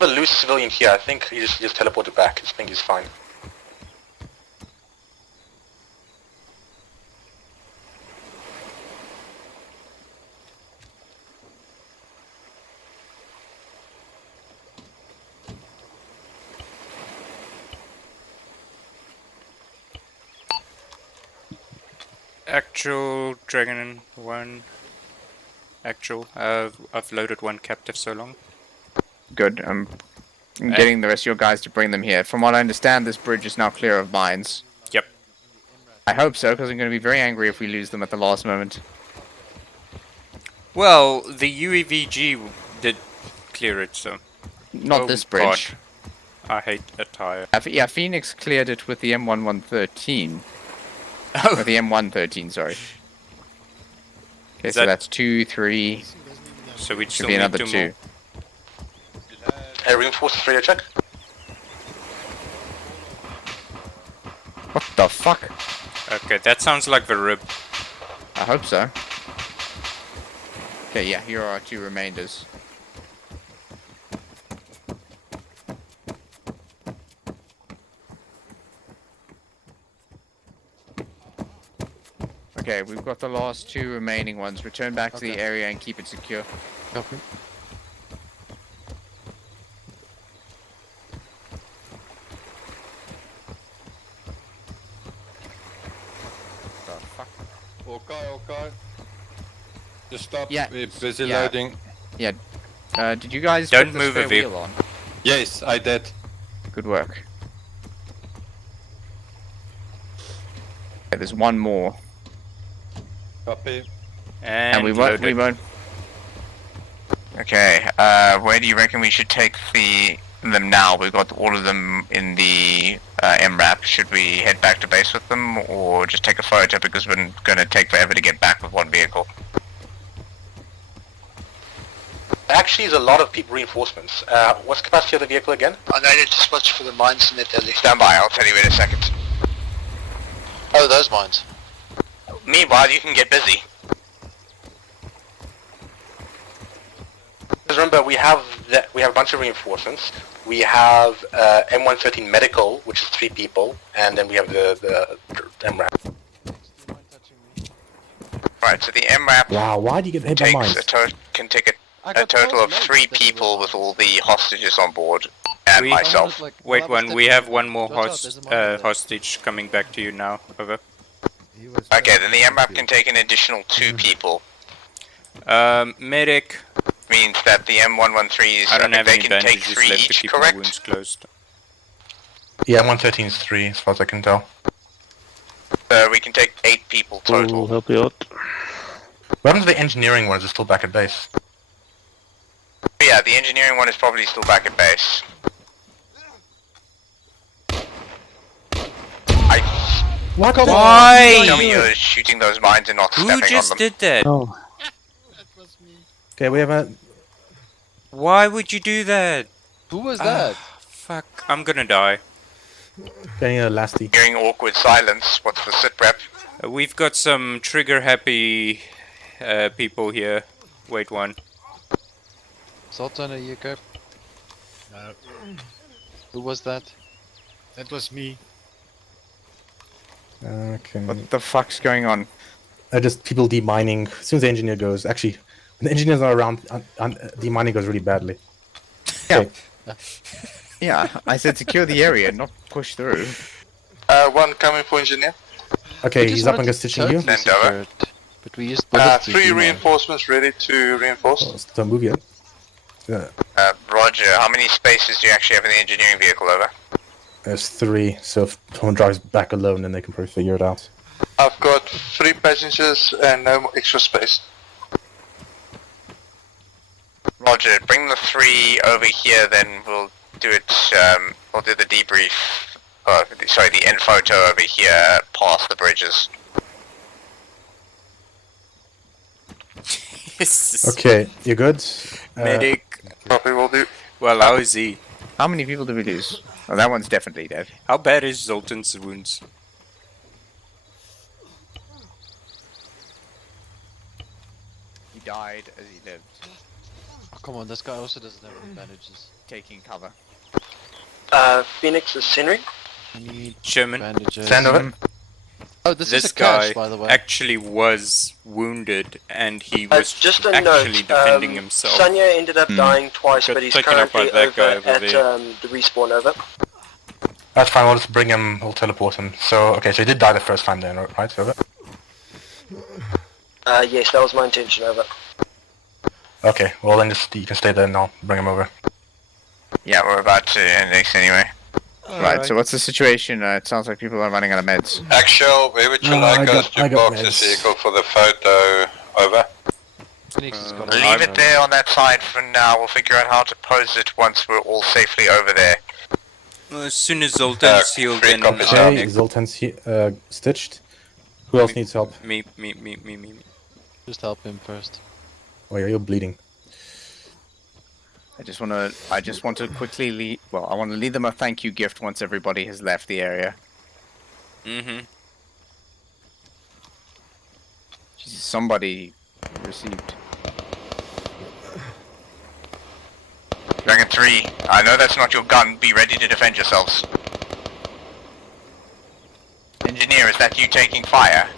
A loose civilian here. I think he just teleported back. I think he's fine. Actual Dragon 1. Actual. I've loaded one captive so long. Good. I'm getting the rest of your guys to bring them here. From what I understand, this bridge is now clear of mines. Yep. I hope so, because I'm going to be very angry if we lose them at the last moment. Well, the UEVG did clear it, so... Not this bridge. God. I hate attire. Yeah, Phoenix cleared it with the M1113. Oh. With the M113, sorry. Okay, so that's 2, 3... So we should be another 2. Reinforced radio check. What the fuck? Okay, that sounds like the rib. I hope so. Okay, yeah, here are our 2 remainders. Okay, we've got the last 2 remaining ones. Return back to the area and keep it secure. Copy. Okay. Just stop. Yeah. We're busy loading. Yeah. Did you guys Don't put the move spare a wheel vehicle on? Yes, I did. Good work. Okay, there's one more. Copy. And we won't. Okay, where do you reckon we should take them now? We've got all of them in the MRAP. Should we head back to base with them, or just take a photo because we're going to take forever to get back with one vehicle? Actually, there's a lot of people reinforcements. What's the capacity of the vehicle again? I needed to switch for the mines in Italy. Stand by, I'll tell you in a second. Oh, those mines. Meanwhile, you can get busy. Because remember, we have a bunch of reinforcements. We have M113 medical, which is 3 people, and then we have the MRAP. Right, so the MRAP Wow, why do you get hit by mines? can take a total of 3 people with all the hostages on board, and myself. Wait, we have one more hostage coming back to you now. Over. Okay, then the MRAP can take an additional 2 people. Medic. Means that the M113s, I don't have they any can take bandages 3 left to each, keep my correct? wounds closed. Yeah, 113 is 3, as far as I can tell. We can take 8 people total. We'll help you out. What happened to the engineering one? Is it still back at base? Yeah, the engineering one is probably still back at base. Why? Tell me you're shooting those mines and not stepping on them. Who just did that? Oh. Okay, we have a... Why would you do that? Who was that? Fuck, I'm gonna die. Getting a lasty. Hearing awkward silence, what's the sit rep? We've got some trigger-happy people here. Wait, one. Sultan, are you okay? No, Who was that? that was me. Okay. What the fuck's going on? Just people demining. As soon as the engineer goes, actually, when the engineer's not around, demining goes really badly. Yeah. Yeah, I said secure the area, not push through. 1 coming for engineer. Okay, he's up and goes stitching you. Secured, but we used bullets to 3 demine. reinforcements ready to reinforce. Oh, don't move yet. Yeah. Roger, how many spaces do you actually have in the engineering vehicle over? There's 3, so if someone drives back alone, then they can probably figure it out. I've got 3 passengers and no more extra space. Roger, bring the 3 over here, then we'll do it, we'll do the debrief, sorry, the end photo over here past the bridges. Okay, you good? Medic. Copy, will do. Well, how is he? How many people did we lose? Oh, that one's definitely dead. How bad is Zoltan's wounds? He died as he lived. Oh, come on, this guy also doesn't have any bandages. Taking cover. Phoenix is Henry. I need Sherman. bandages. Stand over. Oh, this is a guy cache, by the way. actually was wounded, and he was Just a actually note, defending himself. Sanya ended up dying twice, Got but he's taken up by currently that guy over over at there. the respawn, over. That's fine, we'll just bring him, we'll teleport him. So, okay, so he did die the first time then, right? Over? Yes, that was my intention, over. Okay, well then just, you can stay there and I'll bring him over. Yeah, we're about to index anyway. Right, so what's the situation? It sounds like people are running out of meds. Actual, where would you like us to park this vehicle for the photo? Over. Leave it there on that side for now. We'll figure out how to pose it once we're all safely over there. Well, as soon as Zoltan's healed, then Okay, Zoltan's stitched. Who else needs help? Me. Just help him first. Oh yeah, you're bleeding. I just want to quickly I want to leave them a thank you gift once everybody has left the area. Mm-hmm. Jesus, somebody received. Dragon 3, I know that's not your gun. Be ready to defend yourselves. Engineer, is that you taking fire?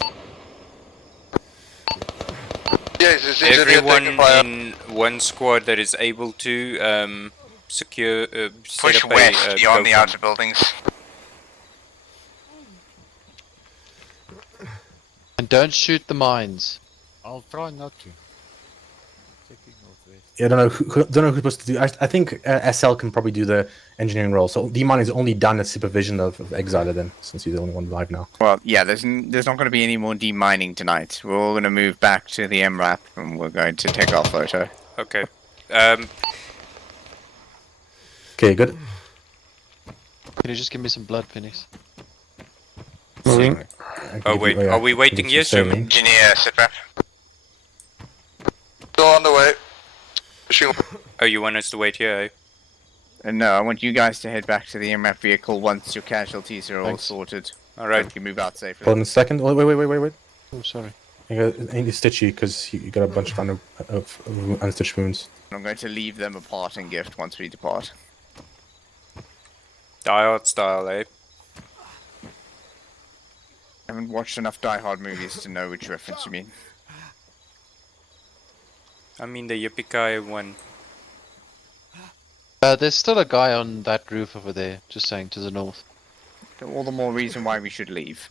Yes, it's engineer Everyone taking fire. in one squad that is able to secure, set Push up west a beyond the GoPro. outer buildings. And don't shoot the mines. I'll try not to. Yeah, I don't know who's supposed to do. I think SL can probably do the engineering role. So D-Mon is only done at supervision of Exiler then, since he's the only one alive now. Well, yeah, there's not going to be any more demining tonight. We're all going to move back to the MRAP and we're going to take our photo. Okay. Okay, good. Can you just give me some blood, Phoenix? Oh wait, are we waiting here, Sherman? Engineer, sit back. Still on the way. Oh, you want us to wait here, eh? And no, I want you guys to head back to the MRAP vehicle once your casualties are all Thanks. sorted. Alright. You can move out safely. Hold on a second. Wait. Oh, sorry. I need to stitch you because you got a bunch of unstitched wounds. I'm going to leave them a parting gift once we depart. Die Hard style, eh? I haven't watched enough Die Hard movies to know which reference you mean. I mean the Yippee-ki one. There's still a guy on that roof over there, just saying, to the north. All the more reason why we should leave.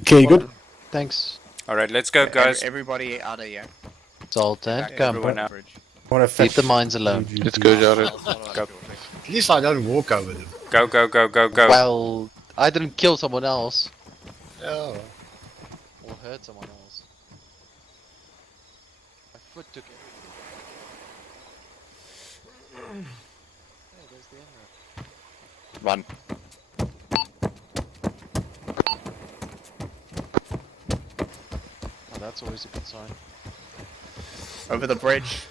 Okay, good. Thanks. Alright, let's go, guys. Everybody out of here. Zoltan, Back come. everyone out. Leave the mines alone. Let's go, Jared. Go. At least I don't walk over them. Go. Well, I didn't kill someone else. Oh. Or hurt someone else. My foot took everything. Hey, there's the MRAP. Run. Oh, that's always a good sign. Over the bridge.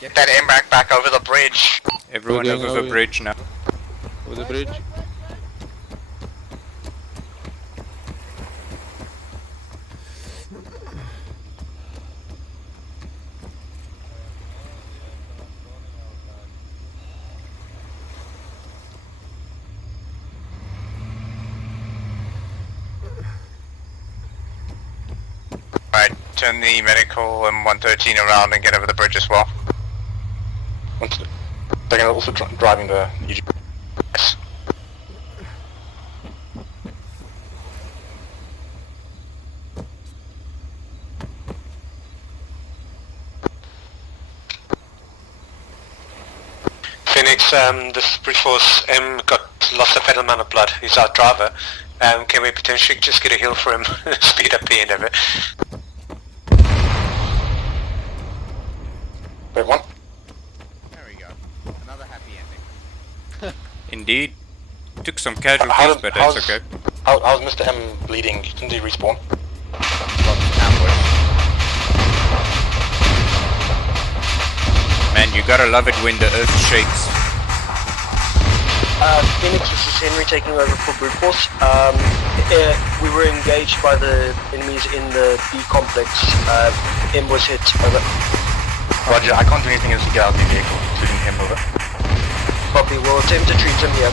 Get that MRAC back over the bridge. Everyone We're going over the over. bridge now. Over the bridge. Alright, turn the medical M113 around and get over the bridge as well. They're gonna also driving the UG. Yes. Phoenix, this Bridge Force M got lost a fatal amount of blood. He's our driver. Can we potentially just get a heal for him? Speed up the end of it. Wait, one. There we go. Another happy ending. Indeed. Took some casualties, but that's okay. How's Mr. M bleeding? Didn't he respawn? Man, you gotta love it when the earth shakes. Phoenix, this is Henry taking over for Brute Force. We were engaged by the enemies in the B complex. M was hit, over. Roger, I can't do anything else to get out of the vehicle, including him, over. Copy, we'll attempt to treat him here.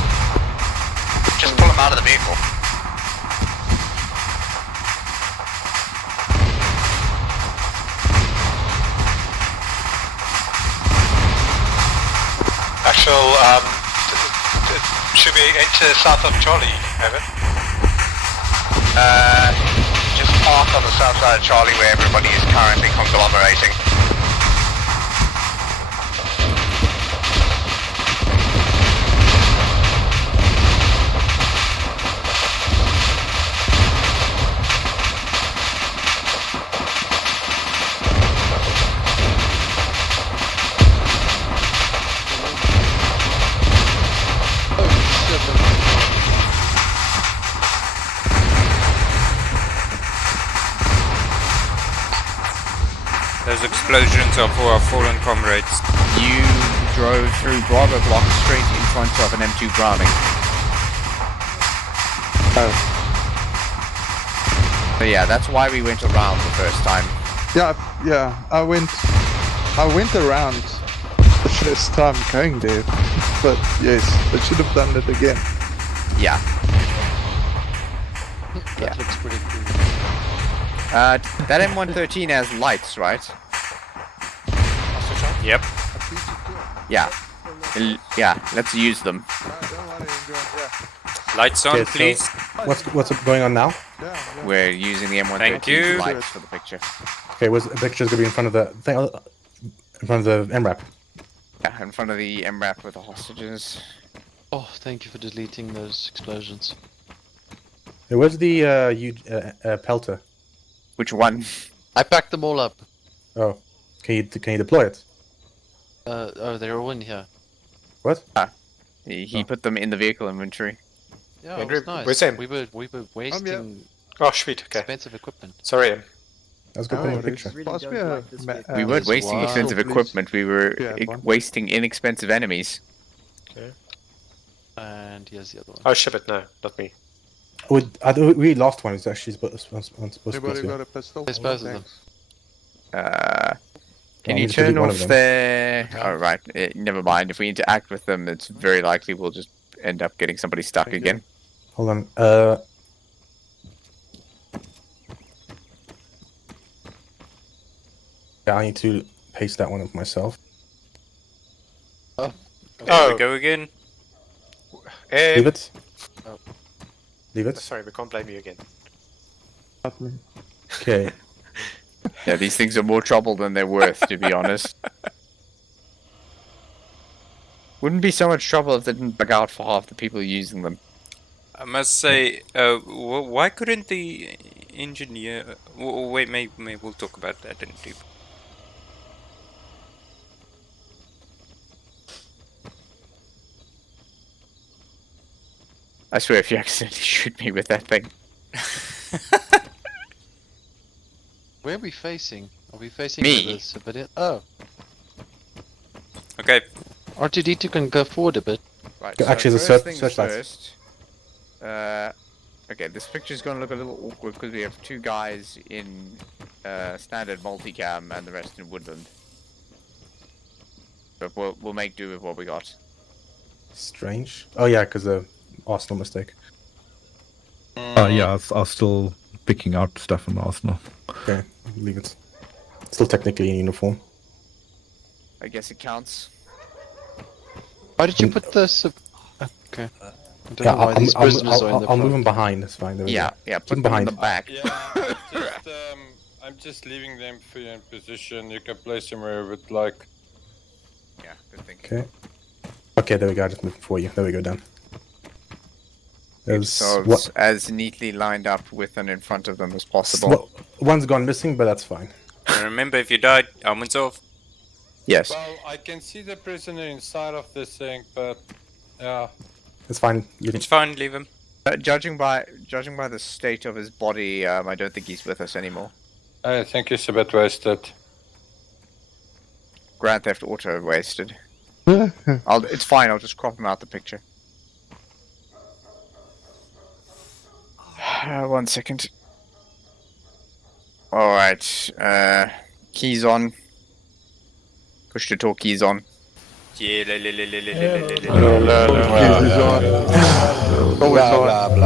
Just pull him out of the vehicle. Actual, should we enter south of Charlie, over? Just park on the south side of Charlie where everybody is currently conglomerating. Those explosions are for our fallen comrades. You drove through Bravo Block straight in front of an M2 Browning. Oh. So yeah, that's why we went around the first time. Yeah, I went around the first time going there, but yes, I should have done it again. Yeah. That looks pretty cool. That M113 has lights, right? Yep. Yeah. Yeah, let's use them. Lights on, Okay, so please. What's going on now? We're using the M113 Thank you. lights for the picture. Okay, the picture's gonna be in front of the thing, in front of the MRAP. Yeah, in front of the MRAP with the hostages. Oh, thank you for deleting those explosions. Hey, where's the pelter? Which one? I packed them all up. Oh, can you deploy it? Oh, they're all in here. What? He put them in the vehicle inventory. Yeah, it was nice. Where's him? We were wasting Oh, sweet, okay. expensive equipment. Sorry, Em. That was a good picture. We weren't wasting expensive equipment, we were wasting inexpensive enemies. Okay. And here's the other one. Oh, ship it, no, not me. We lost one. It's actually supposed to Anybody be. got a pistol? There's both of them. Can Well, you we should turn do one of off them. their... Oh, right. Never mind. If we interact with them, it's very likely we'll just end up getting somebody stuck again. Hold on. Yeah, I need to paste that one up myself. There we go again. Leave it. Oh. Leave it. Sorry, we can't blame you again. Okay. Yeah, these things are more trouble than they're worth, to be honest. Wouldn't be so much trouble if they didn't bug out for half the people using them. I must say, why couldn't the engineer... wait, maybe we'll talk about that in deep. I swear if you accidentally shoot me with that thing. Where are we facing? Are we facing Me. the civilian? Oh. Okay. R2D2 can go forward a bit. Right, Actually, the first things searchlights. first. Okay, this picture's gonna look a little awkward because we have two guys in standard multicam and the rest in woodland. But we'll make do with what we got. Strange. Oh yeah, because the Arsenal mistake. Yeah, I'm still picking out stuff in Arsenal. Okay, leave it. Still technically in uniform. I guess it counts. Why did you put this? Okay. I don't Yeah, know why these prisoners are in the I'll move front. him behind. That's fine. There we Yeah, go. yeah, Keep put him them in behind. the back. Yeah, I'm just leaving them for you in position. You can place them wherever you'd like. Yeah, good thing. Okay. Okay, there we go. I just moved for you. There we go, Dan. yourselves as neatly lined up with and in front of them as possible. One's gone missing, but that's fine. Remember, if you died, helmets off. Yes. Well, I can see the prisoner inside of this thing, but yeah. It's fine. It's fine, leave him. Judging by the state of his body, I don't think he's with us anymore. I think he's a bit wasted. Grand Theft Auto wasted. It's fine, I'll just crop him out the picture. 1 second. Alright, keys on. Push to talk, keys on. Yeah,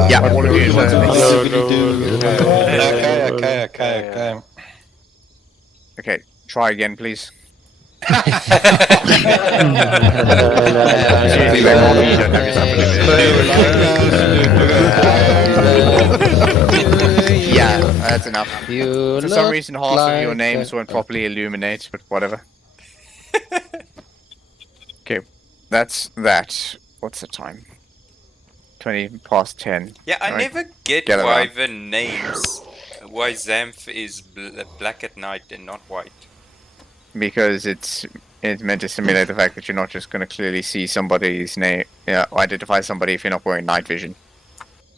yeah, all of you. Okay. Okay, try again, please. Yeah, that's enough. For some reason, half of your names weren't properly illuminated, but whatever. Okay, that's that. What's the time? 20 past 10. Yeah, I never get why the names, why Xanth is black at night and not white. Because it's meant to simulate the fact that you're not just going to clearly see somebody's name, or identify somebody if you're not wearing night vision.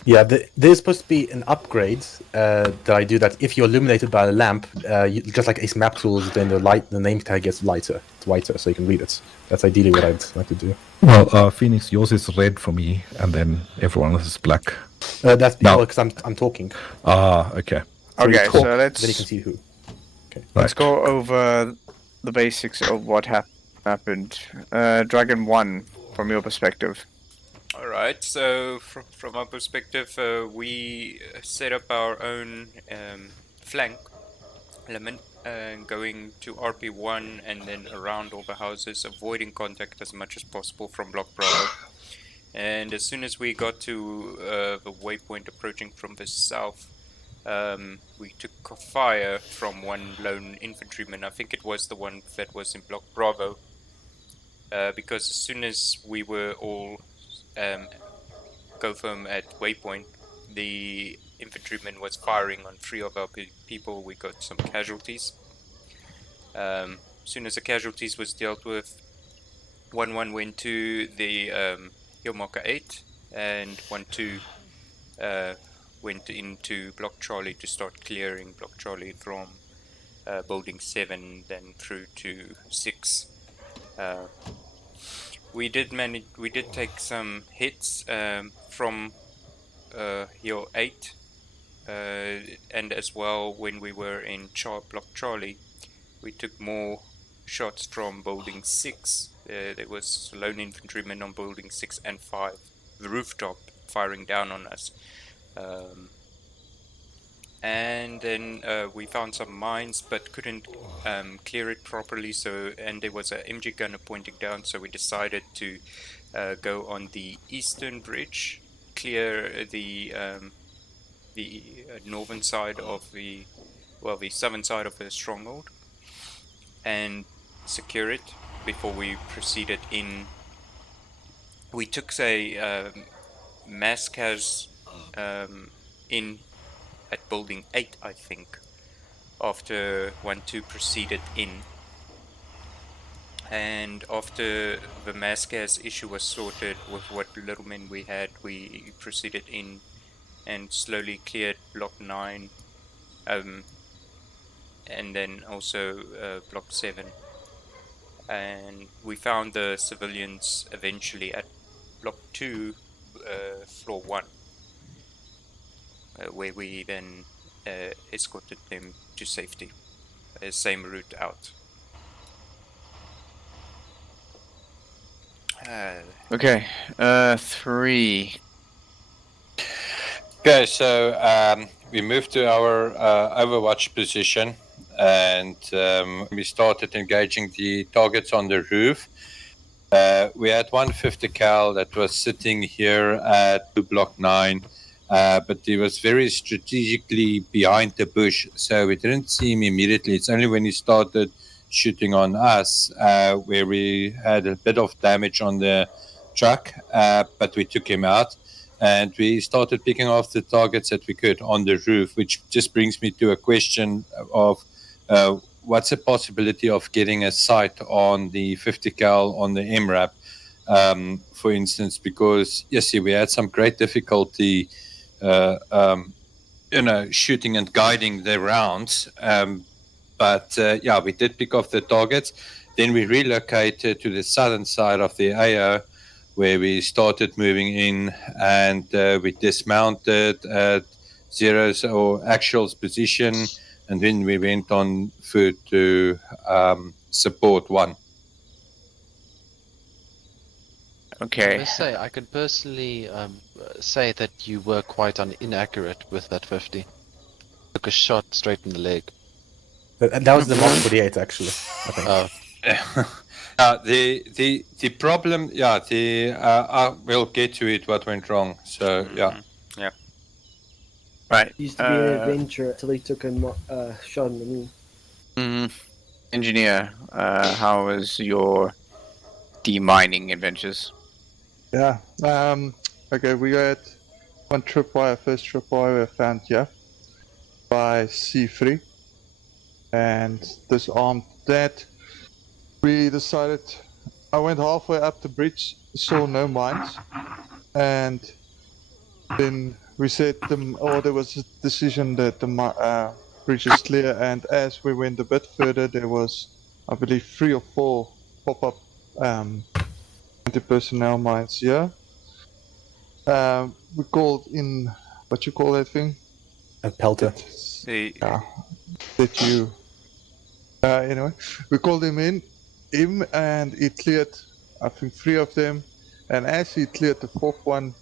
Yeah, there's supposed to be an upgrade that I do that if you're illuminated by a lamp, just like Ace Map Tools, then the name tag gets lighter. It's whiter, so you can read it. That's ideally what I'd like to do. Well, Phoenix, yours is red for me, and then everyone else is black. That's because I'm talking. Ah, okay. Okay, so let's... Then you can see who. Okay. Let's go over the basics of what happened. Dragon 1, from your perspective. Alright, so from our perspective, we set up our own flank element, going to RP1 and then around all the houses, avoiding contact as much as possible from Block Bravo. And as soon as we got to the waypoint approaching from the south, we took fire from one lone infantryman. I think it was the one that was in Block Bravo, because as soon as we were all go firm at waypoint, the infantryman was firing on 3 of our people. We got some casualties. As soon as the casualties was dealt with, 1-1 went to the hill marker 8, and 1-2 went into Block Charlie to start clearing Block Charlie from building 7, then through to 6. We did take some hits from hill 8, and as well when we were in Block Charlie, we took more shots from building 6. There was lone infantrymen on building 6 and 5, the rooftop, firing down on us. And then we found some mines but couldn't clear it properly, and there was a MG gunner pointing down, so we decided to go on the eastern bridge, clear the northern side of the southern side of the stronghold, and secure it before we proceeded in. We took a Mascaz in at building 8, I think, after 1-2 proceeded in. And after the Mascaz issue was sorted with what little men we had, we proceeded in and slowly cleared Block 9, and then also Block 7. And we found the civilians eventually at Block 2, Floor 1. Where we then escorted them to safety. Same route out. Okay, 3. Okay, so we moved to our overwatch position, and we started engaging the targets on the roof. We had 150 cal that was sitting here at Block 9. But he was very strategically behind the bush, so we didn't see him immediately. It's only when he started shooting on us where we had a bit of damage on the truck, but we took him out. and we started picking off the targets that we could on the roof, which just brings me to a question of what's the possibility of getting a sight on the 50 cal on the MRAP, for instance, because yes, we had some great difficulty, shooting and guiding the rounds. But we did pick off the targets. Then we relocated to the southern side of the AO, where we started moving in, and we dismounted at zeros or actuals position, and then we went on foot to support 1. Okay. I must say, I can personally say that you were quite inaccurate with that 50. Took a shot straight in the leg. That was the Mark 48, actually, I think. The problem, we'll get to it, what went wrong, so, yeah. Yeah. Right. He used to be an adventurer until he took a shot in the knee. Engineer, how was your demining adventures? Yeah. Okay, we had one first tripwire we found here by C3, and disarmed that. We decided, I went halfway up the bridge, saw no mines, and then we said there was a decision that the bridge is clear, and as we went a bit further, there was, I believe, 3 or 4 pop-up anti-personnel mines here. We called in, what you call that thing? A pelter. Anyway, we called him and he cleared, I think, 3 of them, and as he cleared the 4th one,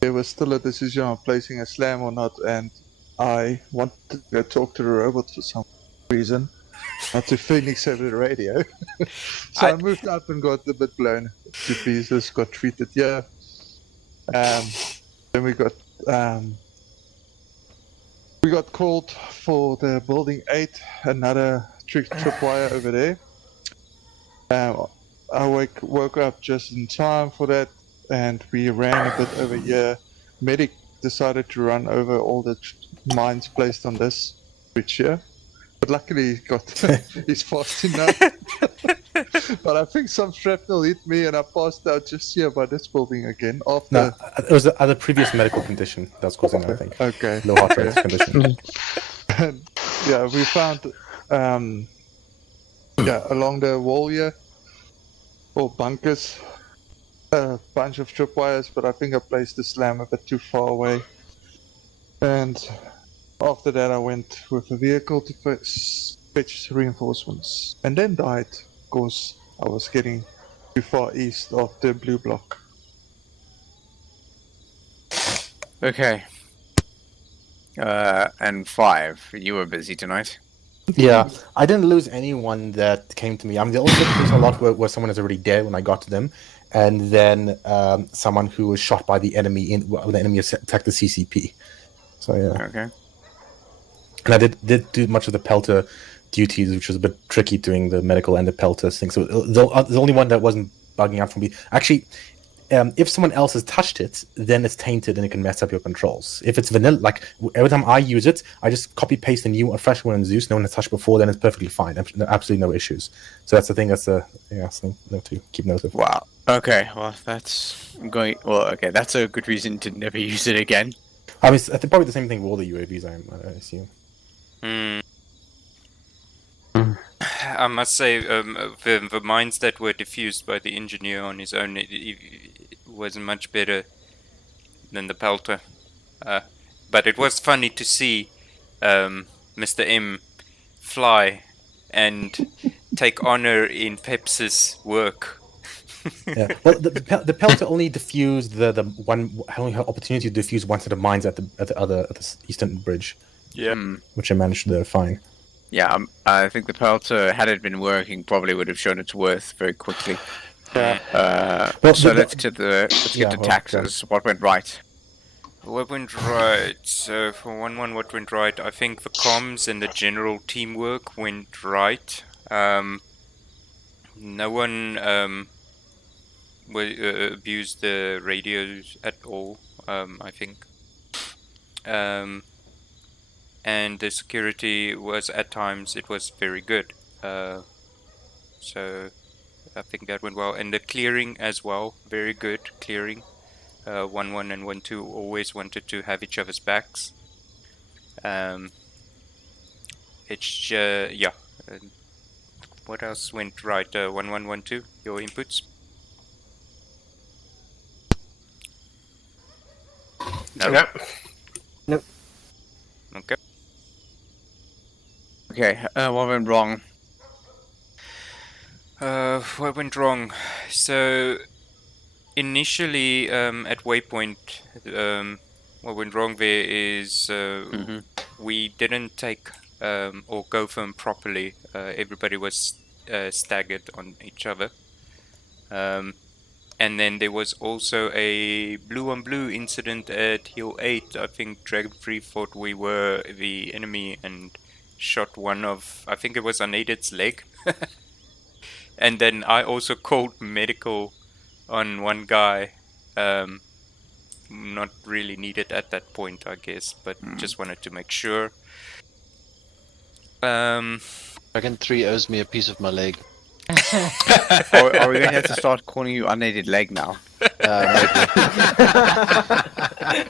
there was still a decision on placing a slam or not, and I wanted to go talk to the robot for some reason, not to Phoenix over the radio. So I moved up and got a bit blown to pieces, got treated here. Then we got called for the building 8, another tripwire over there. I woke up just in time for that, and we ran a bit over here. Medic decided to run over all the mines placed on this bridge here, but luckily he's fast enough. But I think some shrapnel hit me and I passed out just here by this building again. No, it was the previous medical condition that's causing it, I think. Okay. Low heart rate condition. And, we found along the wall here, or bunkers, a bunch of tripwires, but I think I placed the slam a bit too far away. And after that I went with a vehicle to fetch reinforcements, and then died because I was getting too far east of the blue block. Okay. And 5, you were busy tonight. Yeah, I didn't lose anyone that came to me. I mean, the only person a lot where someone is already dead when I got to them, and then someone who was shot by the enemy when the enemy attacked the CCP. So yeah. Okay. And I did do much of the pelter duties, which was a bit tricky doing the medical and the pelter thing. So the only one that wasn't bugging out for me, actually, if someone else has touched it, then it's tainted and it can mess up your controls. If it's vanilla, like every time I use it, I just copy paste a fresh one in Zeus. No one has touched before, then it's perfectly fine. Absolutely no issues. So that's the thing. That's something to keep note of. Wow. Okay. Well, that's a good reason to never use it again. I mean, I think probably the same thing with all the UAVs. I assume. I must say, the mines that were diffused by the engineer on his own, it was much better than the pelter. But it was funny to see Mr. M fly and take honor in Peps's work. Yeah. Well, the pelter only diffused the one. I only had opportunity to diffuse one set of mines at the eastern bridge. Yeah. Which I managed to do fine. Yeah, I think the pelter, had it been working, probably would have shown its worth very quickly. Yeah. So let's get to taxes. What went right? What went right? So for 1-1, what went right? I think the comms and the general teamwork went right. No one abused the radios at all. I think. And the security was at times it was very good. So I think that went well, and the clearing as well, very good clearing. 1-1 and 1-2 always wanted to have each other's backs. It's yeah. What else went right? 1-1, 1-2. Your inputs. No. Yep. Nope. Okay. Okay, what went wrong? What went wrong? So initially, at Waypoint, what went wrong there is we didn't take or go for them properly. Everybody was staggered on each other. And then there was also a blue on blue incident at Hill 8. I think Dragon 3 thought we were the enemy and shot one of, I think it was Unaided's leg. And then I also called medical on one guy. Not really needed at that point, I guess, but just wanted to make sure. Dragon 3 owes me a piece of my leg. Are we going to have to start calling you unaided leg now?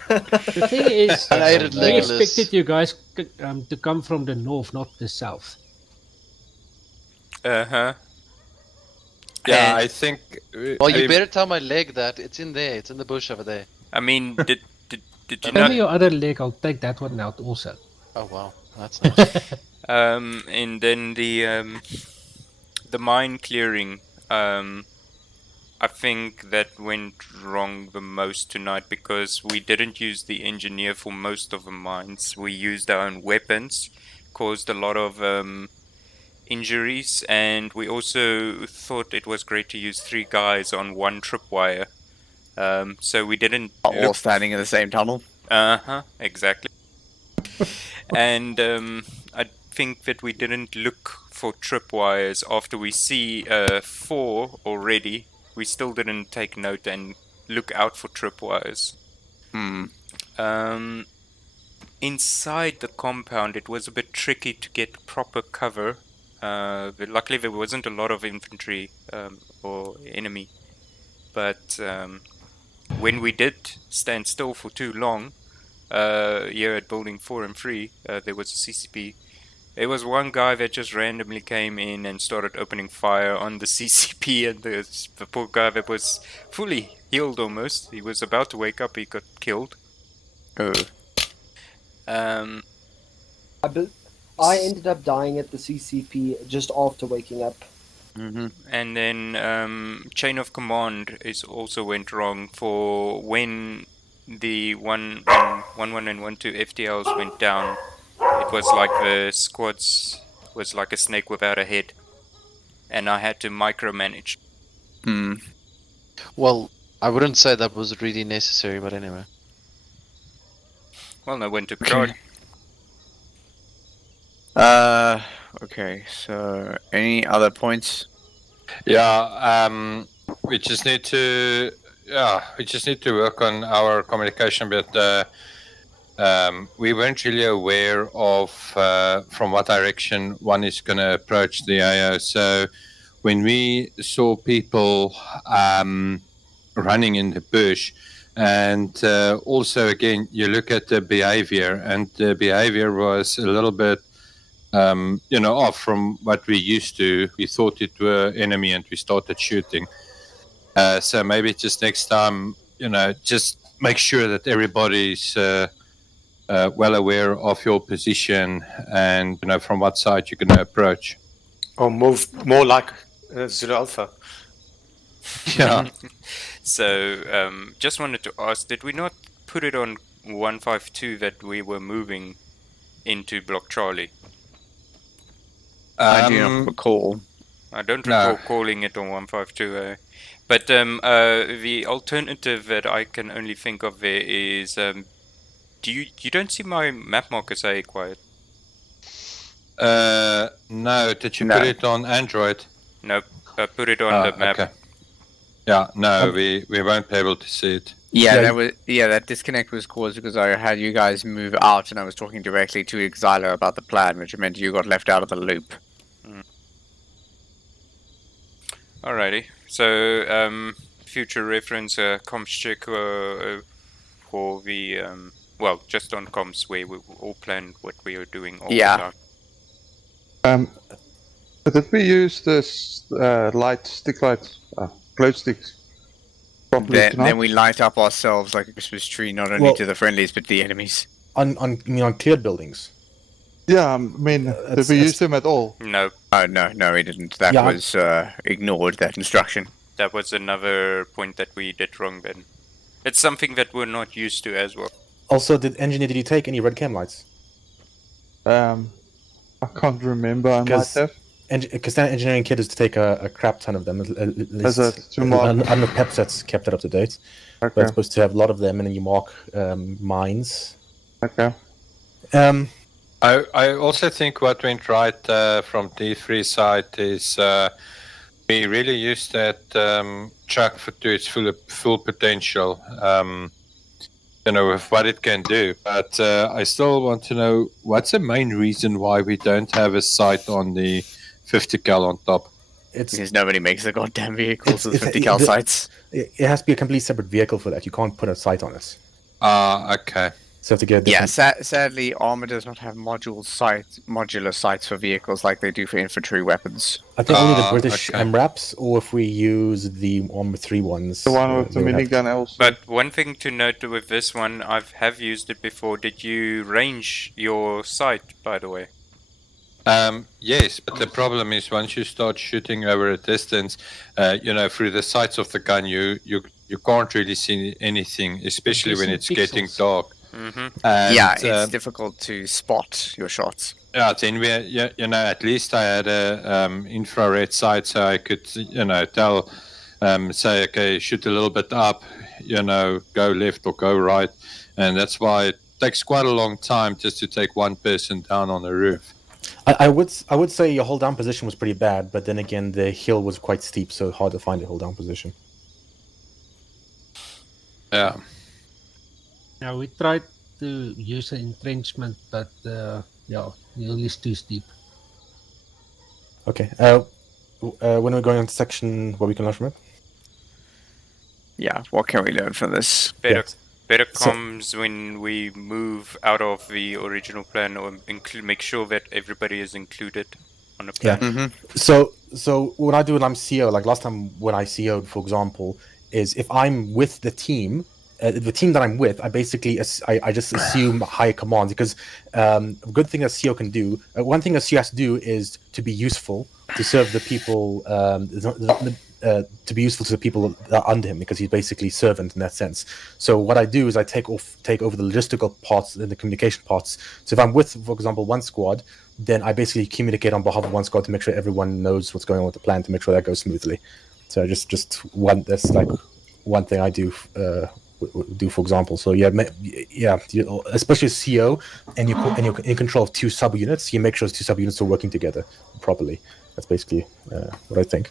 The thing is, Unaided we legless. expected you guys to come from the north, not the south. Yeah, And- I think. Well, you better tell my leg that. It's in there. It's in the bush over there. I mean, did you Tell not? me your other leg, I'll take that one out also. Oh, wow. That's nice. And then the mine clearing. I think that went wrong the most tonight because we didn't use the engineer for most of the mines. We used our own weapons, caused a lot of injuries, and we also thought it was great to use 3 guys on 1 tripwire. So we didn't All standing in the same tunnel? Exactly. And I think that we didn't look for tripwires after we see 4 already. We still didn't take note and look out for tripwires. Inside the compound, it was a bit tricky to get proper cover. But luckily, there wasn't a lot of infantry or enemy. But when we did stand still for too long, here at Building 4 and 3, there was a CCP. There was one guy that just randomly came in and started opening fire on the CCP, and the poor guy that was fully healed almost. He was about to wake up, he got killed. I ended up dying at the CCP just after waking up. And then chain of command is also went wrong for when the 1-1 and 1-2 FTLs went down. It was like the squads was like a snake without a head, and I had to micromanage. Well, I wouldn't say that was really necessary, but anyway. Well, I went to guard. Okay, so any other points? Yeah, we just need to work on our communication, but we weren't really aware of from what direction one is going to approach the AO. So when we saw people running in the bush, and also again you look at the behavior, and the behavior was a little bit off from what we used to. We thought it were enemy and we started shooting. So maybe just next time, just make sure that everybody's well aware of your position and, from what side you're going to approach. Or move more like Zulu-Alpha. Yeah. So, just wanted to ask, did we not put it on 152 that we were moving into Block Charlie? I do not recall. I don't recall calling it on 152. But the alternative that I can only think of there is, you don't see my map markers, Quiet? No, did you put it on Android? Nope, I put it on the map. Okay. Yeah, no, we won't be able to see it. Yeah, that disconnect was caused because I had you guys move out and I was talking directly to Exila about the plan, which meant you got left out of the loop. Alrighty. So, future reference, comms check for the well, just on comms where we all plan what we are doing all the time. Did we use this stick light, glow sticks properly tonight? Then we light up ourselves like a Christmas tree, not only to the friendlies but the enemies. On cleared buildings. Yeah, I mean, did we use them at all? No. Oh no, we didn't. That was ignored. That instruction. That was another point that we did wrong then. It's something that we're not used to as well. Also, did you take any red cam lights? I can't remember. I might have. Because that engineering kit is to take a crap ton of them. At least, to mark? I don't know if Pep Set's kept it up to date. Okay. But it's supposed to have a lot of them, and then you mark mines. Okay. I also think what went right from D3 side is we really used that truck to its full potential. With what it can do, but I still want to know what's the main reason why we don't have a sight on the 50 cal on top. It's because nobody makes the goddamn vehicles with 50 cal sights. It has to be a completely separate vehicle for that. You can't put a sight on it. Okay. So have to get sadly, Arma does not have modular sights for vehicles like they do for infantry weapons. I think only the British MRAPs, or if we use the Arma3 ones. The one with the minigun also. But one thing to note with this one, I have used it before. Did you range your sight, by the way? Yes, but the problem is once you start shooting over a distance, through the sights of the gun, you can't really see anything, especially when it's getting dark. It's difficult to spot your shots. Yeah, then at least I had a infrared sight, so I could, tell, say, okay, shoot a little bit up, go left or go right, and that's why it takes quite a long time just to take one person down on the roof. I would say your hold down position was pretty bad, but then again the hill was quite steep, so hard to find a hold down position. Yeah. Yeah, we tried to use an entrenchment, but the hill is too steep. Okay. When we're going on to section where we can learn from it? Yeah, what can we learn from this? Better comms when we move out of the original plan, or make sure that everybody is included on the plan. Yeah. So what I do when I'm CO, like last time when I CO'd, for example, is if I'm with the team that I'm with, I basically I just assume higher commands, because a good thing a CO can do, one thing a CO has to do is to be useful, to serve the people, to be useful to the people that are under him, because he's basically servant in that sense. So what I do is I take over the logistical parts and the communication parts. So if I'm with, for example, one squad, then I basically communicate on behalf of one squad to make sure everyone knows what's going on with the plan, to make sure that goes smoothly. So that's like one thing I do. For example, so especially as CO, and you're in control of two subunits, you make sure those two subunits are working together properly. That's basically what I think.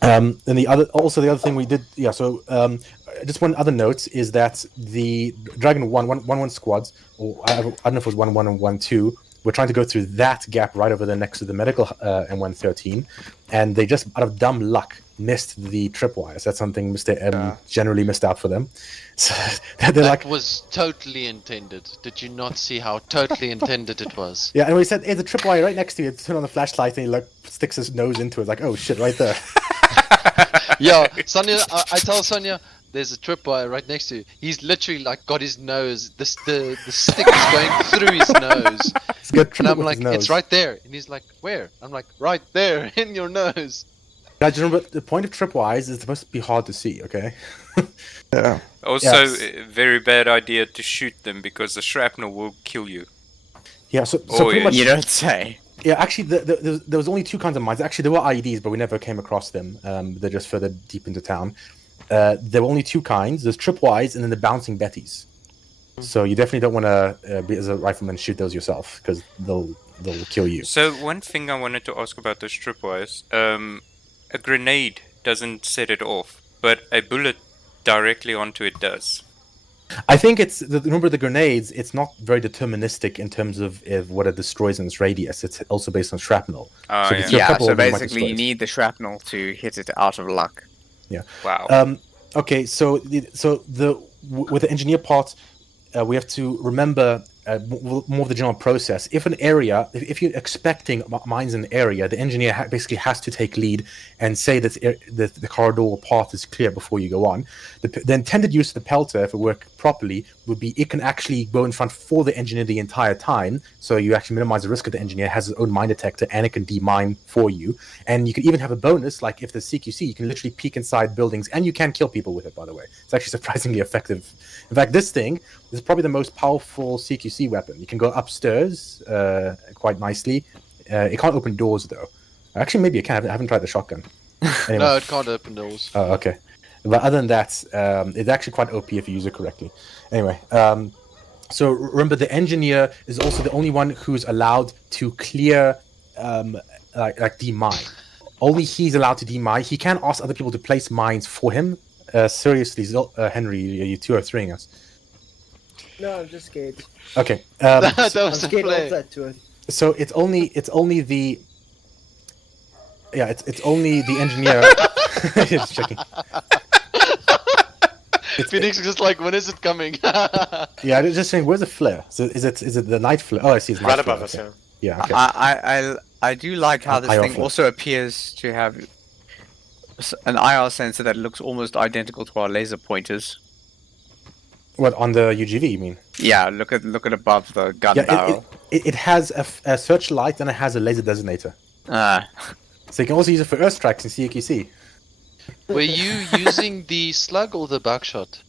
And the other thing we did, just one other note is that the Dragon 1-1 squads, or I don't know if it was 1-1 and 1-2, we're trying to go through that gap right over there next to the medical M113, and they just, out of dumb luck, missed the tripwires. That's something Mr. M generally missed out for them. So that was totally intended. Did you not see how totally intended it was? Yeah, and we said, hey, the tripwire right next to you. Turn on the flashlight, and he sticks his nose into it. Like, oh shit, right there. Yeah, Sonia, I tell Sonia, there's a tripwire right next to you. He's literally got his nose, the stick is going through his nose. And I'm like, it's right there. And he's like, where? I'm like, right there, in your nose. Guys, remember, the point of tripwires is supposed to be hard to see, okay? Yeah. Also, very bad idea to shoot them, because the shrapnel will kill you. Yeah, so pretty much... You don't say. Yeah, actually, there was only two kinds of mines. Actually, there were IEDs, but we never came across them. They're just further deep into town. There were only two kinds. There's tripwires and then the bouncing betties. So you definitely don't want to be as a rifleman shoot those yourself, because they'll kill you. So one thing I wanted to ask about those tripwires, a grenade doesn't set it off, but a bullet directly onto it does. I think remember the grenades. It's not very deterministic in terms of what it destroys in its radius. It's also based on shrapnel. So if you're so you might basically destroy you it. need the shrapnel to hit it out of luck. Yeah. Wow. Okay, so with the engineer part, we have to remember more of the general process. If an area, if you're expecting mines in an area, the engineer basically has to take lead and say that the corridor or path is clear before you go on. The intended use of the pelter, if it worked properly, would be it can actually go in front for the engineer the entire time, so you actually minimize the risk of the engineer has his own mine detector and it can demine for you. And you can even have a bonus, like if there's CQC, you can literally peek inside buildings and you can kill people with it, by the way. It's actually surprisingly effective. In fact, this thing is probably the most powerful CQC weapon. You can go upstairs quite nicely. It can't open doors, though. Actually, maybe it can. I haven't tried the shotgun. Anyway. No, it can't open doors. Oh, okay. But other than that, it's actually quite OP if you use it correctly. Anyway, so remember, the engineer is also the only one who's allowed to clear, like demine. Only he's allowed to demine. He can't ask other people to place mines for him. Seriously, Henry, you two are throwing us. No, I'm just scared. Okay. That was I'm a scared play. of that to it. So it's only the it's only the engineer. Just checking. Phoenix is just like, when is it coming? Yeah, I'm just saying, where's the flare? So is it the night flare? Oh, I see. It's Right night above flare. us, Okay. Yeah. Okay. I do like how this IR thing flare. also appears to have an IR sensor that looks almost identical to our laser pointers. What, on the UGV, you mean? Yeah, look at above the gun barrel. It has a searchlight and it has a laser designator. So you can also use it for airstrikes and CQC. Were you using the slug or the buckshot?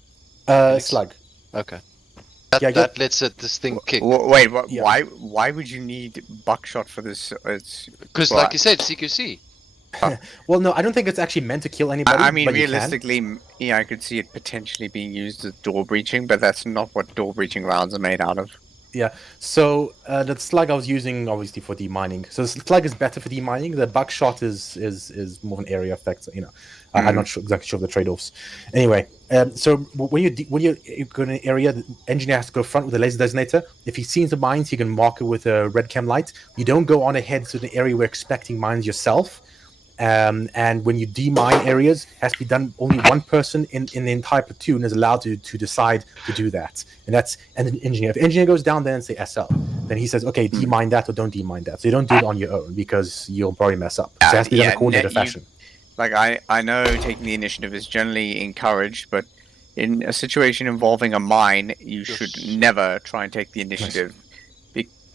Slug. Okay. Yeah, That lets this thing kick. Wait, why would you need buckshot for this? Because, like you said, CQC. Well, no, I don't think it's actually meant to kill anybody. I mean, but realistically, yeah, I could see it potentially being used as door breaching, but that's not what door breaching rounds are made out of. Yeah, so the slug I was using obviously for demining. So the slug is better for demining. The buckshot is more of an area effect. You know, I'm not exactly sure of the trade-offs. Anyway, so when you go in an area, the engineer has to go front with a laser designator. If he sees the mines, he can mark it with a red chem light. You don't go on ahead to the area where expecting mines yourself. And when you demine areas, it has to be done. Only one person in the entire platoon is allowed to decide to do that, and the engineer. If the engineer goes down there and say SL, then he says, okay, demine that or don't demine that. So you don't do it on your own because you'll probably mess up. So it has to be done in a coordinated fashion. Like I know taking the initiative is generally encouraged, but in a situation involving a mine, you should never try and take the initiative.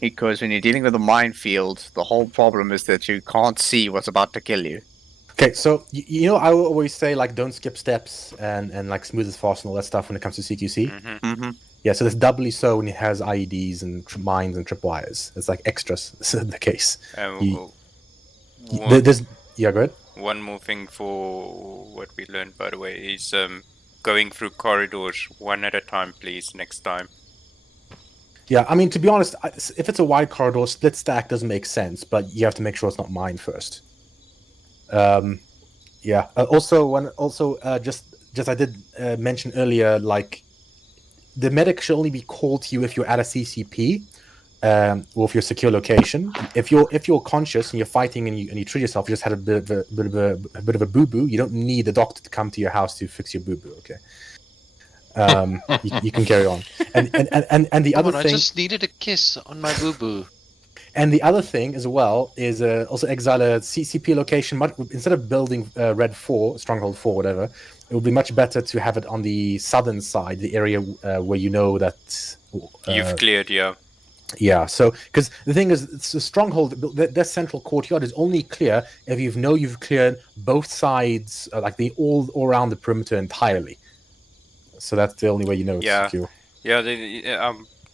Because when you're dealing with a minefield, the whole problem is that you can't see what's about to kill you. Okay, so you know I will always say like don't skip steps and like smooth as fast and all that stuff when it comes to CQC. Yeah, so that's doubly so when it has IEDs and mines and tripwires. It's like extras. This is the case. There's go ahead. One more thing for what we learned, by the way, is going through corridors one at a time, please. Next time. Yeah, I mean, to be honest, if it's a wide corridor, split stack doesn't make sense, but you have to make sure it's not mine first. Yeah. Just I did mention earlier, like the medic should only be called to you if you're at a CCP, or if you're secure location. If you're conscious and you're fighting and you treat yourself, you just had a bit of a boo boo. You don't need the doctor to come to your house to fix your boo boo. Okay. You can carry on, and the other thing. I just needed a kiss on my boo boo. And the other thing as well is also exile a CCP location. Instead of building Red 4, Stronghold 4, whatever, it would be much better to have it on the southern side, the area where you know that you've cleared. Yeah, so because the thing is, it's a stronghold. Their central courtyard is only clear if you've cleared both sides, like all around the perimeter entirely. So that's the only way you know it's secure. Yeah,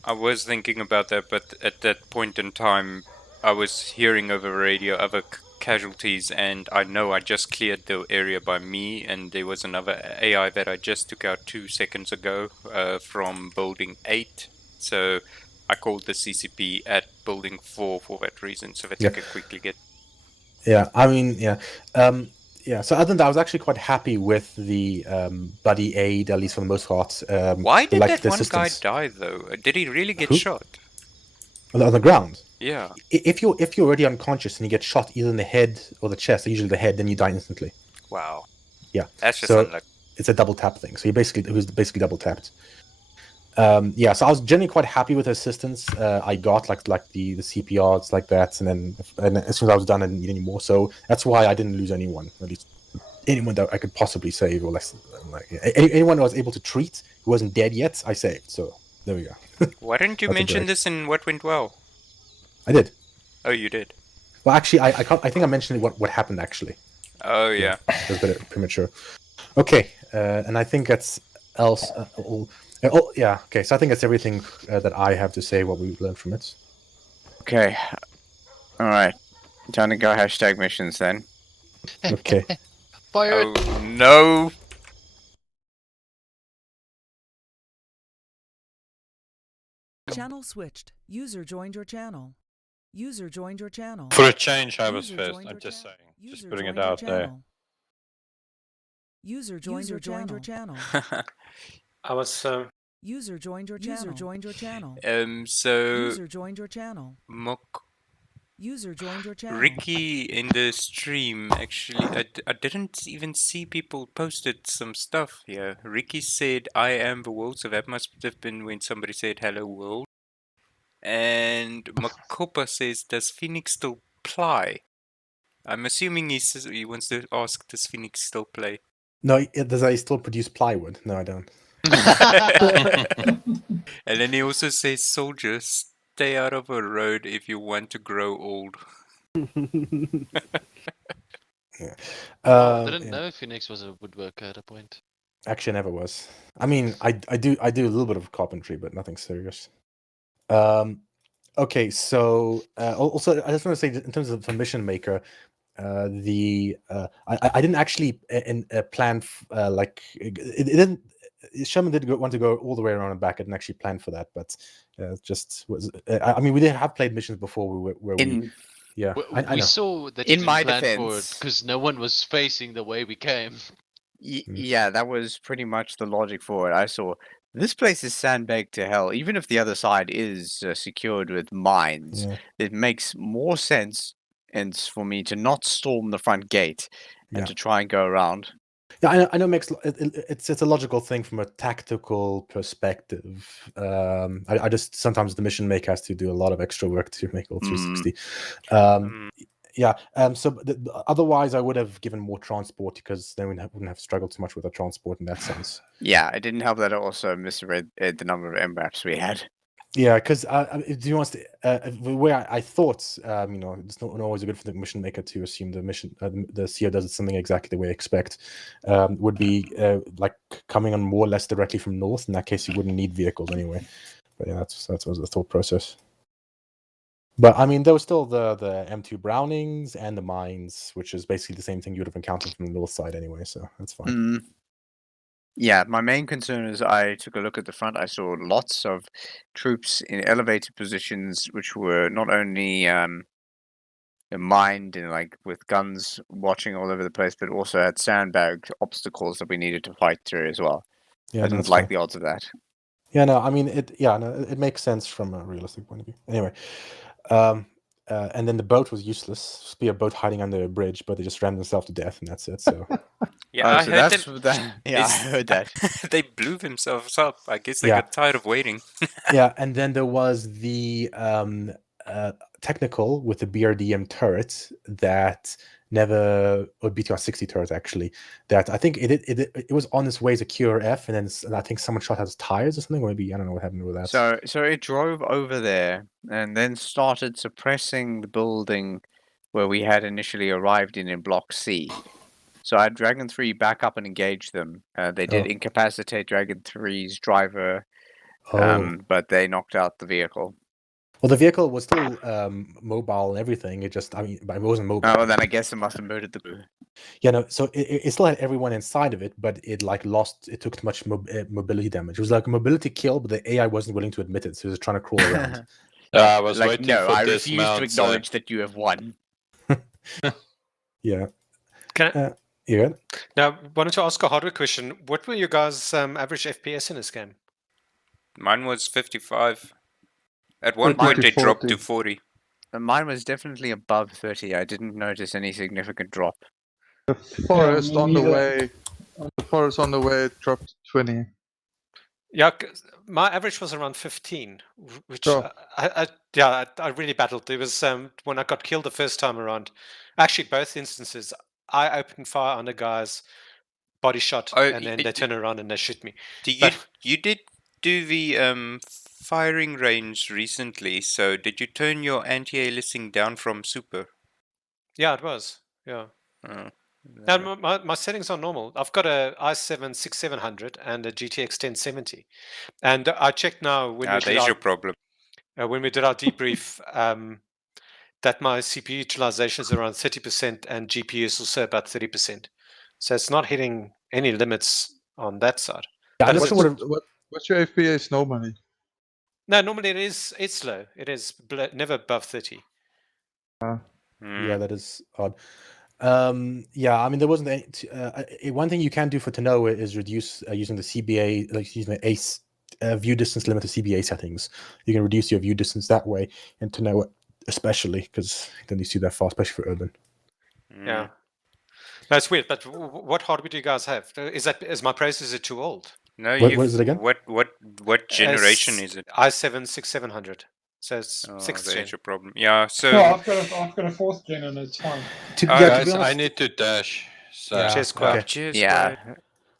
I was thinking about that, but at that point in time, I was hearing over radio other casualties, and I know I just cleared the area by me, and there was another AI that I just took out 2 seconds ago from Building 8. So I called the CCP at Building 4 for that reason, so that you could quickly get... Yeah, I mean, yeah. Yeah, so other than that, I was actually quite happy with the buddy aid, at least for the most part. Why did that the one guy assistance. die though? Did he really get Who? shot? On the ground? Yeah. If you're already unconscious and you get shot either in the head or the chest, usually the head, then you die instantly. Wow. Yeah. That's just so unlucky. it's a double tap thing. So he was basically double tapped. Yeah, so I was generally quite happy with the assistance I got, like the CPRs like that, and as soon as I was done, I didn't need any more. So that's why I didn't lose anyone, at least anyone that I could possibly save, or less. Like anyone I was able to treat who wasn't dead yet, I saved. So there we go. Why didn't you That's a mention break. this in what went well? I did. Oh, you did. Well, actually, I think I mentioned what happened actually. Oh yeah. It was a bit premature. Okay, and I think that's else. Yeah. Okay, so I think that's everything that I have to say. What we learned from it. Okay. All right. Time to go #missions then. Okay. Fired. Oh no. Channel switched. User joined your channel. User joined your channel. For a change, I was User first. joined I'm your just channel. saying. User Just putting it joined your out there. channel. User joined your channel. I was. User joined your channel. User joined your channel. So User joined your channel. User joined your channel. Ricky in the stream, actually, I didn't even see people posted some stuff here. Ricky said, I am the world, so that must have been when somebody said hello world. And Makopa says, does Phoenix still play? I'm assuming he wants to ask, does Phoenix still play? No, does I still produce plywood? No, I don't. And then he also says, soldiers, stay out of a road if you want to grow old. Yeah. I didn't know Phoenix was a woodworker at a point. Actually, I never was. I mean, I do a little bit of carpentry, but nothing serious. Okay, so also I just want to say, in terms of the mission maker, I didn't actually plan like it didn't. Sherman did want to go all the way around and back. I didn't actually plan for that, but it just was. I mean, we did have played missions before where we. Yeah, I We know. saw that In you my didn't plan for it defense- because no one was facing the way we came. Yeah, that was pretty much the logic for it. I saw this place is sandbagged to hell. Even if the other side is secured with mines, Yeah. it makes more sense and for me to not storm the front gate and Yeah. to try and go around. Yeah, I know. It's a logical thing from a tactical perspective. I just sometimes the mission maker has to do a lot of extra work to make all 360. Yeah. So otherwise, I would have given more transport because then we wouldn't have struggled too much with the transport in that sense. Yeah, it didn't help that I also misread the number of MRAPs we had. Yeah, because do you want to? The way I thought, it's not always good for the mission maker to assume the CO does something exactly the way I expect. Would be like coming on more or less directly from north. In that case, you wouldn't need vehicles anyway. But yeah, that was the thought process. But I mean, there was still the M2 Brownings and the mines, which is basically the same thing you would have encountered from the north side anyway. So that's fine. Yeah, my main concern is I took a look at the front. I saw lots of troops in elevated positions, which were not only mined and like with guns watching all over the place, but also had sandbagged obstacles that we needed to fight through as well. Yeah, I no, didn't that's like fine. the odds of that. Yeah, no, I mean it makes sense from a realistic point of view. Anyway, and then the boat was useless. Just be a boat hiding under a bridge, but they just ran themselves to death, and that's it. So Yeah, Oh, I so heard that's them. that. Yeah, I heard that. They blew themselves up. I guess they Yeah. got tired of waiting. yeah, and then there was the technical with the BRDM turret that never, or BTR 60 turret actually, that I think it was on its way to QRF, and then I think someone shot out his tires or something. Or maybe I don't know what happened with that. So it drove over there and then started suppressing the building where we had initially arrived in Block C. So I had Dragon 3 back up and engage them. They did incapacitate Dragon 3's driver, but they knocked out the vehicle. Well, the vehicle was still mobile and everything. It just, it wasn't mobile. Oh, well, then I guess it must have murdered the crew. Yeah, no. So it still had everyone inside of it, but it it took too much mobility damage. It was like a mobility kill, but the AI wasn't willing to admit it, so it was trying to crawl around. I was like, waiting no, for I this refuse to mount, acknowledge that you have won. Yeah. Can Yeah. Now, wanted to ask a hardware question. What were your guys' average FPS in this game? Mine was 55. At one point it dropped to 40. Mine was definitely above 30. I didn't notice any significant drop. The forest me on the neither. way dropped to 20. Yeah, my average was around 15, which Oh. I really battled. It was when I got killed the first time around. Actually, both instances, I opened fire on a guy's body shot, and then they turn around and they shoot me. You did do the firing range recently, so did you turn your anti-aliasing down from super? Yeah, it was. Yeah. And my settings are normal. I've got a i7 6700 and a GTX 1070, and I checked now when we did there's your problem. When we did our debrief, that my CPU utilization is around 30% and GPU is also about 30%. So it's not hitting any limits on that side. Yeah, what's your FPS normally? No, normally it's low. It is never above 30. Yeah, that is odd. Yeah, I mean, there wasn't any. One thing you can do for Tanoa is reduce using the CBA, like using the ACE view distance limit to CBA settings. You can reduce your view distance that way in Tanoa, especially because then you see that far, especially for urban. Yeah, that's weird. But what hardware do you guys have? Is my processor too old? No, what is it again? What generation is it? i7 6700. So it's 6th gen. That's your problem. Yeah. So No, I've got a 4th gen and it's fine. Guys, I need to dash. So. Yeah. Cheers, Quack. Okay. Cheers, Yeah.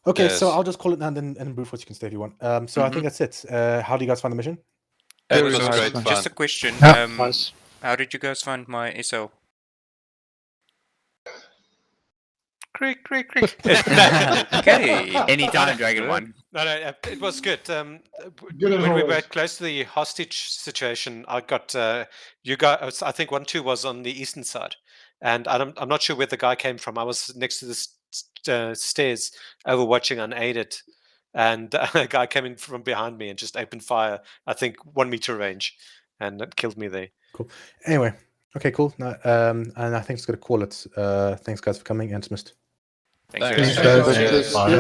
Okay, Yes. so I'll just call it now, and Bruford, you can stay if you want. So I think that's it. How do you guys find the mission? It was great fun. just a question. Nice. How did you guys find my SL? Creak. Okay. Anytime, Dragon One. No, it was good. Good as When we were always. close to the hostage situation, I got you guys. I think 1-2 was on the eastern side, and I'm not sure where the guy came from. I was next to the stairs, overwatching unaided, and a guy came in from behind me and just opened fire. I think 1 meter range, and it killed me there. Cool. Anyway, okay, cool. And I think it's going to call it. Thanks, guys, for coming, and dismissed. Thanks, guys. Bye.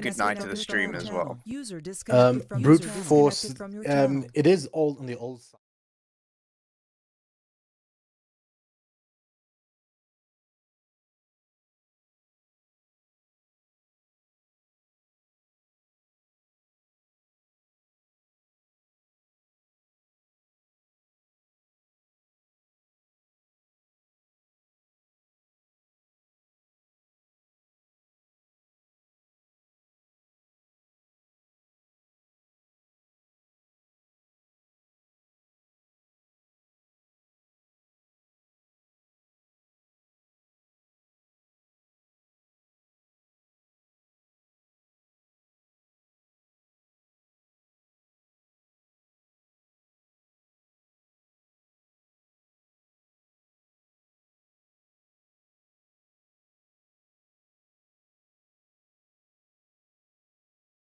Good night to the stream as well. User disconnected from Brute user force. disconnected from your channel. It is all on the old side.